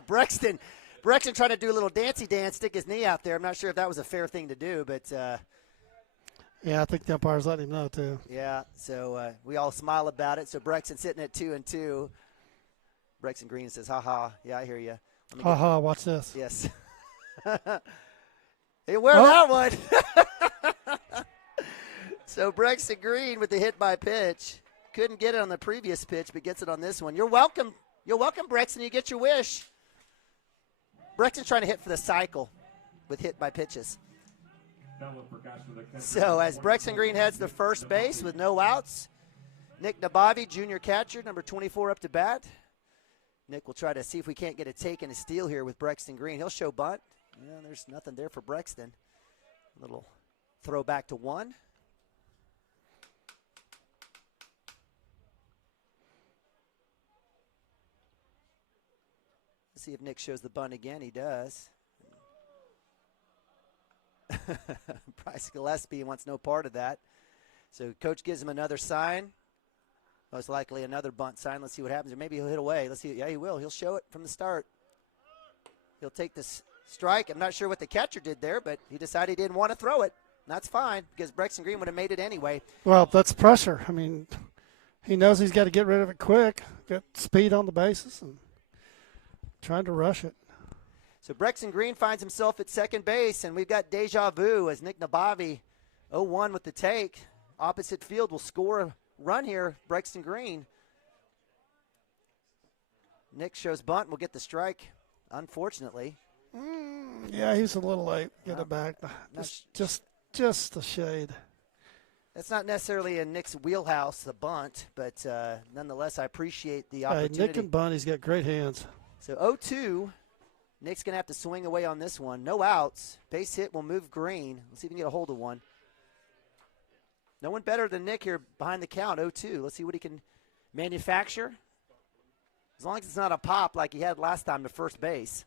Brexton trying to do a little dancey dance, stick his knee out there. I'm not sure if that was a fair thing to do, but yeah, I think the umpires let him know too. Yeah, so we all smile about it. So Brexton sitting at 2-2. Brexton Green says, "Ha ha, yeah, I hear you." Ha ha, watch this. Yes. Hey, wear that one. So Brexton Green with the hit by pitch. Couldn't get it on the previous pitch, but gets it on this one. You're welcome. You're welcome, Brexton. You get your wish. Brexton's trying to hit for the cycle with hit by pitches. So as Brexton Green heads to first base with no outs, Nick Nabavi, junior catcher, number 24 up to bat. Nick will try to see if we can't get a take and a steal here with Brexton Green. He'll show bunt. Yeah, there's nothing there for Brexton. A little throw back to 1. Let's see if Nick shows the bunt again. He does. Bryce Gillespie wants no part of that. So coach gives him another sign. Most likely another bunt sign. Let's see what happens. Or maybe he'll hit away. Let's see. Yeah, he will. He'll show it from the start. He'll take this strike. I'm not sure what the catcher did there, but he decided he didn't want to throw it. That's fine because Brexton Green would have made it anyway. Well, that's pressure. I mean, he knows he's got to get rid of it quick. Got speed on the bases and trying to rush it. So Brexton Green finds himself at second base, and we've got deja vu as Nick Nabavi 0-1 with the take. Opposite field will score a run here, Brexton Green. Nick shows bunt. We'll get the strike, unfortunately. Yeah, he's a little late. Get it back. Just a shade. That's not necessarily in Nick's wheelhouse, the bunt, but nonetheless, I appreciate the opportunity. Hey, Nick and bunt, he's got great hands. So 0-2. Nick's going to have to swing away on this one. No outs. Base hit will move Green. Let's see if we can get a hold of one. No one better than Nick here behind the count, 0-2. Let's see what he can manufacture. As long as it's not a pop like he had last time to first base.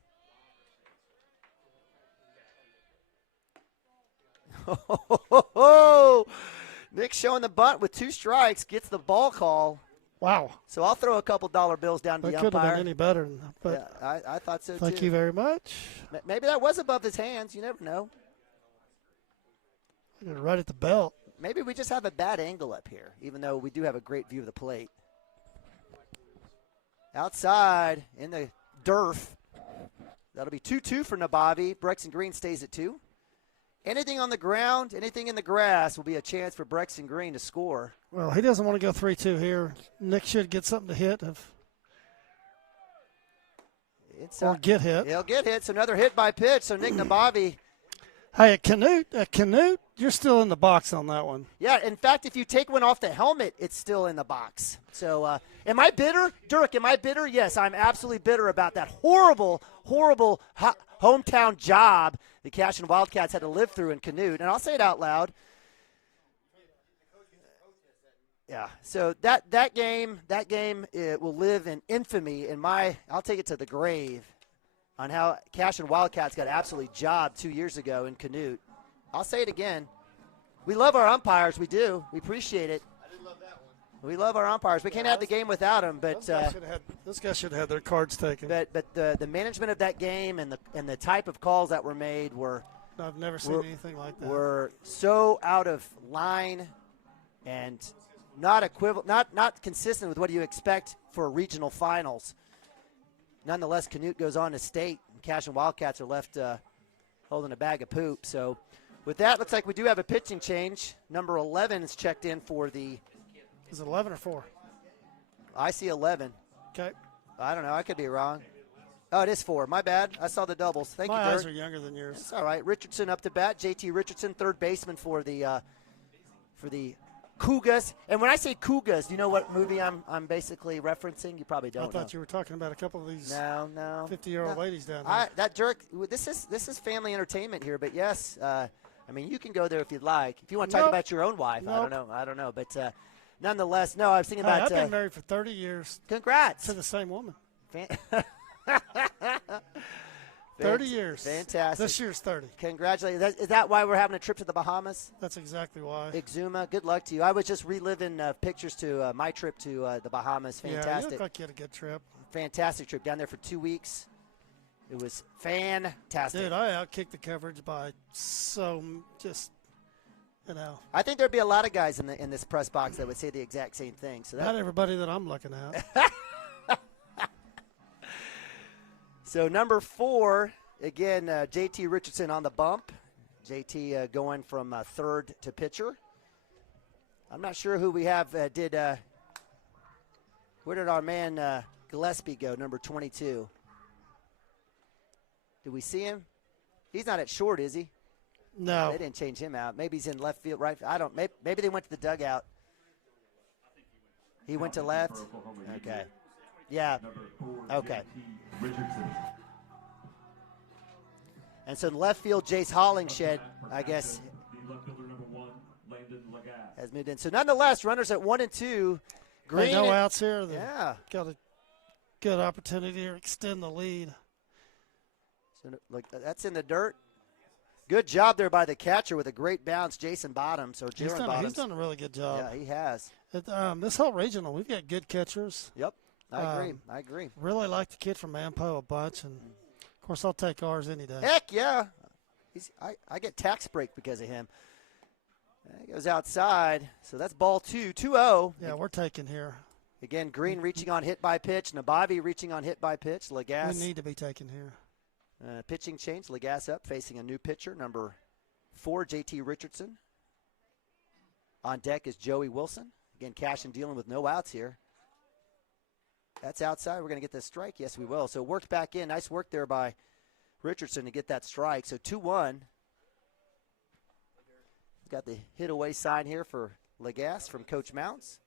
Nick showing the bunt with 2 strikes, gets the ball call. Wow. So I'll throw a couple $1 bills down to the umpire. That could have been any better. But yeah, I thought so, thank too. you very much. Maybe that was above his hands. You never know. Right at the belt. Maybe we just have a bad angle up here, even though we do have a great view of the plate. Outside in the Durf. That'll be 2-2 for Nabavi. Brexton Green stays at 2. Anything on the ground, anything in the grass will be a chance for Brexton Green to score. Well, he doesn't want to go 3-2 here. Nick should get something to hit. Or get hit. He'll get hit. So another hit by pitch. So Nick Nabavi. Hey, at Canute, you're still in the box on that one. Yeah, in fact, if you take one off the helmet, it's still in the box. So am I bitter? Dirk, am I bitter? Yes, I'm absolutely bitter about that horrible hometown job the Cashion Wildcats had to live through in Canute. And I'll say it out loud. Yeah, so that game it will live in infamy I'll take it to the grave on how Cashion Wildcats got absolutely jobbed 2 years ago in Canute. I'll say it again. We love our umpires. We do. We appreciate it. I did love that one. We love our umpires. We can't have the game without them. But those guys should have had their cards taken. But the management of that game and the type of calls that were made I've never seen anything like that. Were so out of line and not consistent with what you expect for regional finals. Nonetheless, Canute goes on to state, and Cashion Wildcats are left holding a bag of poop. So with that, looks like we do have a pitching change. Number 11 is checked in for the – Is it 11 or 4? I see 11. Okay. I don't know. I could be wrong. Oh, it is 4. My bad. I saw the doubles. Thank you, Dirk. My eyes are younger than yours. It's all right. Richardson up to bat. JT Richardson, third baseman for the Cougars. And when I say Cougars, do you know what movie I'm basically referencing? You probably don't. I thought you were talking about a couple of these 50-year-old ladies down there. Dirk, this is family entertainment here, but yes, I mean you can go there if you'd like. If you want to talk about your own wife, I don't know, but nonetheless, no. I was thinking about. I've been married for 30 years. Congrats to the same woman. 30 years. Fantastic. This year's 30. Congratulations. Is that why we're having a trip to the Bahamas? That's exactly why. Exuma, good luck to you. I was just reliving pictures to my trip to the Bahamas. Fantastic. Yeah, you look like you had a good trip. Fantastic trip. Down there for 2 weeks. It was fantastic. Dude, I outkicked the coverage by I think there'd be a lot of guys in this press box that would say the exact same thing. So not everybody that I'm looking at. So number 4, again, JT Richardson on the bump. JT going from third to pitcher. I'm not sure who we have. Where did our man Gillespie go, number 22? Did we see him? He's not at short, is he? No. They didn't change him out. Maybe he's in left field, right. I don't. Maybe they went to the dugout. He went to left? Okay. Yeah. Okay. And so in left field, Jace Hollingshed, I guess, has moved in. So nonetheless, runners at 1 and 2. Green. No outs here. Yeah. Got a good opportunity to extend the lead. So look, that's in the dirt. Good job there by the catcher with a great bounce, Jason Bottoms. Or He's done a really good job. Yeah, he has. This whole regional, we've got good catchers. Yep, I agree. Really like the kid from Mampo a bunch, and of course I'll take ours any day. Heck yeah, I get tax break because of him. He goes outside, so that's ball 2, 2-0. Yeah, we're taking here. Again, Green reaching on hit by pitch, Nabavi reaching on hit by pitch. Lagasse. We need to be taking here. Pitching change, Lagasse up, facing a new pitcher, number 4, JT Richardson. On deck is Joey Wilson. Again, Cashion dealing with no outs here. That's outside. We're going to get this strike. Yes, we will. So worked back in. Nice work there by Richardson to get that strike. So 2-1. Got the hit away sign here for Lagasse from Coach Mounts.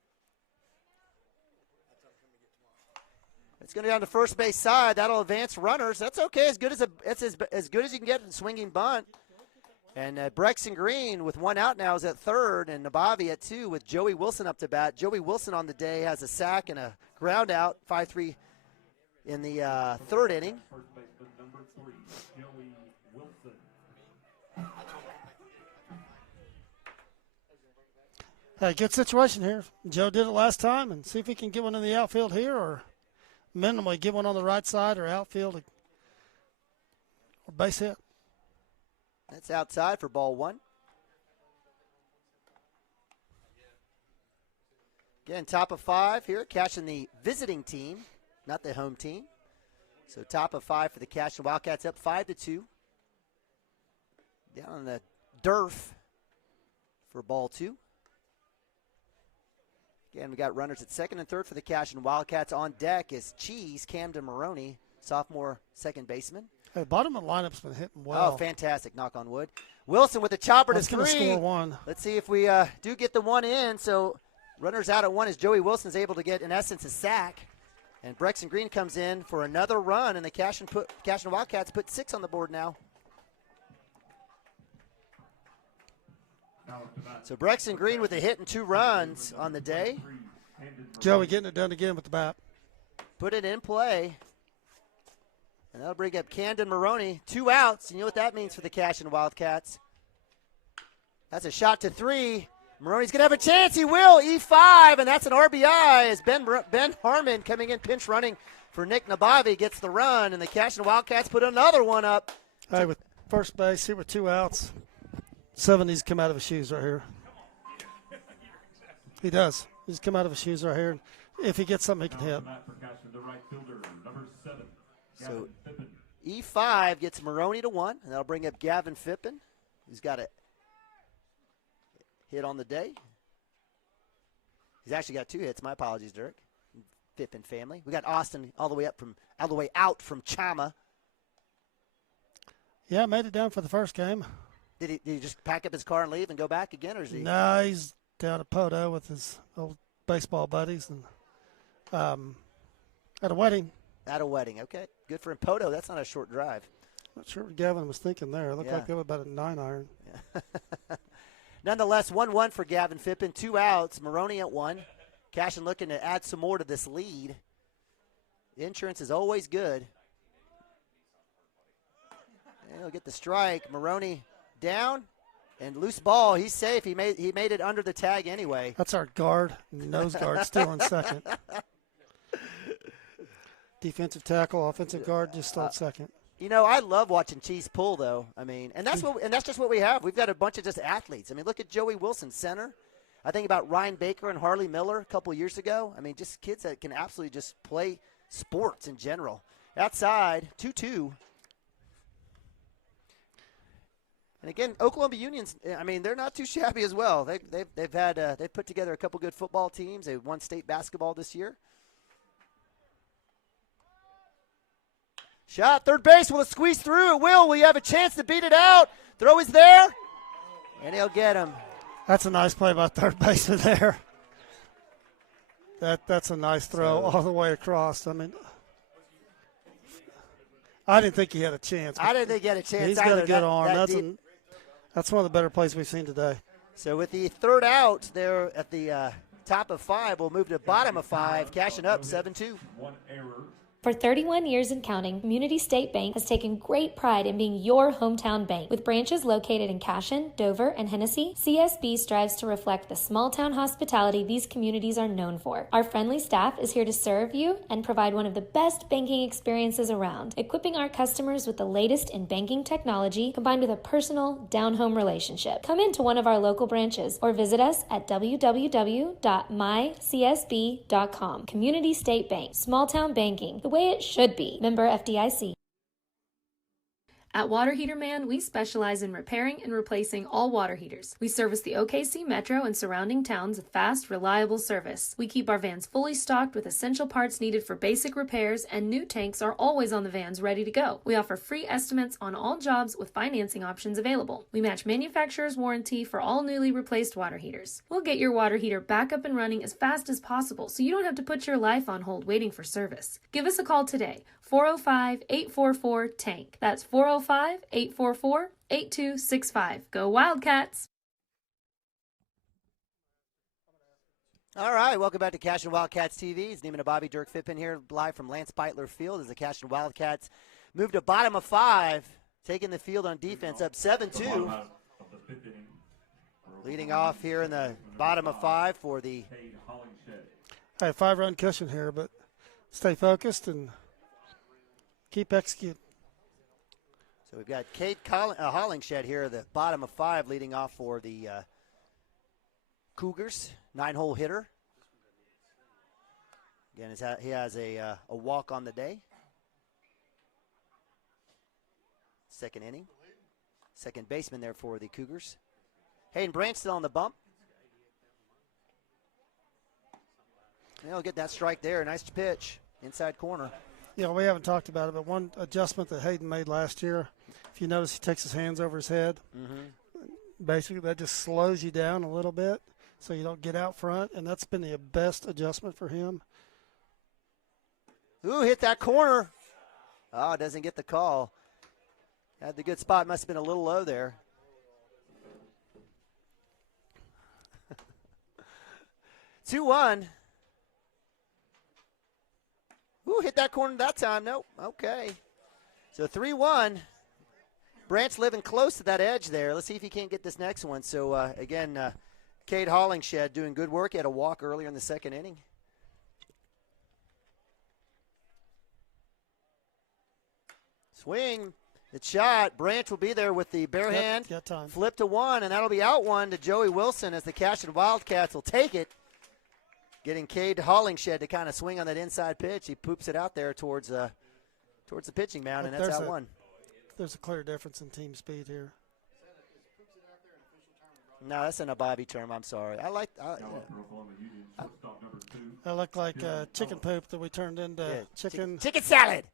It's going to be on the first base side. That'll advance runners. That's okay. As good as you can get in swinging bunt. And Brexton Green with 1 out now is at third, and Nabavi at 2 with Joey Wilson up to bat. Joey Wilson on the day has a sack and a ground out, 5-3 in the third inning. First baseman number 3, Joey Wilson. Hey, good situation here. Joe did it last time, and see if he can get one in the outfield here, or minimally get one on the right side or outfield or base hit. That's outside for ball 1. Again, top of 5 here, Cashion the visiting team, not the home team. So top of 5 for the Cashion Wildcats, up 5-2. Down on the Durf for ball 2. Again, we got runners at second and third for the Cashion Wildcats. On deck is Cheese, Camden Maroney, sophomore second baseman. Hey, the bottom of the lineup's been hitting well. Oh, fantastic. Knock on wood. Wilson with the chopper to 3. Going to score 1. Let's see if we do get the 1 in. So runners out at 1 as Joey Wilson's able to get, in essence, a sack. And Brexton Green comes in for another run, and the Cashion Wildcats put 6 on the board now. So Brexton Green with a hit and 2 runs on the day. Joey getting it done again with the bat. Put it in play. And that'll bring up Camden Maroney. 2 outs. You know what that means for the Cashion Wildcats. That's a shot to 3. Maroney's going to have a chance. He will. E5, and that's an RBI as Ben Harmon coming in pinch running for Nick Nabavi gets the run, and the Cashion Wildcats put another one up. Hey, with first base here with 2 outs, 7 needs to come out of his shoes right here. He does. He's come out of his shoes right here. If he gets something, he can hit. So E5 gets Maroney to 1, and that'll bring up Gavin Fippen, who's got a hit on the day. He's actually got 2 hits. My apologies, Dirk. Fippen family. We got Austin all the way out from Chama. Yeah, made it down for the first game. Did he just pack up his car and leave and go back again, or is he? No, he's down at Poto with his old baseball buddies and at a wedding. At a wedding, okay. Good for him. Poto, that's not a short drive. Not sure what Gavin was thinking there. It looked like they were about a 9-iron. Yeah. Nonetheless, 1-1 for Gavin Fippen. 2 outs. Maroney at 1. Cashion looking to add some more to this lead. Insurance is always good. And he'll get the strike. Maroney down and loose ball. He's safe. He made it under the tag anyway. That's our guard, nose guard, still in second. Defensive tackle, offensive guard, just still second. You know, I love watching Cheese pull, though. I mean, and that's just what we have. We've got a bunch of just athletes. I mean, look at Joey Wilson, center. I think about Ryan Baker and Harley Miller a couple years ago. I mean, just kids that can absolutely just play sports in general. Outside, 2-2. And again, Oklahoma Union's, I mean, they're not too shabby as well. They've put together a couple good football teams. They won state basketball this year. Shot, third base, will it squeeze through? It will. Will you have a chance to beat it out? Throw is there, and he'll get him. That's a nice play by third baseman there. That's a nice throw all the way across. I mean, I didn't think he had a chance. I didn't think he had a chance He's either. got a good arm. That's one of the better plays we've seen today. So with the third out there at the top of 5, we'll move to bottom of 5, Cashion up 7-2. One error. For 31 years and counting, Community State Bank has taken great pride in being your hometown bank. With branches located in Cashion, Dover, and Hennessy, CSB strives to reflect the small-town hospitality these communities are known for. Our friendly staff is here to serve you and provide one of the best banking experiences around, equipping our customers with the latest in banking technology combined with a personal, down-home relationship. Come into one of our local branches or visit us at www.mycsb.com. Community State Bank, small-town banking, the way it should be. Member FDIC. At Water Heater Man, we specialize in repairing and replacing all water heaters. We service the OKC Metro and surrounding towns with fast, reliable service. We keep our vans fully stocked with essential parts needed for basic repairs, and new tanks are always on the vans ready to go. We offer free estimates on all jobs with financing options available. We match manufacturer's warranty for all newly replaced water heaters. We'll get your water heater back up and running as fast as possible so you don't have to put your life on hold waiting for service. Give us a call today. 405-844-TANK. That's 405-844-8265. Go Wildcats! All right, welcome back to Cashion Wildcats TV. It's Neiman and Bobby, Dirk Fippen here, live from Lance Beitler Field as the Cashion Wildcats move to bottom of 5, taking the field on defense up 7-2. Leading off here in the bottom of 5 for the... I have 5-run cushion here, but stay focused and keep executing. So we've got Cade Hollingshed here at the bottom of 5 leading off for the Cougars, 9-hole hitter. Again, he has a walk on the day. second inning. Second baseman there for the Cougars. Hayden Branch still on the bump. He'll get that strike there. Nice pitch. Inside corner. Yeah, we haven't talked about it, but one adjustment that Hayden made last year, if you notice, he takes his hands over his head. Basically, that just slows you down a little bit so you don't get out front, and that's been the best adjustment for him. Ooh, hit that corner. Oh, doesn't get the call. Had the good spot. Must have been a little low there. Two one. Ooh, hit that corner that time. Nope. Okay. So 3-1. Branch living close to that edge there. Let's see if he can't get this next one. So, again, Cade Hollingshed doing good work. He had a walk earlier in the second inning. Swing. It's shot. Branch will be there with the bare hand. Got time. Flip to one, and that'll be out one to Joey Wilson as the Cashion Wildcats will take it. Getting Cade Hollingshed to kind of swing on that inside pitch. He poops it out there towards the pitching mound, and that's out one. There's a clear difference in team speed here. No, that's an Bobby term. I'm sorry. I like. That looked like chicken poop that we turned into chicken salad.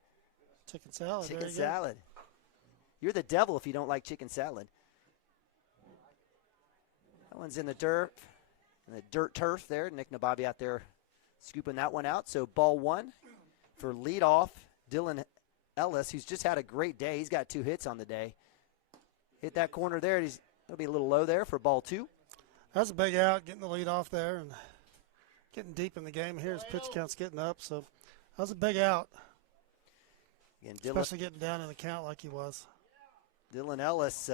Chicken salad. Chicken salad. You're the devil if you don't like chicken salad. That one's in the dirt. And the dirt turf there. Nick Nababi out there scooping that one out. So ball one for leadoff Dylan Ellis, who's just had a great day. He's got 2 hits on the day. Hit that corner there. He'll be a little low there for ball 2. That's a big out, getting the lead off there and getting deep in the game here. His pitch count's getting up, so that was a big out. Again, especially getting down in the count like he was. Dylan Ellis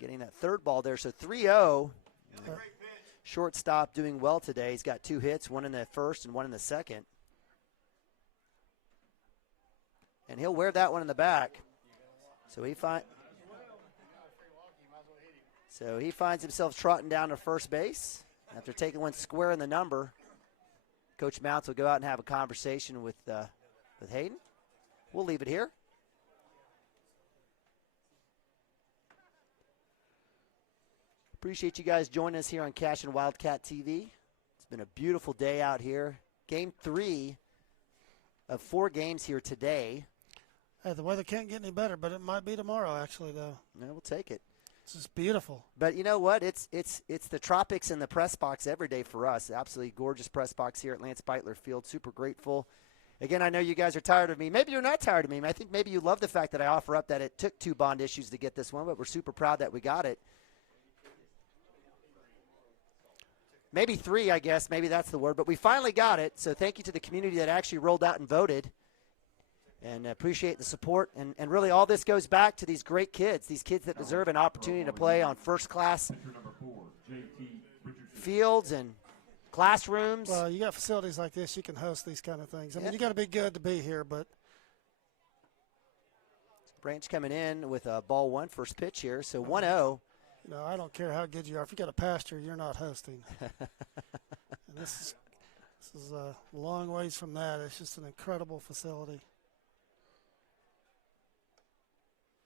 getting that third ball there. So 3-0. Shortstop doing well today. He's got 2 hits, one in the first and one in the second. And he'll wear that one in the back. So he finds himself trotting down to first base after taking one square in the number. Coach Mounts will go out and have a conversation with Hayden. We'll leave it here. Appreciate you guys joining us here on Cashion Wildcat TV. It's been a beautiful day out here. Game 3 of 4 games here today. Hey, the weather can't get any better, but it might be tomorrow, actually, though. No, we'll take it. It's just beautiful. But you know what? It's the tropics in the press box every day for us. Absolutely gorgeous press box here at Lance Beitler Field. Super grateful. Again, I know you guys are tired of me. Maybe you're not tired of me. I think maybe you love the fact that I offer up that it took 2 bond issues to get this one, but we're super proud that we got it. Maybe 3, I guess. Maybe that's the word. But we finally got it. So thank you to the community that actually rolled out and voted. And appreciate the support. And really all this goes back to these great kids, these kids that deserve an opportunity to play on first-class fields and classrooms. Well, you got facilities like this, you can host these kind of things. I mean, you got to be good to be here, but. Branch coming in with a ball 1, first pitch here. So 1-0. No, I don't care how good you are. If you got a pasture, you're not hosting. And this is a long ways from that. It's just an incredible facility.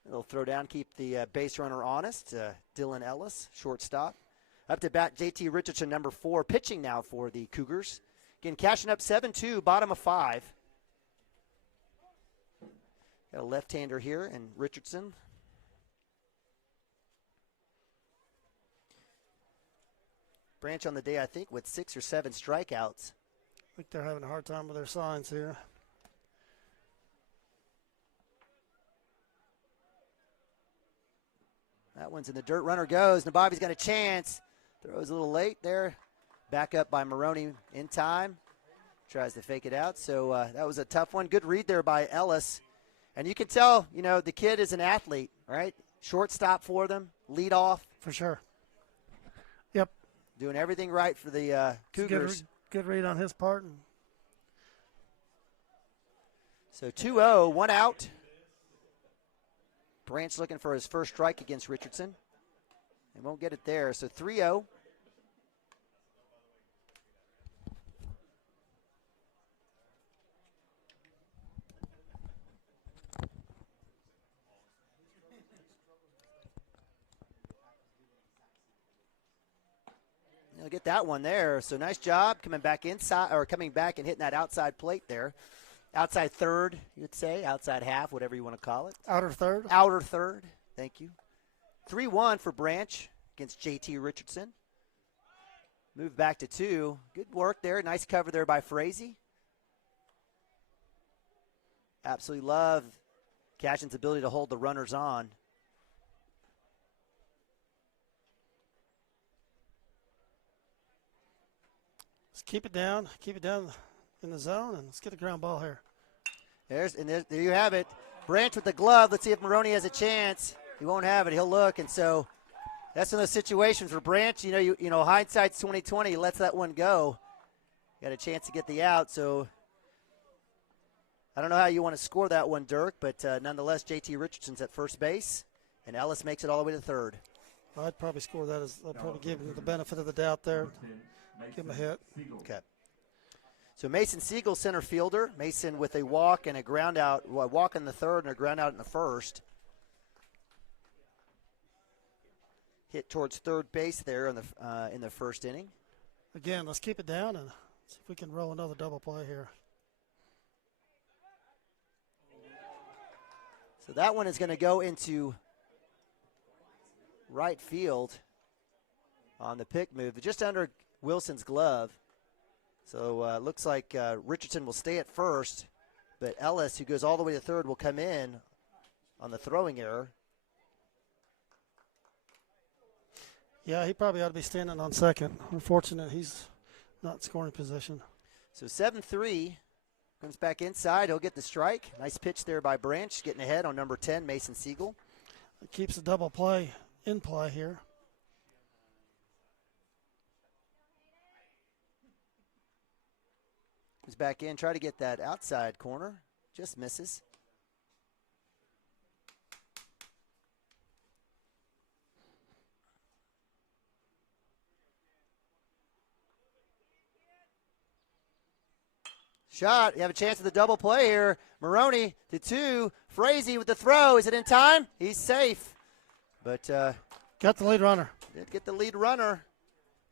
They'll throw down, keep the base runner honest. Dylan Ellis, shortstop. Up to bat, JT Richardson, number 4, pitching now for the Cougars. Again, cashing up 7-2, bottom of 5. Got a left-hander here, and Richardson. Branch on the day, I think, with 6 or 7 strikeouts. I think they're having a hard time with their signs here. That one's in the dirt. Runner goes. Nababi's got a chance. Throws a little late there. Back up by Maroney in time. Tries to fake it out. So that was a tough one. Good read there by Ellis. And you can tell, the kid is an athlete, right? Shortstop for them. Lead off. For sure. Yep. Doing everything right for the Cougars. Good read on his part. So 2-0, 1 out. Branch looking for his first strike against Richardson. They won't get it there. So 3-0. I'll get that one there. So nice job coming back inside, or coming back and hitting that outside plate there. Outside third, you would say. Outside half, whatever you want to call it. Outer third. Outer third. Thank you. 3-1 for Branch against J.T. Richardson. Move back to 2. Good work there. Nice cover there by Frazee. Absolutely love Cashion's ability to hold the runners on. Let's keep it down in the zone, and let's get a ground ball here. There you have it. Branch with the glove. Let's see if Maroney has a chance. He won't have it. He'll look, and so that's one of those situations where Branch, you know, hindsight's 20/20. He lets that one go. Got a chance to get the out, so I don't know how you want to score that one, Dirk, but nonetheless, J.T. Richardson's at first base, and Ellis makes it all the way to third. I'd probably score that as I'd probably give him the benefit of the doubt there. Give him a hit. Okay. So Mason Siegel, center fielder. Mason with a walk and a ground out, a walk in the third and a ground out in the first. Hit towards third base there in the first inning. Again, let's keep it down and see if we can roll another double play here. So that one is going to go into right field on the pick move, just under Wilson's glove. So looks like Richardson will stay at first, but Ellis, who goes all the way to third, will come in on the throwing error. Yeah, he probably ought to be standing on second. Unfortunate, he's not in scoring position. So 7-3, comes back inside. He'll get the strike. Nice pitch there by Branch, getting ahead on number 10, Mason Siegel. It keeps the double play in play here. Comes back in, try to get that outside corner. Just misses. Shot. You have a chance at the double play here. Maroney to 2. Frazee with the throw. Is it in time? He's safe. But got the lead runner. Did get the lead runner.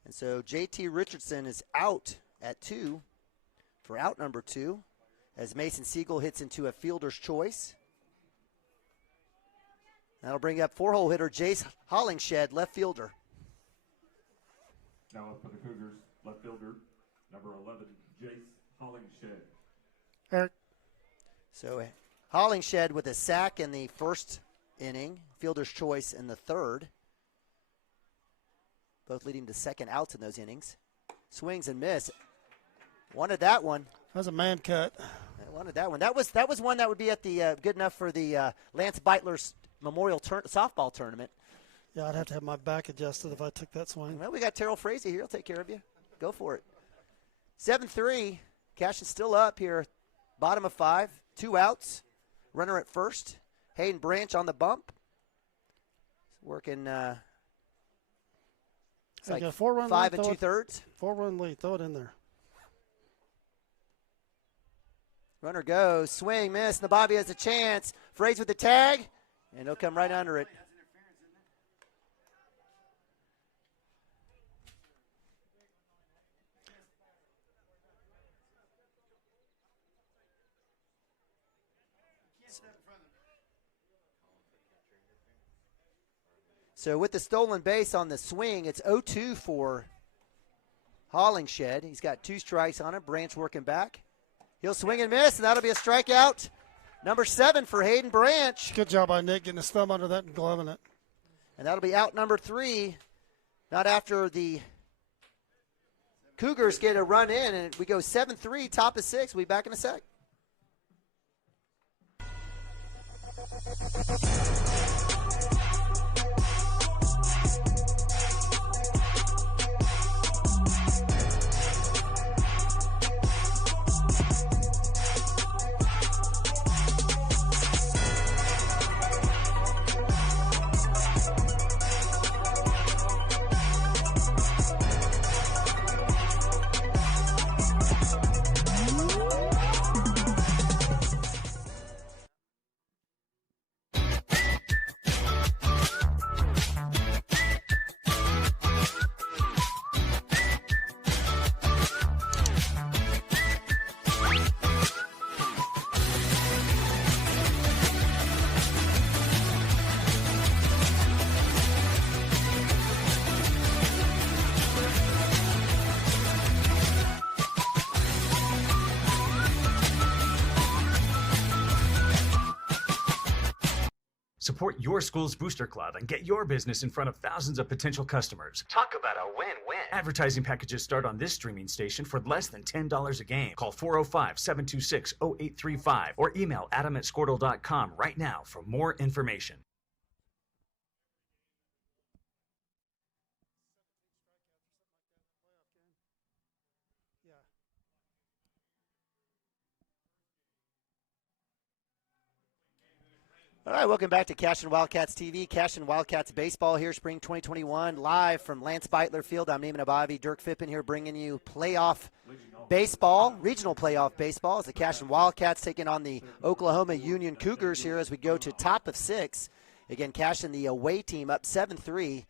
And so J.T. Richardson is out at 2 for out number 2 as Mason Siegel hits into a fielder's choice. That'll bring up 4-hole hitter Jace Hollingshed, left fielder. Now up for the Cougars, left fielder, number 11, Jace Hollingshed. Eric. So Hollingshed with a sack in the first inning, fielder's choice in the third. Both leading to second outs in those innings. Swings and miss. Wanted that one. That was a man cut. I wanted that one. That was one that would be at the good enough for the Lance Beitler's Memorial softball tournament. Yeah, I'd have to have my back adjusted if I took that swing. Well, we got Terrell Frazee here. He'll take care of you. Go for it. 7-3. Cashion's still up here. Bottom of 5. 2 outs. Runner at first. Hayden Branch on the bump. Working it's like 4-run 5 lead, 2/3. 4-run lead. Throw it in there. Runner goes. Swing, miss. Nabavi has a chance. Frazee with the tag. And he'll come right under it. So with the stolen base on the swing, it's 0-2 for Hollingshed. He's got 2 strikes on him. Branch working back. He'll swing and miss, and that'll be a strikeout. Number 7 for Hayden Branch. Good job by Nick getting his thumb under that and gloving it. And that'll be out number 3. Not after the Cougars get a run in, and we go 7-3, top of 6. We'll be back in a sec. Support your school's booster club and get your business in front of thousands of potential customers. Talk about a win-win. Advertising packages start on this streaming station for less than $10 a game. Call 405-726-0835 or email adam@squirtle.com right now for more information. All right, welcome back to Cashion Wildcats TV. Cashion Wildcats baseball here, spring 2021, live from Lance Beitler Field. I'm Neiman Abavi, Dirk Fippen here, bringing you playoff baseball, regional playoff baseball, as the Cashion Wildcats taking on the Oklahoma Union Cougars here as we go to top of 6. Again, Cashion, the away team, up 7-3.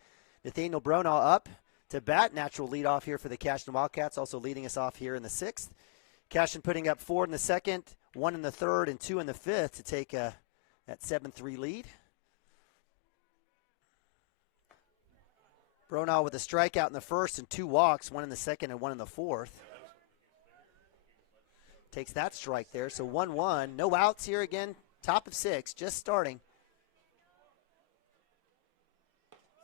Nathaniel Bronaugh up to bat, natural leadoff here for the Cashion Wildcats, also leading us off here in the 6th. Cashion putting up 4 in the 2nd, 1 in the 3rd, and 2 in the 5th to take that 7-3 lead. Bronaugh with a strikeout in the 1st and 2 walks, 1 in the 2nd and 1 in the 4th. Takes that strike there, so 1-1. No outs here again, top of 6, just starting.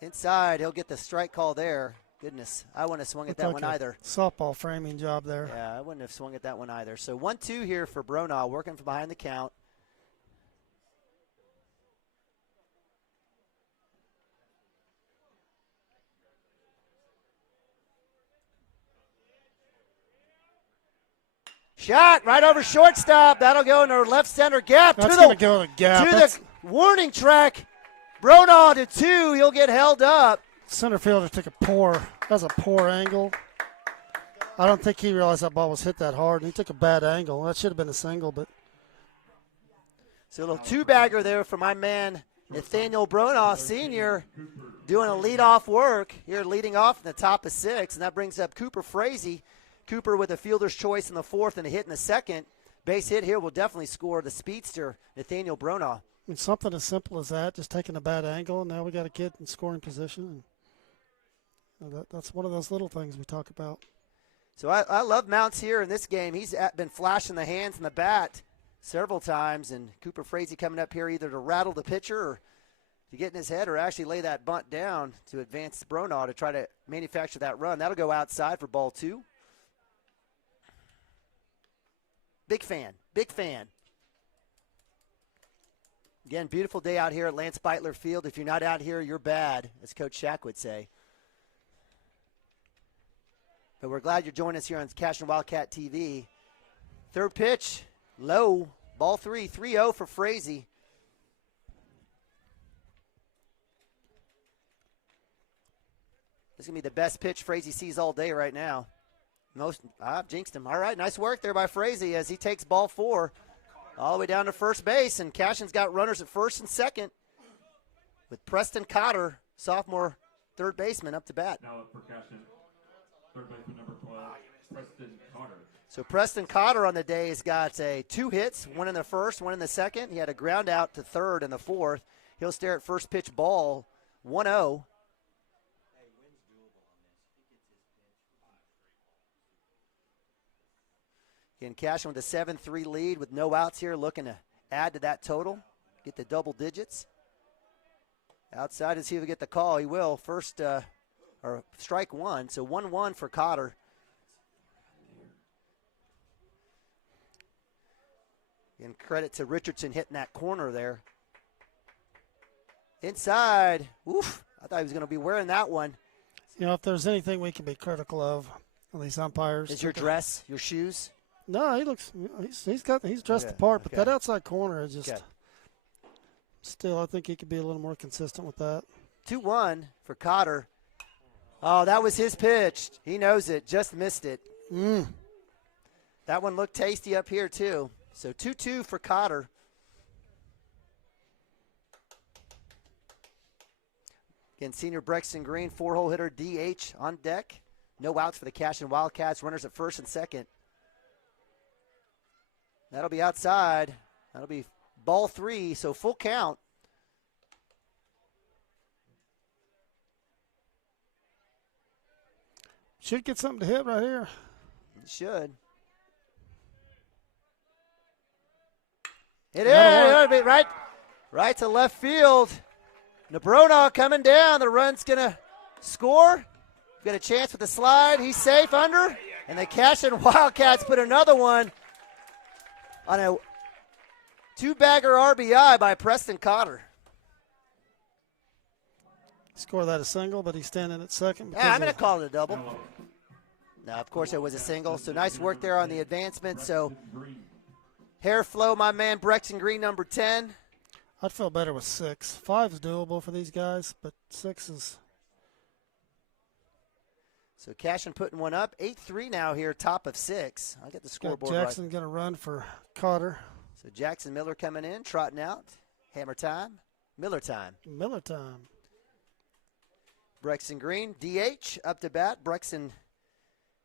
Inside, he'll get the strike call there. Goodness, I wouldn't have swung at that one either. Softball framing job there. Yeah, I wouldn't have swung at that one either. So 1-2 here for Bronaugh, working from behind the count. Shot right over shortstop. That'll go in the left center gap. That's going to go in the gap. To the warning track. Bronaugh to 2. He'll get held up. Center fielder took that's a poor angle. I don't think he realized that ball was hit that hard. He took a bad angle. That should have been a single, but. So a little two-bagger there for my man Nathaniel Bronaugh, senior, doing a leadoff work here, leading off in the top of 6, and that brings up Cooper Frazee. Cooper with a fielder's choice in the 4th and a hit in the 2nd. Base hit here will definitely score the speedster, Nathaniel Bronaugh. And something as simple as that, just taking a bad angle, and now we got a kid in scoring position. That's one of those little things we talk about. So I love Mounts here in this game. He's been flashing the hands and the bat several times, and Cooper Frazee coming up here either to rattle the pitcher or to get in his head or actually lay that bunt down to advance Bronaugh to try to manufacture that run. That'll go outside for ball 2. Big fan. Again, beautiful day out here at Lance Beitler Field. If you're not out here, you're bad, as Coach Shack would say. But we're glad you're joining us here on Cashion Wildcat TV. 3rd pitch, low, ball 3, 3-0 for Frazee. This is going to be the best pitch Frazee sees all day right now. I've jinxed him. All right, nice work there by Frazee as he takes ball 4 all the way down to first base, and Cashion's got runners at 1st and 2nd with Preston Cotter, sophomore 3rd baseman, up to bat. Now up for Cashion, 3rd baseman number 12, Preston Cotter. So Preston Cotter on the day has got 2 hits, 1 in the 1st, 1 in the 2nd. He had a ground out to 3rd in the 4th. He'll stare at first pitch ball, 1-0. Again, Cashion with a 7-3 lead with no outs here, looking to add to that total, get the double digits. Outside to see if he get the call. He will. First, or strike 1, so 1-1 for Cotter. And credit to Richardson hitting that corner there. Inside. Oof, I thought he was going to be wearing that one. You know, if there's anything we can be critical of these umpires. Is your dress, your shoes? No, he looks. He's dressed the part, but that outside corner is just. Still, I think he could be a little more consistent with that. 2-1 for Cotter. Oh, that was his pitch. He knows it. Just missed it. That one looked tasty up here too. So 2-2 for Cotter. Again, senior Brexton Green, 4-hole hitter, DH on deck. No outs for the Cashion Wildcats. Runners at 1st and 2nd. That'll be outside. That'll be ball 3, so full count. Should get something to hit right here. It should. It is, right? Right to left field. Nebrona coming down. The run's going to score. Got a chance with the slide. He's safe under. And the Cashion Wildcats put another one on a two-bagger RBI by Preston Cotter. Score that a single, but he's standing at second. Yeah, I'm going to call it a double. No, of course it was a single. So nice work there on the advancement. So hair flow, my man, Brexton Green, number 10. I'd feel better with 6. 5 is doable for these guys, but 6 is. So Cashion putting one up. 8-3 now here, top of 6. I'll get the scoreboard Jackson right. going to run for Cotter. So Jackson Miller coming in, trotting out. Hammer time. Miller time. Miller time. Brexton Green, DH, up to bat. Brexton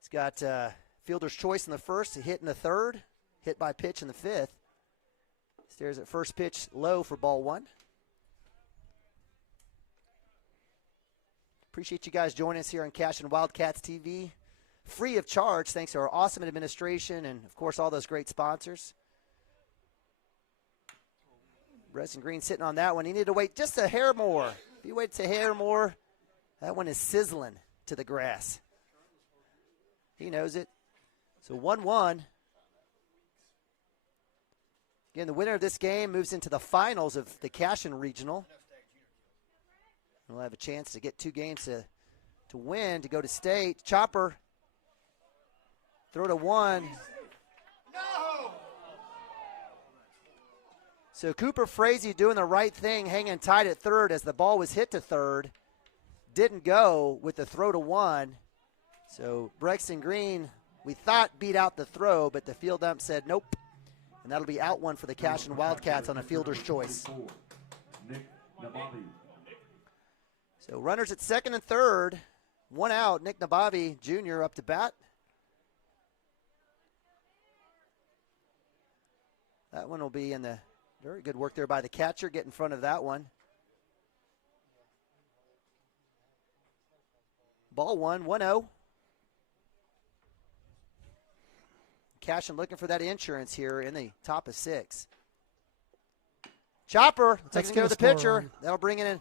has got fielder's choice in the first, a hit in the third, hit by pitch in the fifth. Stares at first pitch low for ball 1. Appreciate you guys joining us here on Cashion Wildcats TV. Free of charge, thanks to our awesome administration and, of course, all those great sponsors. Brexton Green sitting on that one. He needed to wait just a hair more. If he waits a hair more, that one is sizzling to the grass. He knows it. So 1-1. Again, the winner of this game moves into the finals of the Cashion Regional. We'll have a chance to get 2 games to win, to go to state. Chopper, throw to 1. No! So Cooper Frazee doing the right thing, hanging tight at third as the ball was hit to third. Didn't go with the throw to 1. So Brexton Green, we thought beat out the throw, but the field ump said nope. And that'll be out one for the Cashion Wildcats on a fielder's choice. So runners at second and third. 1 out. Nick Nabavi Jr. up to bat. That one will be in the very good work there by the catcher. Get in front of that one. Ball 1, 1-0. Cashion looking for that insurance here in the top of 6. Chopper taking care of the pitcher. That'll bring in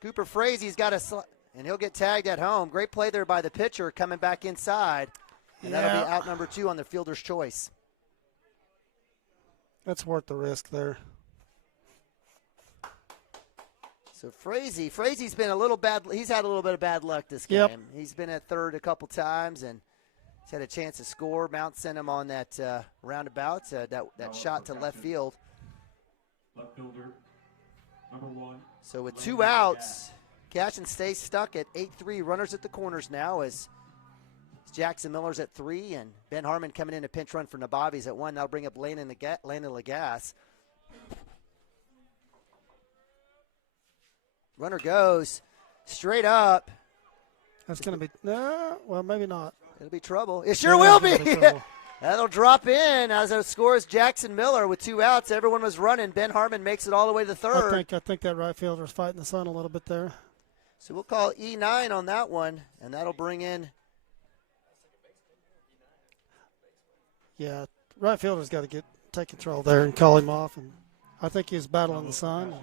Cooper Frazee. He's got and he'll get tagged at home. Great play there by the pitcher coming back inside. And that'll be out number 2 on the fielder's choice. That's worth the risk there. So Frazee's been a little bad. He's had a little bit of bad luck this game. Yep. He's been at third a couple times, and he's had a chance to score. Mount sent him on that roundabout, that shot to left field. Left fielder, number 1. So with 2 outs, Cashion stays stuck at 8-3. Runners at the corners now as Jackson Miller's at 3, and Ben Harmon coming in a pinch run for Nabavi's at 1. That'll bring up Landon Lagasse. Runner goes straight up. That's going to be, well, maybe not. It'll be trouble. It sure will be. That'll drop in as it scores Jackson Miller with 2 outs. Everyone was running. Ben Harmon makes it all the way to the third. I think that right fielder's fighting the sun a little bit there. So we'll call E9 on that one, and that'll bring in. Yeah, right fielder's got to take control there and call him off. And I think he was battling the sun.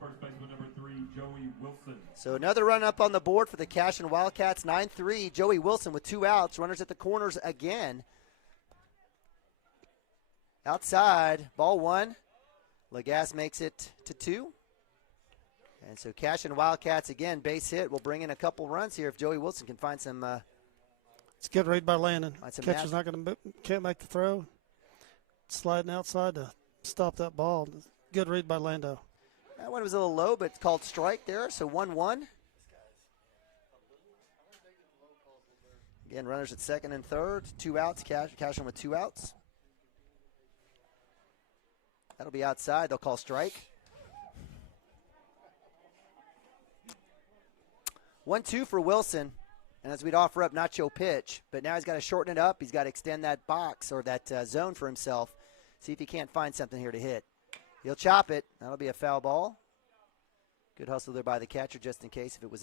First baseman number 3, Joey Wilson. So another run up on the board for the Cashion Wildcats, 9-3. Joey Wilson with 2 outs. Runners at the corners again. Outside, ball 1. Lagasse makes it to 2. And so Cashion Wildcats again, base hit. Will bring in a couple runs here if Joey Wilson can find some. It's a good read by Landon. Catcher's not going to can't make the throw. Sliding outside to stop that ball. Good read by Lando. That one was a little low, but it's called strike there, so 1-1. Again, runners at second and third. 2 outs, Cashion with 2 outs. That'll be outside. They'll call strike. 1-2 for Wilson. And as we'd offer up, Nacho pitch. But now he's got to shorten it up. He's got to extend that box or that zone for himself. See if he can't find something here to hit. He'll chop it. That'll be a foul ball. Good hustle there by the catcher just in case if it was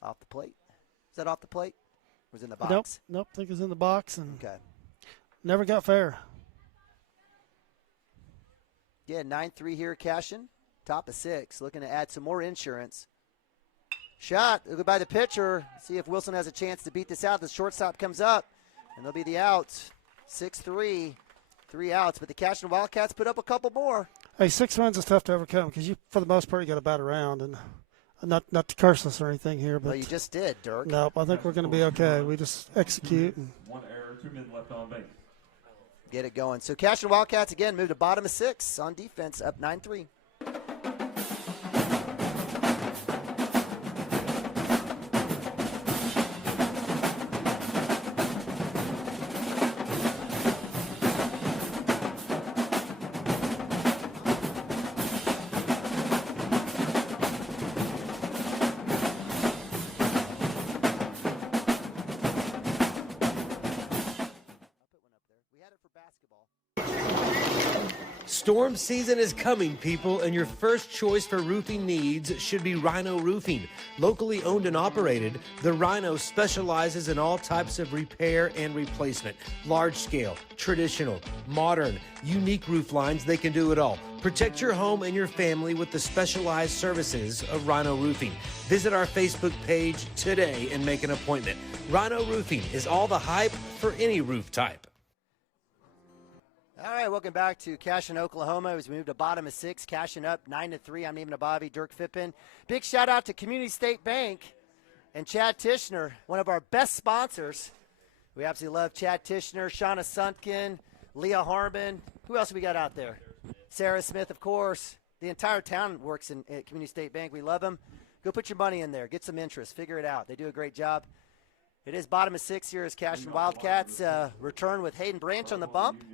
off the plate. Is that off the plate? Or was it in the box? Nope. I think it was in the box. And okay. Never got fair. Yeah, 9-3 here, Cashion. Top of 6, looking to add some more insurance. Shot, look by the pitcher. See if Wilson has a chance to beat this out. The shortstop comes up, and there'll be the out. 6-3, 3 outs. But the Cashion Wildcats put up a couple more. Hey, 6 runs is tough to overcome because you, for the most part, you got to bat around. And not to curse us or anything here, but well, you just did, Dirk. No, I think we're going to be okay. We just execute. And 1 error, 2 men left on base. Get it going. So Cashion Wildcats, again, move to bottom of 6 on defense, up 9-3. Storm season is coming, people, and your first choice for roofing needs should be Rhino Roofing. Locally owned and operated, the Rhino specializes in all types of repair and replacement. Large scale, traditional, modern, unique roof lines, they can do it all. Protect your home and your family with the specialized services of Rhino Roofing. Visit our Facebook page today and make an appointment. Rhino Roofing is all the hype for any roof type. All right, welcome back to Cashion, Oklahoma. As we move to bottom of 6, Cashion up 9-3. I'm Neiman Abavi, Dirk Fippen. Big shout out to Community State Bank and Chad Tishner, one of our best sponsors. We absolutely love Chad Tishner, Shauna Suntkin, Leah Harmon. Who else we got out there? Sarah Smith, of course. The entire town works at Community State Bank. We love them. Go put your money in there. Get some interest. Figure it out. They do a great job. It is bottom of 6 here as Cashion Wildcats return with Hayden Branch on the bump.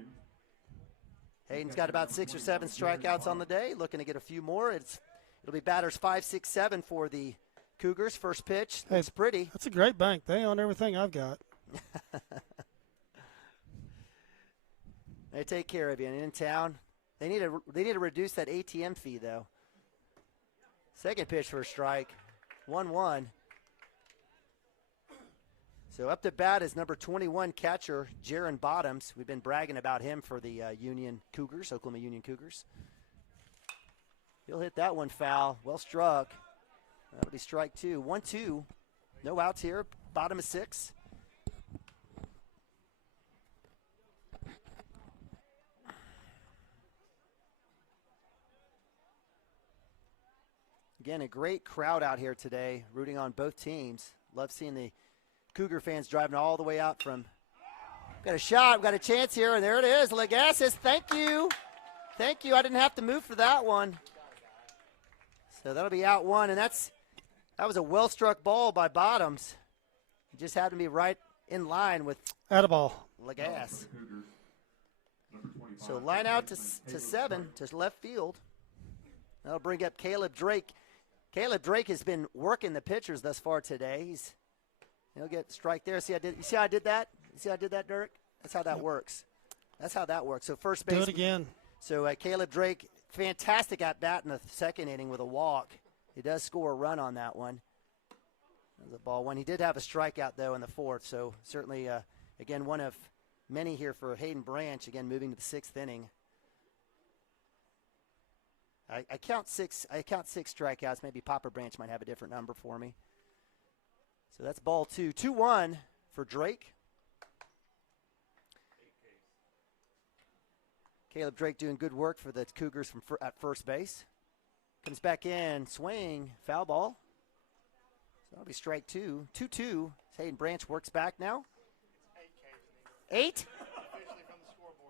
Hayden's got about 6 or 7 strikeouts on the day, looking to get a few more. It'll be batters 5, 6, 7 for the Cougars. First pitch, hey, it's pretty. That's a great bank. They own everything I've got. They take care of you. And in town, they need to reduce that ATM fee, though. Second pitch for a strike, 1-1. So up to bat is number 21 catcher, Jaron Bottoms. We've been bragging about him for the Union Cougars, Oklahoma Union Cougars. He'll hit that one foul. Well struck. That'll be strike 2. 1-2. No outs here. Bottom of 6. Again, a great crowd out here today, rooting on both teams. Love seeing the Cougar fans driving all the way out from. Got a shot, we've got a chance here, and there it is. Legassis, thank you. Thank you. I didn't have to move for that one. So that'll be out 1, and that was a well-struck ball by Bottoms. It just happened to be right in line with Attaboy. Legass. So line out to 7 to left field. That'll bring up Caleb Drake. Caleb Drake has been working the pitchers thus far today. He'll get strike there. You see how I did that? You see how I did that, Dirk? That's how that works. That's how that works. So first base. Do it again. So Caleb Drake, fantastic at bat in the second inning with a walk. He does score a run on that one. There's a ball one. He did have a strikeout, though, in the 4th. So certainly, again, one of many here for Hayden Branch, again, moving to the 6th inning. I count 6 strikeouts. Maybe Papa Branch might have a different number for me. So that's ball 2. 2-1 for Drake. Caleb Drake doing good work for the Cougars at first base. Comes back in, swing, foul ball. So that'll be strike 2. 2-2. Hayden Branch works back now. 8?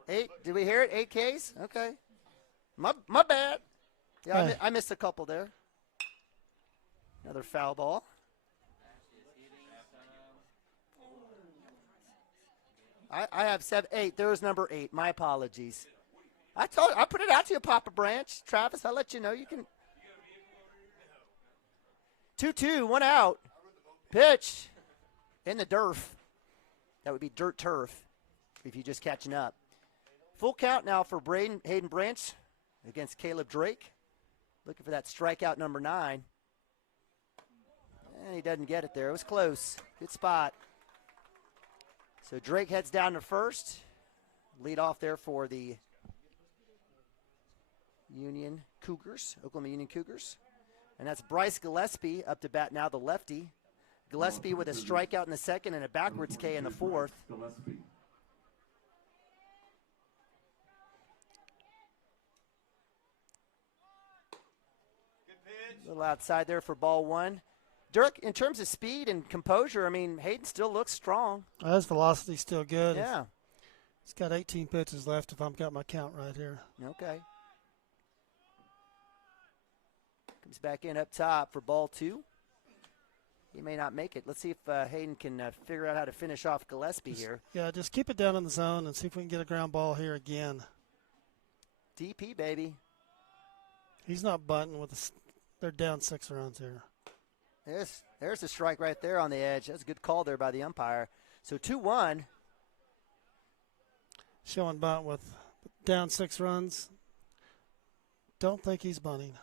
8? Did we hear it? 8 Ks? Okay. My bad. Yeah, I missed a couple there. Another foul ball. I have 8. There's number 8. My apologies. I put it out to you, Papa Branch. Travis, I'll let you know. You can. 2-2, 1 out. Pitch in the dirt. That would be dirt turf if you're just catching up. Full count now for Hayden Branch against Caleb Drake. Looking for that strikeout number 9. And he doesn't get it there. It was close. Good spot. So Drake heads down to first. Lead off there for the Union Cougars, Oklahoma Union Cougars. And that's Bryce Gillespie up to bat now, the lefty. Gillespie with a strikeout in the second and a backwards K in the fourth. A little outside there for ball one. Dirk, in terms of speed and composure, I mean, Hayden still looks strong. His velocity's still good. Yeah. He's got 18 pitches left if I've got my count right here. Okay. Comes back in up top for ball two. He may not make it. Let's see if Hayden can figure out how to finish off Gillespie here. Yeah, just keep it down in the zone and see if we can get a ground ball here again. DP, baby. He's not bunting with they're down 6 runs here. There's the strike right there on the edge. That's a good call there by the umpire. So 2-1. Showing bunt with down 6 runs. Don't think he's bunting.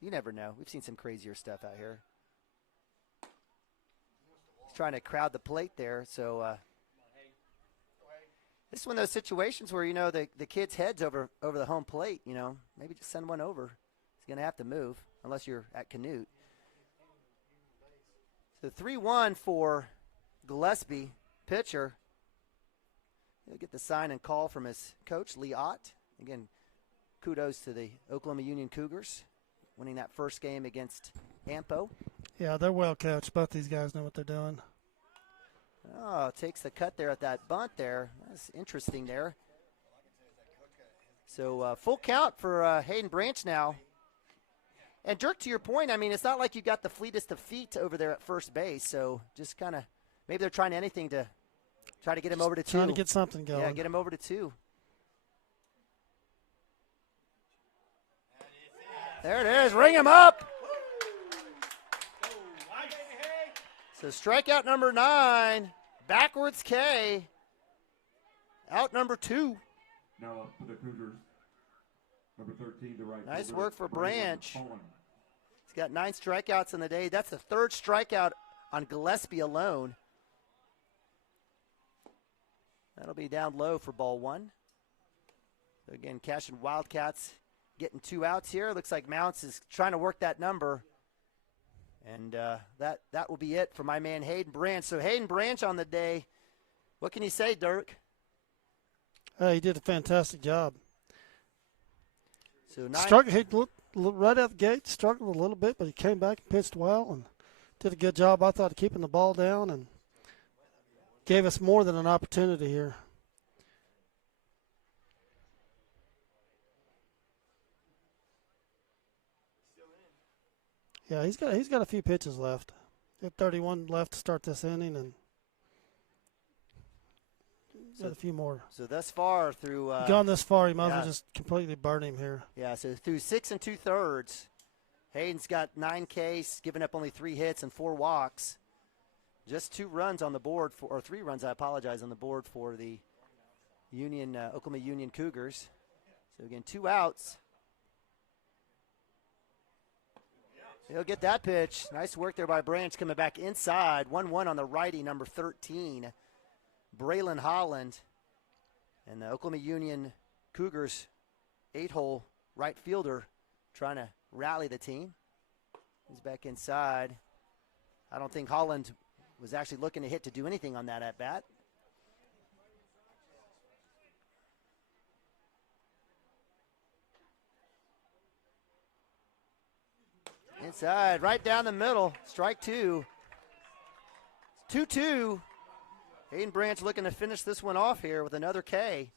You never know. We've seen some crazier stuff out here. He's trying to crowd the plate there. So this is one of those situations where, you know, the kid's head's over the home plate, you know. Maybe just send one over. He's going to have to move unless you're at Canute. So 3-1 for Gillespie, pitcher. He'll get the sign and call from his coach, Lee Ott. Again, kudos to the Oklahoma Union Cougars, winning that first game against Ampo. Yeah, they're well coached. Both these guys know what they're doing. Oh, takes the cut there at that bunt there. That's interesting there. So full count for Hayden Branch now. And Dirk, to your point, I mean, it's not like you got the fleetest of feet over there at first base. So just kind of, maybe they're trying anything to try to get him over to 2. Trying to get something going. Yeah, get him over to 2. There it is. Ring him up. So strikeout number 9, backwards K, out number 2. Now up for the Cougars. Number 13, the right. Nice work for Branch. He's got 9 strikeouts in the day. That's the 3rd strikeout on Gillespie alone. That'll be down low for ball 1. So again, Cashion Wildcats getting 2 outs here. Looks like Mounts is trying to work that number. And that will be it for my man Hayden Branch. So Hayden Branch on the day. What can you say, Dirk? He did a fantastic job. So he looked right out the gate, struggled a little bit, but he came back and pitched well and did a good job, I thought, of keeping the ball down and gave us more than an opportunity here. Yeah, he's got a few pitches left. He had 31 left to start this inning, and got a few more. So thus far through gone this far, he might as well just completely burn him here. Yeah, so through 6 2/3, Hayden's got 9 Ks, giving up only 3 hits and 4 walks. Just 2 runs on the board or 3 runs, I apologize, on the board for the Oklahoma Union Cougars. So again, 2 outs. He'll get that pitch. Nice work there by Branch coming back inside. 1-1 on the righty, number 13, Braylon Holland. And the Oklahoma Union Cougars 8-hole right fielder trying to rally the team. He's back inside. I don't think Holland was actually looking to hit to do anything on that at bat. Inside, right down the middle, strike 2. 2-2. Hayden Branch looking to finish this one off here with another K.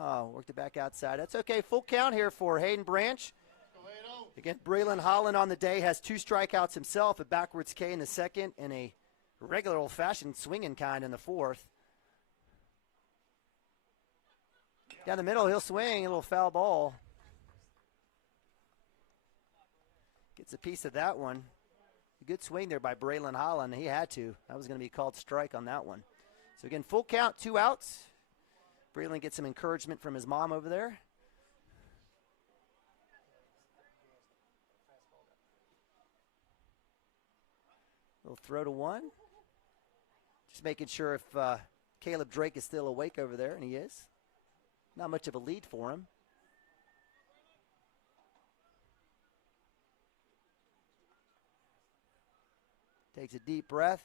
Oh, worked it back outside. That's okay. Full count here for Hayden Branch. Again, Braylon Holland on the day has 2 strikeouts himself, a backwards K in the second, and a regular old-fashioned swinging kind in the fourth. Down the middle, he'll swing, a little foul ball. Gets a piece of that one. A good swing there by Braylon Holland. He had to. That was going to be called strike on that one. So again, full count, 2 outs. Braylon gets some encouragement from his mom over there. Little throw to 1. Just making sure if Caleb Drake is still awake over there, and he is. Not much of a lead for him. Takes a deep breath.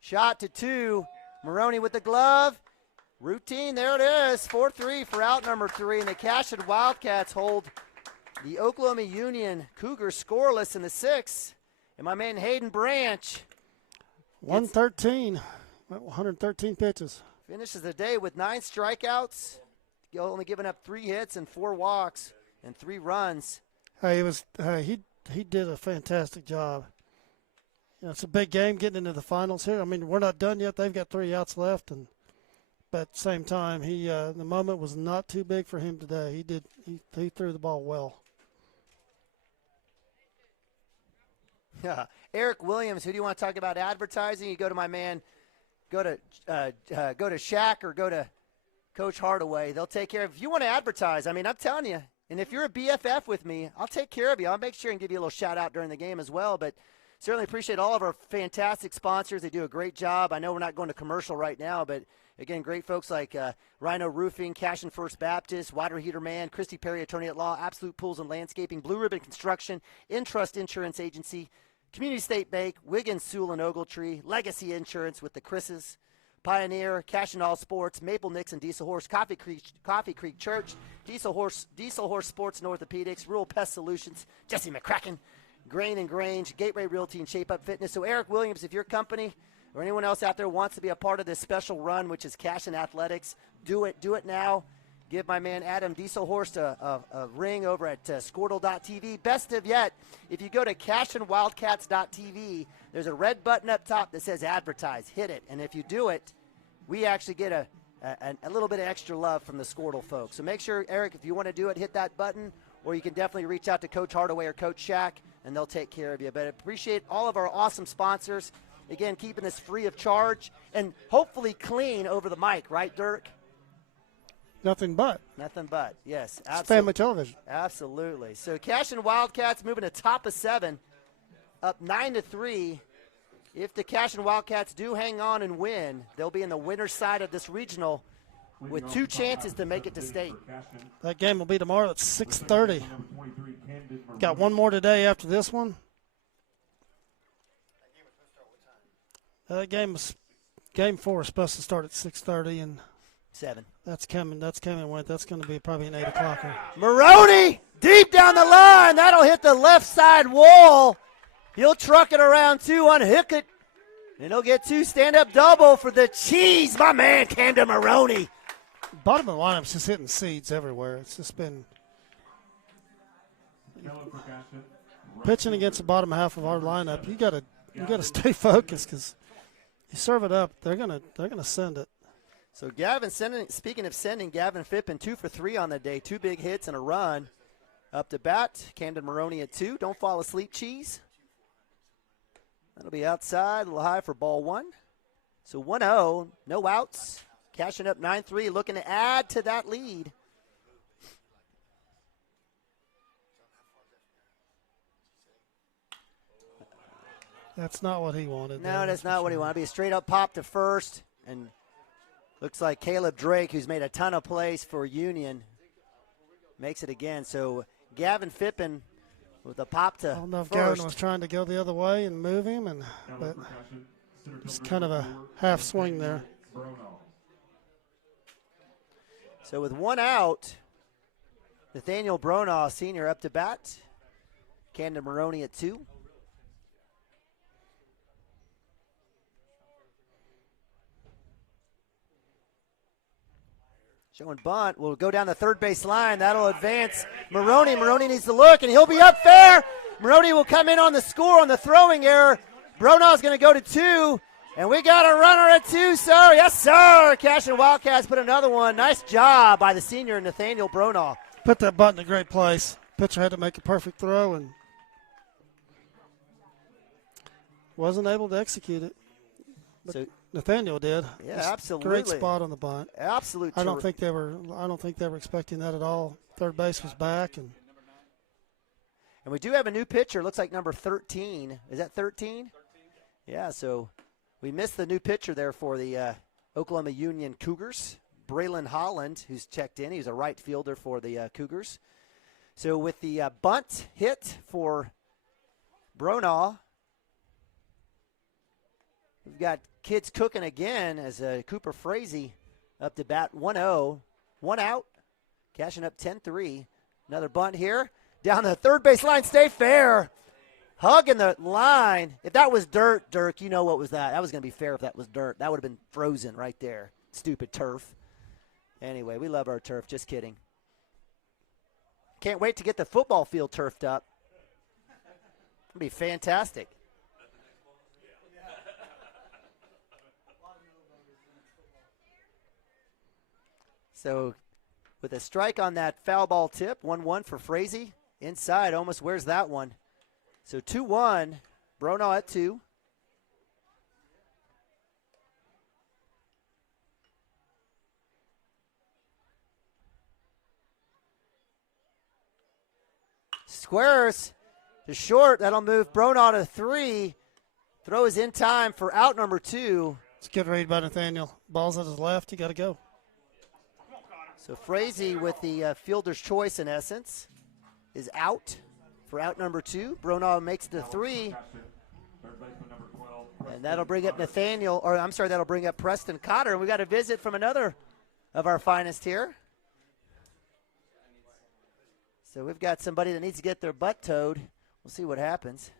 Shot to 2. Maroney with the glove. Routine, there it is. 4-3 for out number 3. And the Cashion Wildcats hold the Oklahoma Union Cougars scoreless in the 6th. And my man Hayden Branch. 113. 113 pitches. Finishes the day with 9 strikeouts. Only giving up 3 hits and 4 walks and 3 runs. Hey, he did a fantastic job. It's a big game getting into the finals here. I mean, we're not done yet. They've got 3 outs left, but at the same time, the moment was not too big for him today. He threw the ball well. Yeah, Eric Williams. Who do you want to talk about advertising? You go to my man. Go to Shaq or go to Coach Hardaway. They'll take care of. If you want to advertise, I mean, I'm telling you. And if you're a BFF with me, I'll take care of you. I'll make sure and give you a little shout out during the game as well. But certainly appreciate all of our fantastic sponsors. They do a great job. I know we're not going to commercial right now, but again, great folks like Rhino Roofing, Cashion First Baptist, Water Heater Man, Christy Perry, Attorney at Law, Absolute Pools and Landscaping, Blue Ribbon Construction, Intrust Insurance Agency, Community State Bank, Wiggins, Sewell, and Ogletree, Legacy Insurance with the Chris's, Pioneer, Cashion All Sports, Maple Nix and Diesel Horse, Coffee Creek Church, Diesel Horse Sports and Orthopedics, Rural Pest Solutions, Jesse McCracken, Grain and Grange, Gateway Realty, and Shape Up Fitness. So Eric Williams, if your company or anyone else out there wants to be a part of this special run, which is Cashion Athletics, do it now. Give my man Adam Dieselhorst a ring over at Squirtle.tv. Best of yet, if you go to CashionWildcats.tv, there's a red button up top that says advertise. Hit it. And if you do it, we actually get a little bit of extra love from the Squirtle folks. So make sure, Eric, if you want to do it, hit that button, or you can definitely reach out to Coach Hardaway or Coach Shaq, and they'll take care of you. But I appreciate all of our awesome sponsors. Again, keeping this free of charge and hopefully clean over the mic, right, Dirk? Nothing but. Nothing but, yes. It's family television. Absolutely. So Cashion Wildcats moving to top of 7, up 9-3. If the Cashion Wildcats do hang on and win, they'll be in the winner's side of this regional with 2 chances to make it to state. That game will be tomorrow at 6:30. Got one more today after this one. That game 4 is supposed to start at 6:30 and 7. That's coming. That's going to be probably an 8 o'clocker. Maroney deep down the line. That'll hit the left side wall. He'll truck it around 2, unhook it, and he'll get 2 stand-up double for the cheese. My man, Camden Maroney. Bottom of the lineup's just hitting seeds everywhere. It's just been pitching against the bottom half of our lineup. You got to stay focused because you serve it up, they're gonna send it. So speaking of sending, Gavin Phippen 2 for 3 on the day, 2 big hits and a run. Up to bat, Camden Maroney at 2. Don't fall asleep, cheese. That'll be outside, a little high for ball 1. So 1-0, no outs. Cashion up 9-3, looking to add to that lead. That's not what he wanted. No, that's not what he wanted. It'll be a straight-up pop to first, and looks like Caleb Drake, who's made a ton of plays for Union, makes it again. So Gavin Phippen with a pop to I don't know if first. Gavin was trying to go the other way and move him, but it's kind of a half swing there. So with 1 out, Nathaniel Bronaugh, senior, up to bat. Camden Maroney at 2. Showing bunt. Will go down the third base line. That'll advance Maroney. Maroney needs to look, and he'll be up fair. Maroney will come in on the score on the throwing error. Bronaugh's going to go to 2, and we got a runner at 2, sir. Yes, sir. Cashion Wildcats put another one. Nice job by the senior Nathaniel Bronaugh. Put that bunt in a great place. Pitcher had to make a perfect throw and wasn't able to execute it. But so Nathaniel did. Yeah, just absolutely. Great spot on the bunt. Absolutely. I don't think they were expecting that at all. Third base was back, and we do have a new pitcher. Looks like number 13. Is that 13? Yeah. So We missed the new pitcher there for the Oklahoma Union Cougars, Braylon Holland, who's checked in. He's a right fielder for the Cougars. So with the bunt hit for Bronaugh, we've got kids cooking again as Cooper Frazee up to bat 1-0. 1 out. Cashion up 10-3. Another bunt here. Down the third base line. Stay fair. Hugging the line. If that was dirt, Dirk, you know what was that. That was going to be fair if that was dirt. That would have been frozen right there. Stupid turf. Anyway, we love our turf. Just kidding. Can't wait to get the football field turfed up. It'll be fantastic. So with a strike on that foul ball tip, 1-1 for Frazee. Inside, almost wears that one. So 2-1, Bronaugh at 2. Squares to short. That'll move Bronaugh to 3. Throw is in time for out number 2. It's a good read by Nathaniel. Ball's at his left. You got to go. So Frazee with the fielder's choice, in essence, is out for out number 2. Bronaugh makes it to 3. And that'll bring up that'll bring up Preston Cotter. And we got a visit from another of our finest here. So we've got somebody that needs to get their butt towed. We'll see what happens.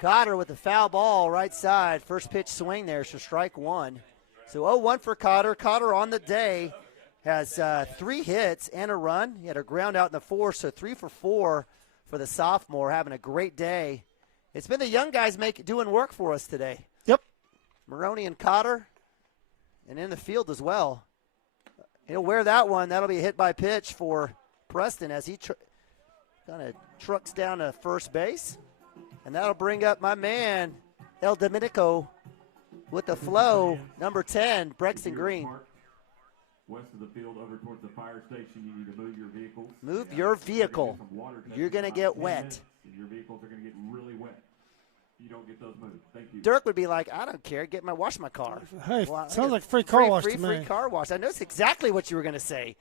Cotter with the foul ball, right side. First pitch swing there, so strike 1. So 0-1 for Cotter. Cotter on the day has 3 hits and a run. He had a ground out in the 4th, so 3 for 4 for the sophomore, having a great day. It's been the young guys doing work for us today. Yep. Maroney and Cotter, and in the field as well. He'll wear that one. That'll be a hit by pitch for Preston as he kind of trucks down to first base. And that'll bring up my man, El Domenico, with the flow, number 10, Brexton Green. West of the field over towards the fire station, you need to move your vehicle. Move your vehicle. You're going to get wet. Your vehicles are going to get really wet. You don't get those moved. Thank you. Dirk would be like, I don't care. Wash my car. Hey, sounds like free car wash to me. Free car wash. I know it's exactly what you were going to say.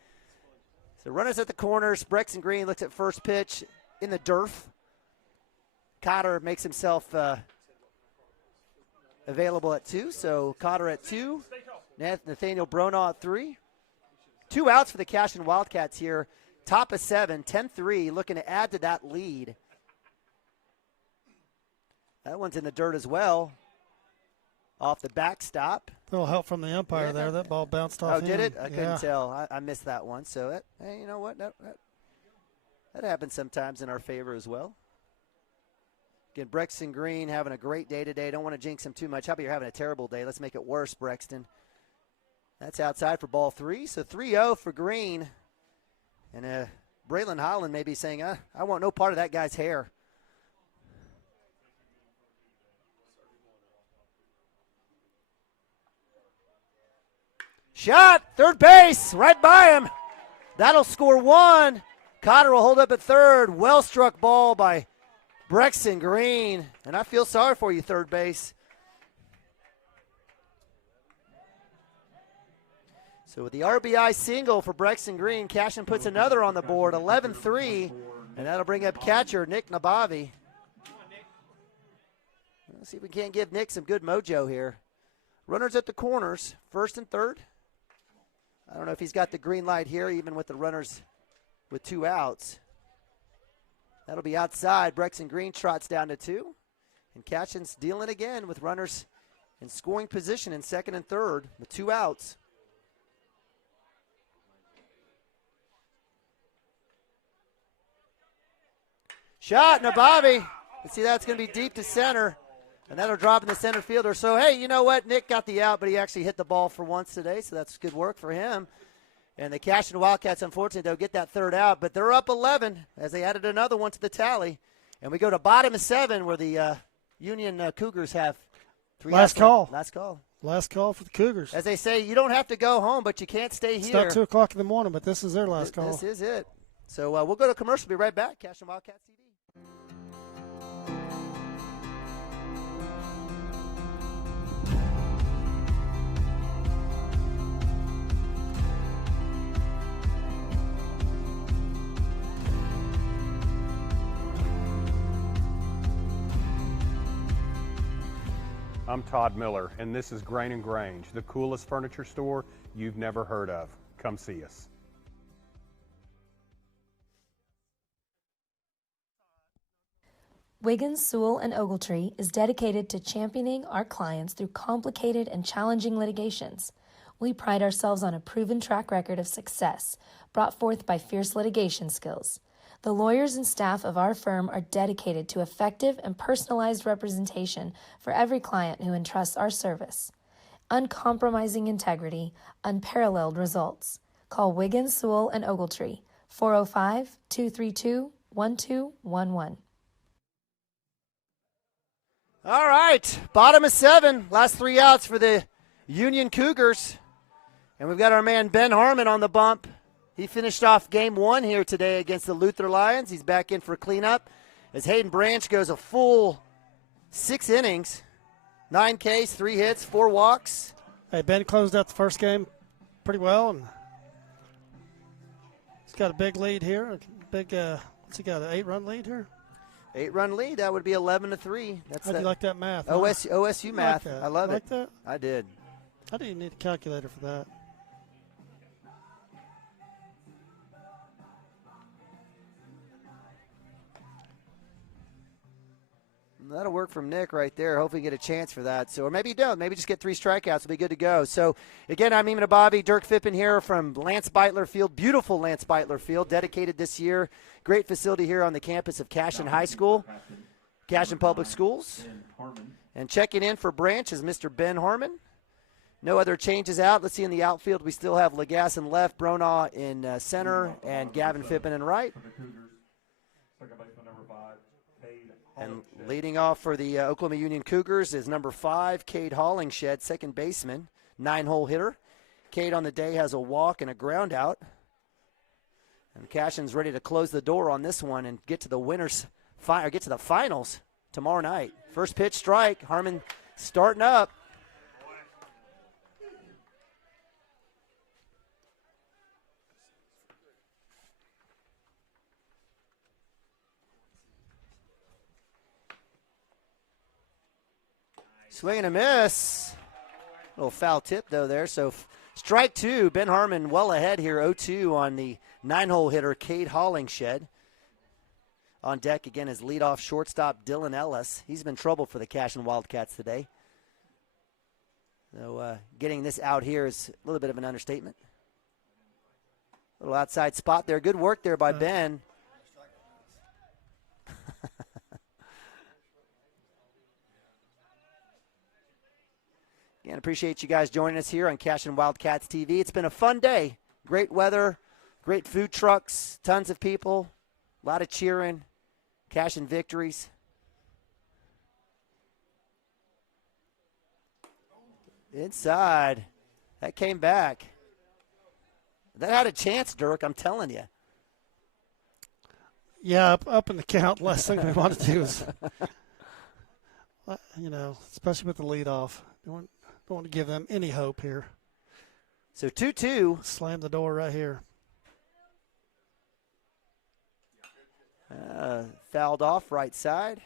So runners at the corners. Brexton Green looks at first pitch in the dirt. Cotter makes himself available at 2. So Cotter at 2. Nathaniel Bronaugh at 3. 2 outs for the Cashion Wildcats here. Top of 7, 10-3, looking to add to that lead. That one's in the dirt as well. Off the backstop. A little help from the umpire there. That ball bounced off him. Oh, did it? I couldn't tell. I missed that one. So, hey, you know what? That happens sometimes in our favor as well. Again, Brexton Green having a great day today. Don't want to jinx him too much. How about you're having a terrible day? Let's make it worse, Brexton. That's outside for ball 3. So 3-0 for Green. And Braylon Holland may be saying, I want no part of that guy's hair. Shot, third base, right by him. That'll score 1. Cotter will hold up at third. Well struck ball by Brexton Green. And I feel sorry for you, third base. So with the RBI single for Brexton Green, Cashion puts another on the board, 11-3, and that'll bring up catcher Nick Nabavi. Let's see if we can't give Nick some good mojo here. Runners at the corners, first and third. I don't know if he's got the green light here, even with the runners with 2 outs. That'll be outside. Brexton Green trots down to 2. And Cashion's dealing again with runners in scoring position in second and third with 2 outs. Shot, Nabavi. Let's see, that's going to be deep to center. And that'll drop in the center fielder. So, hey, you know what? Nick got the out, but he actually hit the ball for once today, so that's good work for him. And the Cashion Wildcats, unfortunately, they'll get that third out, but they're up 11 as they added another one to the tally. And we go to bottom of 7 where the Union Cougars have 3 Last call. Last call. Last call for the Cougars. As they say, you don't have to go home, but you can't stay here. It's not 2 o'clock in the morning, but this is their last call. This is it. So we'll go to commercial. Be right back. Cashion Wildcats TV. I'm Todd Miller, and this is Grain and Grange, the coolest furniture store you've never heard of. Come see us. Wiggins, Sewell, and Ogletree is dedicated to championing our clients through complicated and challenging litigations. We pride ourselves on a proven track record of success brought forth by fierce litigation skills. The lawyers and staff of our firm are dedicated to effective and personalized representation for every client who entrusts our service. Uncompromising integrity, unparalleled results. Call Wiggins, Sewell, and Ogletree, 405-232-1211. All right, bottom of 7, last 3 outs for the Union Cougars. And we've got our man Ben Harmon on the bump. He finished off game 1 here today against the Luther Lions. He's back in for cleanup as Hayden Branch goes a full 6 innings, 9 Ks, 3 hits, 4 walks. Hey, Ben closed out the first game pretty well, and he's got a big lead here. What's he got, an 8-run lead here? 8-run lead. That would be 11-3. How do you like that math? OSU math. Like I love it. Like that? I did. I didn't need a calculator for that. That'll work from Nick right there. Hopefully get a chance for that. So, or maybe you don't. Maybe just get 3 strikeouts. We'll be good to go. So, again, I'm Eamon Ababi, Dirk Fippen here from Lance Beitler Field. Beautiful Lance Beitler Field, dedicated this year. Great facility here on the campus of Cashion High School, Cashion Public Schools. And checking in for Branch is Mr. Ben Harmon. No other changes out. Let's see in the outfield. We still have Legas in left, Bronaugh in center, and Gavin Fippen in right. And leading off for the Oklahoma Union Cougars is number 5, Cade Hollingshed, second baseman, 9-hole hitter. Cade on the day has a walk and a ground out. And Cashion's ready to close the door on this one and get to the get to the finals tomorrow night. First pitch strike. Harmon starting up. Swing and a miss. Little foul tip, though, there. So strike 2. Ben Harmon well ahead here, 0-2 on the 9-hole hitter, Cade Hollingshed. On deck again is leadoff shortstop Dylan Ellis. He's been trouble for the Cashion Wildcats today. So getting this out here is a little bit of an understatement. Little outside spot there. Good work there by Ben. Again, appreciate you guys joining us here on Cashion Wildcats TV. It's been a fun day. Great weather, great food trucks, tons of people, a lot of cheering, Cashion victories. Inside. That came back. That had a chance, Dirk, I'm telling you. Yeah, up in the count. Last thing we want to do is, especially with the leadoff. Don't want to give them any hope here. So 2-2. Slam the door right here. Fouled off right side.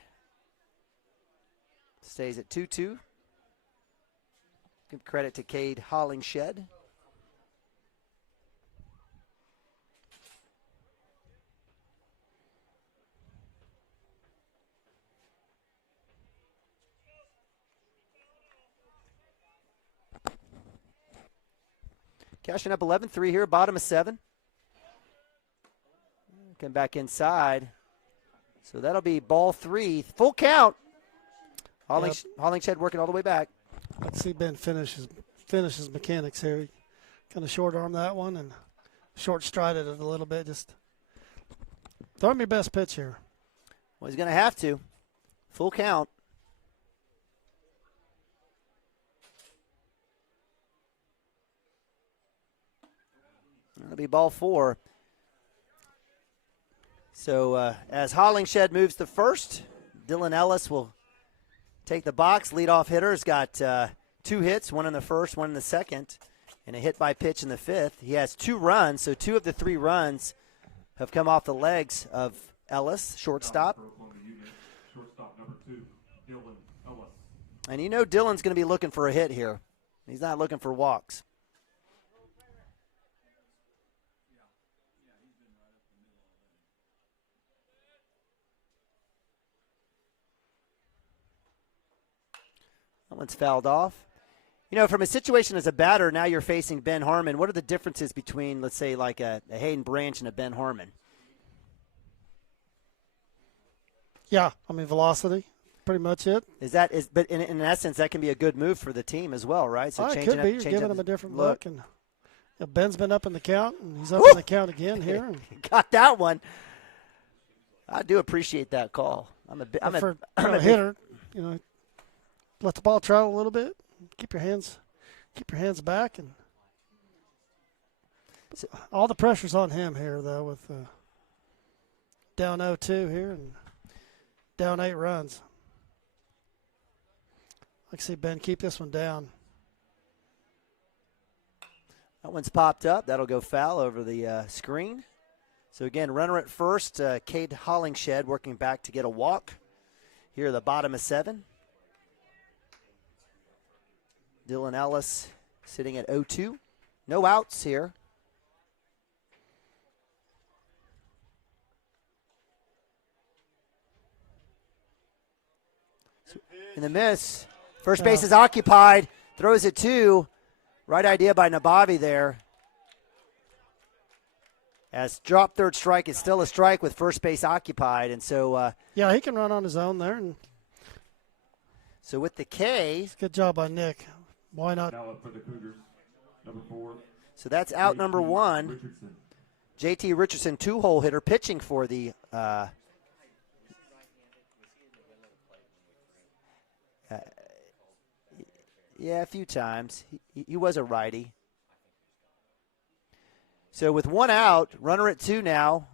Stays at 2-2. Give credit to Cade Hollingshed. Cashion up 11-3 here, bottom of 7. Come back inside. So that'll be ball 3. Full count. Hollingshed working all the way back. Let's see Ben finishes mechanics here. He kind of short arm that one and short strided it a little bit. Just throw him your best pitch here. Well, he's going to have to. Full count. That'll be ball 4. So as Hollingshed moves to first, Dylan Ellis will take the box. Leadoff hitter has got 2 hits, 1 in the first, 1 in the second, and a hit by pitch in the 5th. He has 2 runs, so 2 of the 3 runs have come off the legs of Ellis, shortstop. Shortstop number 2, Dylan Ellis. And you know Dylan's going to be looking for a hit here. He's not looking for walks. That one's fouled off. You know, from a situation as a batter, now you're facing Ben Harmon. What are the differences between, let's say, like a Hayden Branch and a Ben Harmon? Yeah, I mean, velocity, pretty much it. But in essence, that can be a good move for the team as well, right? So it could be. You're giving him a different look. And Ben's been up in the count, and he's up in the count again here. Got that one. I do appreciate that call. I'm a hitter. You know, let the ball travel a little bit. Keep your hands back, and all the pressure's on him here, though, with down 0-2 here and down 8 runs. Like I see Ben keep this one down. That one's popped up. That'll go foul over the screen. So again, runner at first, Cade Hollingshed working back to get a walk. Here at the bottom of 7. Dylan Ellis sitting at 0-2. No outs here. In the miss. First base is occupied. Throws it 2. Right idea by Nabavi there. As drop third strike is still a strike with first base occupied. And so. Yeah, he can run on his own there. And so with the K. Good job by Nick. Why not? Now up for the Cougars, number 4. So that's out number 1. Richardson. JT Richardson, 2-hole hitter, pitching for the yeah, a few times. He was a righty. So with 1 out, runner at 2 now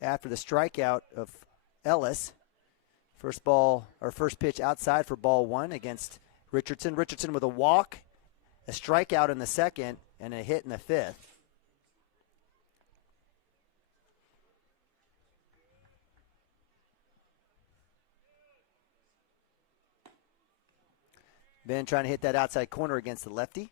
after the strikeout of Ellis. First pitch outside for ball 1 against Richardson. Richardson with a walk, a strikeout in the second, and a hit in the 5th. Ben trying to hit that outside corner against the lefty.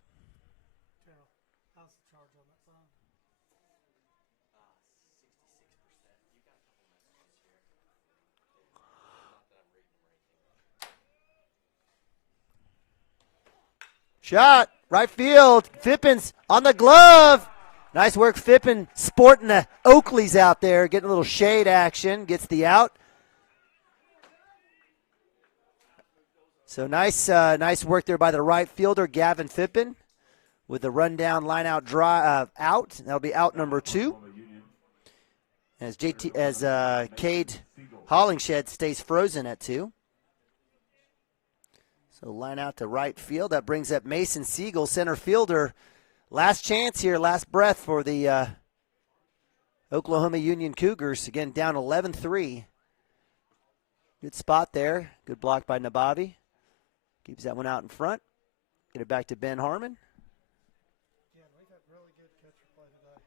Shot, right field. Fippin's on the glove. Nice work, Fippin, sporting the Oakleys out there, getting a little shade action, gets the out. So nice work there by the right fielder, Gavin Fippin, with the rundown line out drive out. That'll be out number 2. As Cade Hollingshed stays frozen at 2. So line out to right field. That brings up Mason Siegel, center fielder. Last chance here, last breath for the Oklahoma Union Cougars. Again, down 11-3. Good spot there. Good block by Nabavi. Keeps that one out in front. Get it back to Ben Harmon. Yeah, we've had really good catcher play today.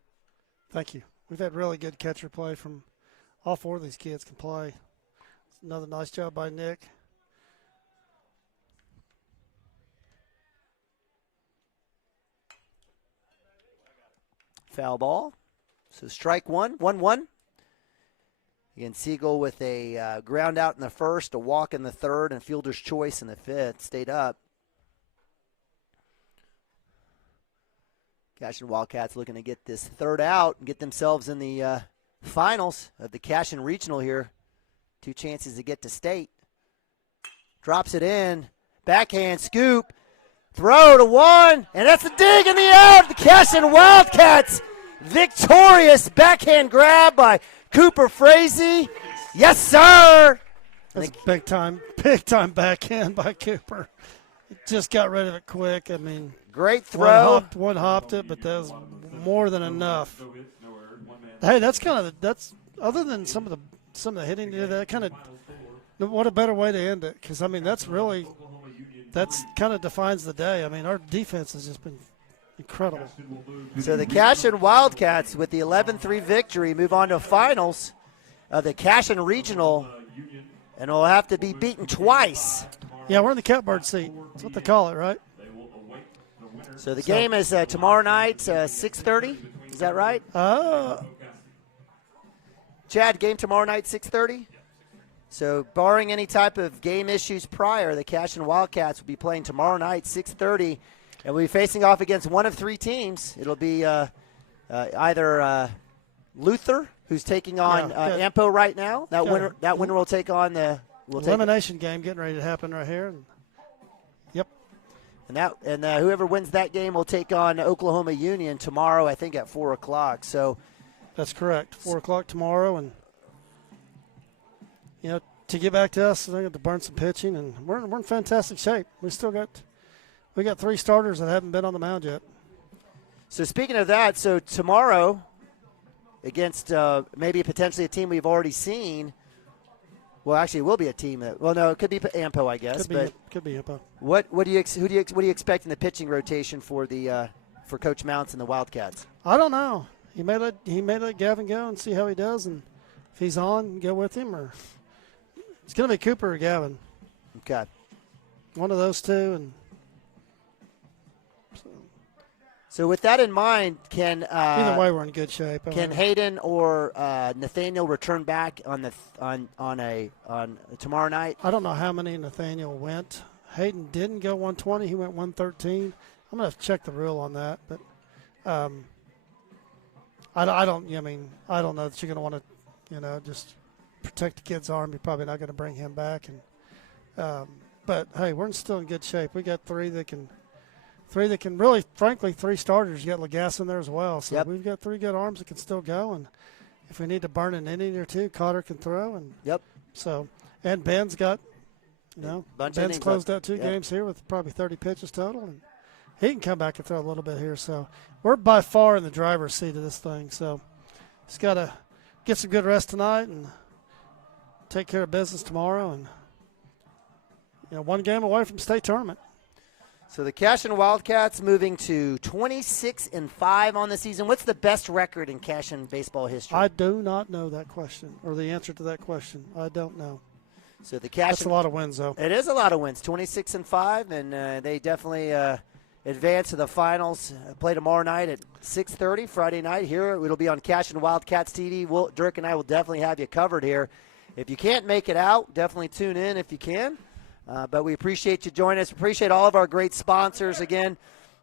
Thank you. We've had really good catcher play from all 4 of these kids can play. Another nice job by Nick. Foul ball. So strike 1, 1-1. Again, Siegel with a ground out in the first, a walk in the third, and fielder's choice in the 5th. Stayed up. Cashion Wildcats looking to get this 3rd out and get themselves in the finals of the Cashion Regional here. 2 chances to get to state. Drops it in. Backhand scoop. Throw to 1. And that's a dig in the out. The Cashion Wildcats victorious. Backhand grab by Cooper Frazee. Yes, sir. That's big time backhand by Cooper. Just got rid of it quick. I mean, great throw. One hopped it, but that was more than enough. Hey, that's other than some of the hitting, that kind of, what a better way to end it. Because I mean, that's kind of defines the day. I mean, our defense has just been incredible. So the Cashion Wildcats with the 11-3 victory move on to finals of the Cashion Regional And we'll have to be beaten twice. Yeah, we're in the catbird seat. That's what they call it, right? So the game is tomorrow night, 6:30. Is that right? Chad, game tomorrow night, 6:30? So barring any type of game issues prior, the Cashion Wildcats will be playing tomorrow night, 6:30, and we'll be facing off against one of three teams. It'll be either Luther, who's taking on Ampo right now. That winner will take on the elimination game getting ready to happen right here. Yep. And whoever wins that game will take on Oklahoma Union tomorrow, I think at 4 o'clock. So that's correct. 4 o'clock tomorrow, and to get back to us, they're going to burn some pitching, and we're in fantastic shape. We got 3 starters that haven't been on the mound yet. So speaking of that, so tomorrow against maybe potentially a team we've already seen. Well, actually, it will be a team that. Well, no, it could be Ampo, I guess. Could be Ampo. What do you expect in the pitching rotation for Coach Mounts and the Wildcats? I don't know. He may let Gavin go and see how he does, and if he's on, go with him, or it's going to be Cooper or Gavin. Okay. One of those two, and. So with that in mind, either way we're in good shape. Can Hayden or Nathaniel return back on tomorrow night? I don't know how many Nathaniel went. Hayden didn't go 120. He went 113. I'm going to check the rule on that, but I don't know that you're going to want to just protect the kid's arm. You're probably not going to bring him back, and but hey, we're still in good shape. We got three that can really, frankly, 3 starters. You got Lagasse in there as well. So we've got 3 good arms that can still go. And if we need to burn an inning or 2, Cotter can throw. And so, and Ben's got, Ben's closed out 2 games here with probably 30 pitches total. And he can come back and throw a little bit here. So we're by far in the driver's seat of this thing. So just got to get some good rest tonight and take care of business tomorrow. And, 1 game away from state tournament. So the Cashion Wildcats moving to 26-5 on the season. What's the best record in Cashion baseball history? I do not know that question, or the answer to that question. I don't know. So the Cashion, that's a lot of wins, though. It is a lot of wins, 26-5, and they definitely advance to the finals. Play tomorrow night at 6:30 Friday night. Here it'll be on Cashion Wildcats TV. Dirk and I will definitely have you covered here. If you can't make it out, definitely tune in if you can. But we appreciate you joining us. Appreciate all of our great sponsors. Again,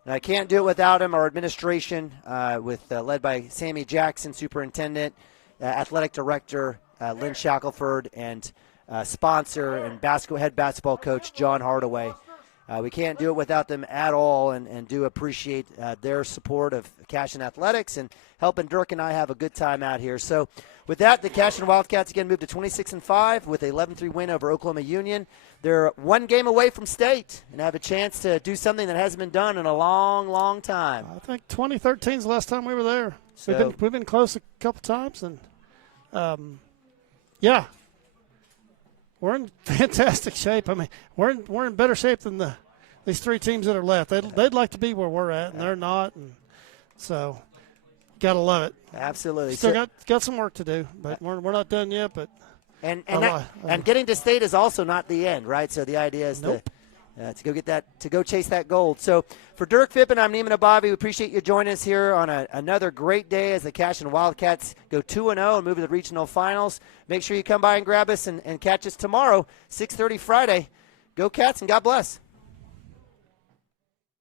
I can't do it without them. Our administration, led by Sammy Jackson, superintendent, athletic director Lynn Shackelford, and sponsor and head basketball coach John Hardaway. We can't do it without them at all, and do appreciate their support of Cashion Athletics and helping Dirk and I have a good time out here. So with that, the Cashion Wildcats again moved to 26-5 with a 11-3 win over Oklahoma Union. They're 1 game away from state and have a chance to do something that hasn't been done in a long, long time. I think 2013 is the last time we were there. So we've been close a couple times, and we're in fantastic shape. I mean, we're in better shape than these 3 teams that are left. They'd like to be where we're at, and they're not, and so gotta love it. Absolutely. Still got some work to do, but we're not done yet. But and getting to state is also not the end, right? So the idea is to go chase that gold. So for Dirk Phippen, I'm Neiman Abavi. We appreciate you joining us here on another great day as the Cashion Wildcats go 2-0 and move to the regional finals. Make sure you come by and grab us and catch us tomorrow, 6:30 Friday. Go Cats, and God bless.